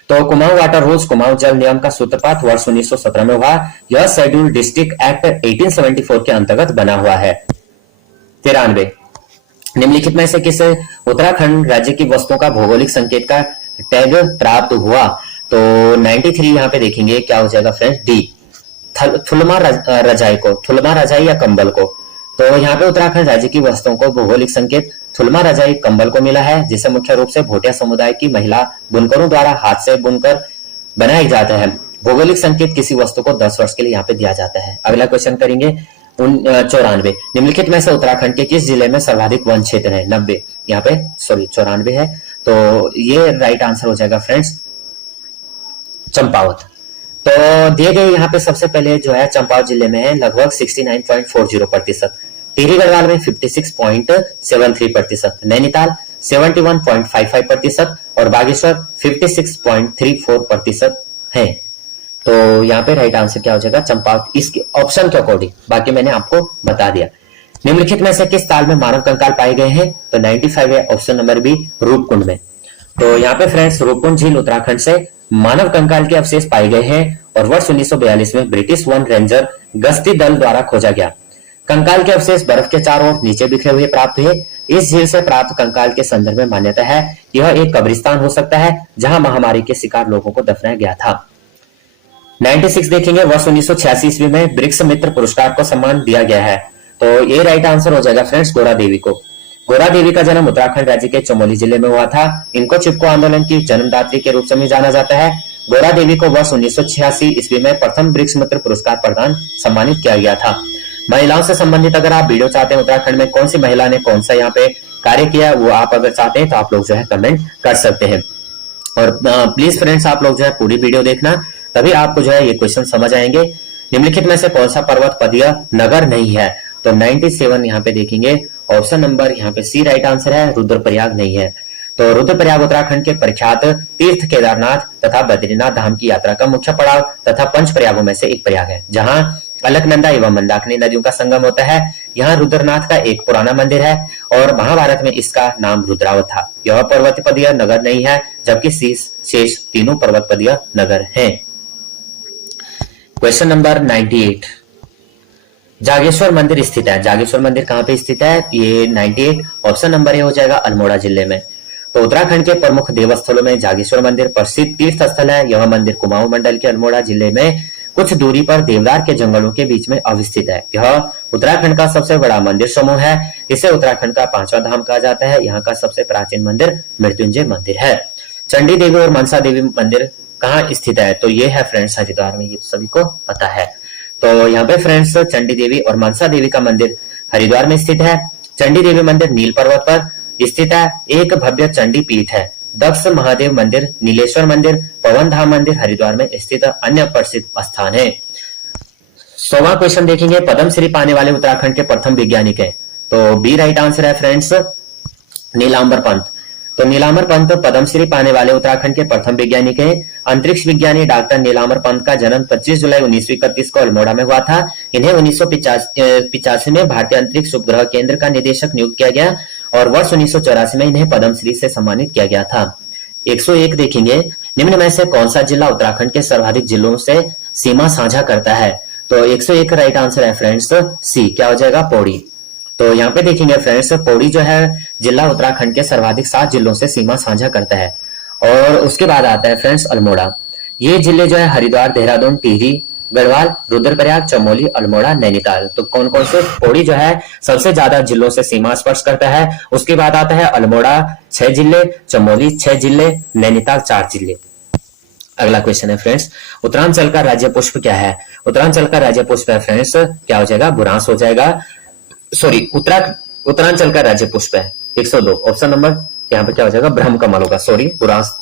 तो कुमाऊं वाटर रूल्स, कुमाऊं जल नियम का सूत्रपात वर्ष 1917 में हुआ। यह शेड्यूल डिस्ट्रिक्ट एक्ट 1874 के अंतर्गत बना हुआ है। 93, निम्नलिखित में से किसे उत्तराखंड राज्य की वस्तुओं का भौगोलिक संकेत का टैग प्राप्त हुआ, तो 93 यहाँ पे देखेंगे क्या हो जाएगा फ्रेंड्स, डी, थुलमा रजाई को, थुलमा रजाई या कंबल को। तो यहाँ पे उत्तराखंड राज्य की वस्तुओं को भौगोलिक संकेत थुलमा रजाई कंबल को मिला है, जिसे मुख्य रूप से भोटिया समुदाय की महिला बुनकरों द्वारा हाथ से बुनकर बनाया जाता है। भौगोलिक संकेत किसी वस्तु को 10 वर्ष के लिए यहाँ पे दिया जाता है। अगला क्वेश्चन करेंगे 94, निम्नलिखित में से उत्तराखंड के किस जिले में सर्वाधिक वन क्षेत्र है, 90, यहाँ पे सॉरी 94 है, तो ये राइट आंसर हो जाएगा फ्रेंड्स चंपावत। तो दिए गए यहाँ पे सबसे पहले जो है चंपावत जिले में है लगभग 69.40%, टिहरी गढ़वाल में 56.73%, नैनीताल 71.55% और बागेश्वर 56.34% है। तो यहाँ पे राइट आंसर क्या हो जाएगा चंपावत, इसके ऑप्शन के अकॉर्डिंग, बाकी मैंने आपको बता दिया। निम्नलिखित में से किस ताल में मानव कंकाल पाए गए हैं, तो 95 है, ऑप्शन नंबर बी रूपकुंड में। तो यहाँ पे फ्रेंड्स रूपकुंड झील उत्तराखंड से मानव कंकाल के अवशेष पाए गए हैं और वर्ष 1942 में ब्रिटिश वन रेंजर गश्ती दल द्वारा खोजा गया। कंकाल के अवशेष बर्फ के चारों ओर नीचे बिखरे हुए प्राप्त हुए। इस झील से प्राप्त कंकाल के संदर्भ में मान्यता है यह एक कब्रिस्तान हो सकता है जहां महामारी के शिकार लोगों को दफनाया गया था। 96 देखेंगे, वर्ष 1986 ईस्वी में ब्रिक्स मित्र पुरस्कार को सम्मान दिया गया है, तो ये राइट आंसर हो जाएगा फ्रेंड्स गोरा देवी को। गोरा देवी का जन्म उत्तराखंड राज्य के चमोली जिले में हुआ था। इनको चिपको आंदोलन की जन्मदात्री के रूप से भी जाना जाता है। गोरा देवी को वर्ष 1986 ईस्वी में प्रथम ब्रिक्स मित्र पुरस्कार प्रदान सम्मानित किया गया था। महिलाओं से संबंधित अगर आप वीडियो चाहते हैं उत्तराखंड में कौन सी महिला ने कौन सा यहाँ पे कार्य किया, वो आप अगर चाहते हैं तो आप लोग जो है कमेंट कर सकते हैं। और प्लीज फ्रेंड्स आप लोग जो है पूरी वीडियो देखना, तभी आपको जो है ये क्वेश्चन समझ आएंगे। निम्नलिखित में से कौन सा पर्वत पदीय नगर नहीं है, तो 97 यहाँ पे देखेंगे, ऑप्शन नंबर यहाँ पे सी राइट आंसर है, रुद्रप्रयाग नहीं है। तो रुद्रप्रयाग उत्तराखंड के प्रख्यात तीर्थ केदारनाथ तथा बद्रीनाथ धाम की यात्रा का मुख्य पड़ाव तथा पंच प्रयागों में से एक प्रयाग है, जहां अलकनंदा एवं मंदाकिनी नदियों का संगम होता है। यहाँ रुद्रनाथ का एक पुराना मंदिर है और महाभारत में इसका नाम रुद्रावत था। यह पर्वतपदीय नगर नहीं है, जबकि शेष तीनों पर्वतपदीय नगर हैं। क्वेश्चन नंबर 98, जागेश्वर मंदिर स्थित है। जागेश्वर मंदिर कहाँ पे स्थित है, ये 98 ऑप्शन नंबर ए हो जाएगा, अल्मोड़ा जिले में। तो उत्तराखंड के प्रमुख देवस्थलों में जागेश्वर मंदिर प्रसिद्ध तीर्थ स्थल है। यह मंदिर कुमाऊं मंडल के अल्मोड़ा जिले में कुछ दूरी पर देवदार के जंगलों के बीच में अवस्थित है। यह उत्तराखंड का सबसे बड़ा मंदिर समूह है। इसे उत्तराखंड का 5वां धाम कहा जाता है। यहाँ का सबसे प्राचीन मंदिर मृत्युंजय मंदिर है। चंडी देवी और मनसा देवी मंदिर कहाँ स्थित है, तो ये है फ्रेंड्स हरिद्वार में, ये सभी को पता है। तो यहाँ पे फ्रेंड्स चंडी देवी और मनसा देवी का मंदिर हरिद्वार में स्थित है। चंडी देवी मंदिर नील पर्वत पर स्थित है। एक भव्य चंडी पीठ है। दक्ष महादेव मंदिर, नीलेश्वर मंदिर, पवन धाम मंदिर हरिद्वार में स्थित अन्य प्रसिद्ध स्थान है। 100वां क्वेश्चन देखेंगे, पद्मश्री पाने वाले उत्तराखंड के प्रथम वैज्ञानिक हैं, तो बी राइट आंसर है फ्रेंड्स नीलांबर पंत। तो नीलांबर पंत पद्मश्री पाने वाले उत्तराखंड के प्रथम वैज्ञानिक हैं। अंतरिक्ष विज्ञानी डॉक्टर नीलांबर पंत का जन्म 25 जुलाई 1931 को अल्मोड़ा में हुआ था। इन्हें 1985 में भारतीय अंतरिक्ष उपग्रह केंद्र का निदेशक नियुक्त किया गया और वर्ष 1984 में इन्हें पद्मश्री से सम्मानित किया गया था। 101 देखेंगे, निम्न में से कौन सा जिला उत्तराखंड के सर्वाधिक जिलों से सीमा साझा करता है, तो 101 राइट आंसर है फ्रेंड्स सी, क्या हो जाएगा पौड़ी। तो यहाँ पे देखेंगे फ्रेंड्स पौड़ी जो है जिला उत्तराखंड के सर्वाधिक 7 जिलों से सीमा साझा करता है और उसके बाद आता है फ्रेंड्स अल्मोड़ा। ये जिले जो है हरिद्वार, देहरादून, टिहरी, गढ़वाल, रुद्रप्रयाग, चमोली, अल्मोड़ा, नैनीताल। तो कौन कौन से पौड़ी जो है सबसे ज्यादा जिलों से सीमा स्पर्श करता है। उसके बाद आता है अल्मोड़ा 6 जिले, चमोली 6 जिले, नैनीताल 4 जिले। अगला क्वेश्चन है फ्रेंड्स, उत्तरांचल का राज्य पुष्प क्या है। उत्तरांचल का राज्य पुष्प है फ्रेंड्स, क्या हो जाएगा, बुरांस हो जाएगा। सॉरी, उत्तरांचल का राज्य पुष्प है 102, ऑप्शन नंबर यहाँ पे क्या हो जाएगा, ब्रह्म कमल होगा। सॉरी, बुरांस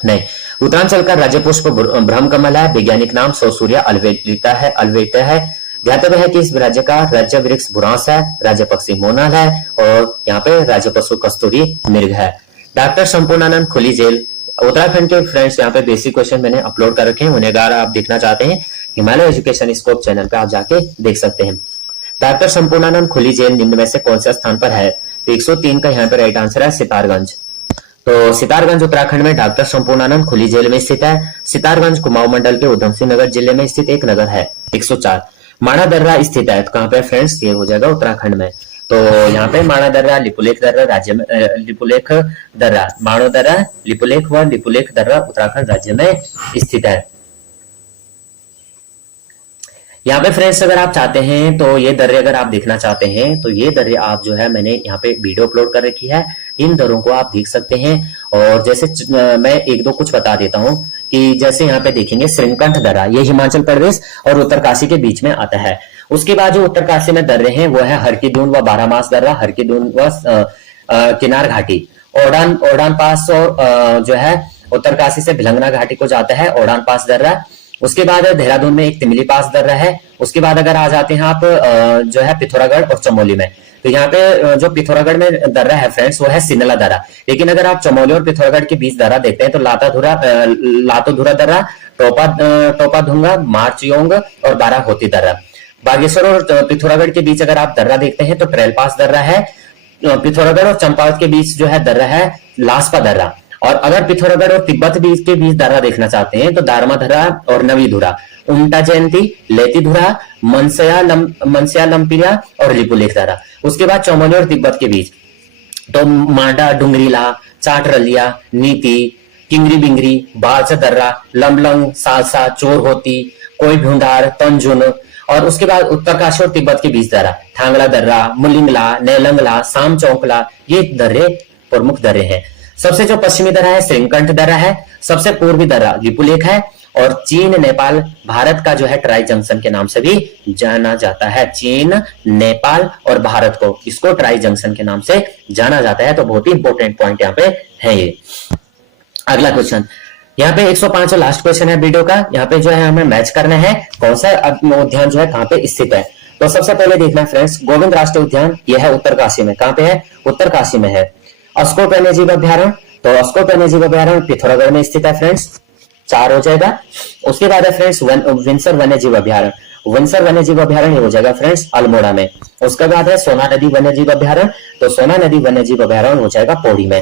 नहीं। उत्तरांचल का राज्य पुष्प ब्रह्म कमल है। वैज्ञानिक नाम सोसूरिया अल्वेटा है। ध्यातव्य है कि इस राज्य का राज्य वृक्ष बुरांस है, राज्य पक्षी मोनाल है और यहाँ पे राज्य पशु कस्तूरी मृग है। डॉक्टर संपूर्णानंद खुली जेल उत्तराखंड के फ्रेंड्स, यहाँ पे बेसिक क्वेश्चन मैंने अपलोड कर रखे हैं, उन्हें अगर आप देखना चाहते हैं हिमालय एजुकेशन स्कोप चैनल पे आप जाके देख सकते हैं। डॉक्टर संपूर्णानंद खुली जेल निम्न में से कौन से स्थान पर है। तो 103 का यहाँ पे राइट आंसर है सितारगंज। तो सितारगंज उत्तराखंड में डॉक्टर संपूर्णानंद खुली जेल में स्थित है। सितारगंज कुमाऊं मंडल के उधम सिंह नगर जिले में स्थित एक नगर है। 104 माणा दर्रा स्थित है, तो कहाँ पे फ्रेंड्स, ये हो जाएगा उत्तराखंड में। तो यहाँ पे माणा दर्रा, लिपुलेख दर्रा राज्य में, लिपुलेख दर्रा, माणो दर्रा, लिपुलेख व लिपुलेख दर्रा उत्तराखंड राज्य में स्थित है। यहाँ पे फ्रेंड्स अगर आप चाहते हैं तो ये दर्रे अगर आप देखना चाहते हैं तो ये दर्रे आप जो है मैंने यहाँ पे वीडियो अपलोड कर रखी है, इन दर्रों को आप देख सकते हैं। और जैसे मैं एक दो कुछ बता देता हूँ कि जैसे यहाँ पे देखेंगे श्रीकंठ दर्रा, ये हिमाचल प्रदेश और उत्तरकाशी के बीच में आता है। उसके बाद जो उत्तरकाशी में दर्रे हैं वो है हरकीदून व बारामास दर्रा, हरकीदून व किनार घाटी, ओडान पास और जो है उत्तरकाशी से भिलंगना घाटी को जाता है ओडान पास दर्रा। उसके बाद देहरादून में एक तिमली पास दर्रा है। उसके बाद अगर आ जाते हैं आप जो है पिथौरागढ़ और चमोली में, तो यहाँ पे जो पिथौरागढ़ में दर्रा है फ्रेंड्स वो है सिनला दर्रा। लेकिन अगर आप चमोली और पिथौरागढ़ के बीच दर्रा देखते हैं तो लातोधुरा दर्रा, टोपा धुंगा, मार्चयोंग और बाराहोती दर्रा। बागेश्वर और पिथौरागढ़ के बीच अगर आप दर्रा देखते हैं तो ट्रेल पास दर्रा है। पिथौरागढ़ और चंपावत के बीच जो है दर्रा है लास्पा दर्रा। और अगर पिथौरागढ़ और तिब्बत के बीच दर्रा देखना चाहते हैं तो दारमा धरा और नवीधुरा, उमटा जयंती, लेतीधुरा, मनसया लंपिया और लिपुलेख दर्रा। उसके बाद चमोली और तिब्बत के बीच तो मांडा, डुंगरीला, चाटरलिया, नीति, किंगरी बिंगरी, बालस दर्रा, लमलंग, सालसा, चोर होती, कोई भूंडार, तंजुन। और उसके बाद उत्तरकाशी और तिब्बत के बीच दर्रा थांगला दर्रा, मुलिंगला, नेलंगला, साम चौकला, ये दर्रे प्रमुख दर्रे हैं। सबसे जो पश्चिमी दर्रा है श्रीकंठ दर्रा है। सबसे पूर्वी दर्रा लिपुलेख है। और चीन, नेपाल, भारत का जो है ट्राई जंक्शन के नाम से भी जाना जाता है। चीन, नेपाल और भारत को इसको ट्राई जंक्शन के नाम से जाना जाता है। तो बहुत ही इंपॉर्टेंट पॉइंट यहाँ पे है ये। अगला क्वेश्चन यहाँ पे 105 और लास्ट क्वेश्चन है वीडियो का। यहाँ पे जो है हमें मैच करना है कौन सा उद्यान जो है कहाँ पे स्थित है। तो सबसे पहले देखना है फ्रेंड्स, गोविंद राष्ट्रीय उद्यान यह है उत्तरकाशी में। कहाँ पे है, उत्तरकाशी में है। अस्कोट वन्यजीव अभ्यारण्य, तो अस्कोट वन्यजीव अभ्यारण्य पिथौरागढ़ में स्थित है फ्रेंड्स, 4 हो जाएगा। उसके बाद है फ्रेंड्स विंसर वन्यजीव अभ्यारण्य। विंसर वन्यजीव अभ्यारण्य हो जाएगा फ्रेंड्स अल्मोड़ा में। उसके बाद है सोना नदी वन्यजीव अभ्यारण्य, तो सोना नदी वन्यजीव अभ्यारण्य हो जाएगा पौड़ी में।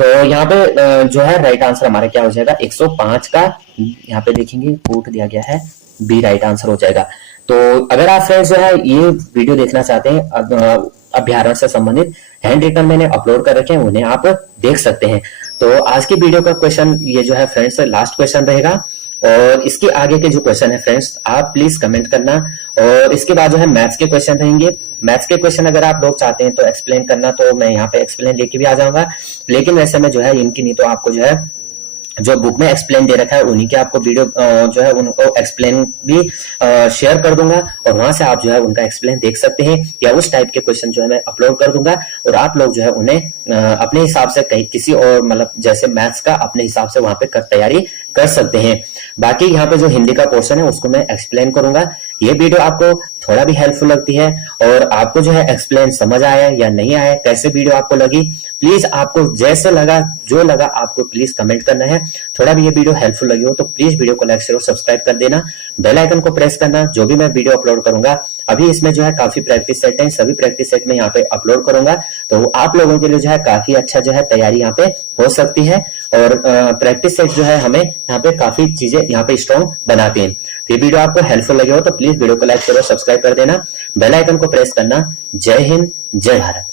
तो यहाँ पे जो है राइट आंसर हमारा क्या हो जाएगा, 105 का यहाँ पे देखेंगे कोट दिया गया है, बी राइट आंसर हो जाएगा। तो अगर आप फ्रेंड्स जो है ये वीडियो देखना चाहते हैं अभ्यारण्य से संबंधित, हैंड रिटन मैंने अपलोड कर रखे हैं, उन्हें आप देख सकते हैं। तो आज की वीडियो का क्वेश्चन ये जो है फ्रेंड्स लास्ट क्वेश्चन रहेगा। और इसके आगे के जो क्वेश्चन है फ्रेंड्स आप प्लीज कमेंट करना। और इसके बाद जो है मैथ्स के क्वेश्चन रहेंगे। मैथ्स के क्वेश्चन अगर आप लोग चाहते हैं तो एक्सप्लेन करना, तो मैं यहाँ पे एक्सप्लेन लेके भी आ जाऊंगा। लेकिन वैसे में जो है इनकी नहीं तो आपको जो है जो बुक में एक्सप्लेन दे रखा है उन्हीं के आपको वीडियो जो है उनको एक्सप्लेन भी शेयर कर दूंगा। और वहां से आप जो है उनका एक्सप्लेन देख सकते हैं, या उस टाइप के क्वेश्चन जो है मैं अपलोड कर दूंगा। और आप लोग जो है उन्हें अपने हिसाब से कहीं किसी और मतलब जैसे मैथ्स का अपने हिसाब से वहां पे तैयारी कर सकते हैं। बाकी यहाँ पे जो हिंदी का पोर्शन है उसको मैं एक्सप्लेन करूंगा। ये वीडियो आपको थोड़ा भी हेल्पफुल लगती है और आपको जो है एक्सप्लेन समझ आया या नहीं आया, कैसे वीडियो आपको लगी, प्लीज आपको जैसे लगा जो लगा आपको प्लीज कमेंट करना है। थोड़ा भी ये वीडियो हेल्पफुल लगी हो तो प्लीज वीडियो को लाइक शेयर और सब्सक्राइब कर देना। बेल आइकन को प्रेस करना, जो भी मैं वीडियो अपलोड करूंगा। अभी इसमें जो है काफी प्रैक्टिस सेट है, सभी प्रैक्टिस सेट में यहाँ पे अपलोड करूंगा। तो आप लोगों के लिए जो है काफी अच्छा जो है तैयारी यहाँ पे हो सकती है। और प्रैक्टिस सेट जो है हमें यहाँ पे काफी चीजें यहाँ पे स्ट्रॉन्ग बनाती हैं। तो ये वीडियो आपको हेल्पफुल लगे हो तो प्लीज वीडियो को लाइक शेयर और सब्सक्राइब कर देना, बेल आइकन को प्रेस करना। जय हिंद, जय भारत।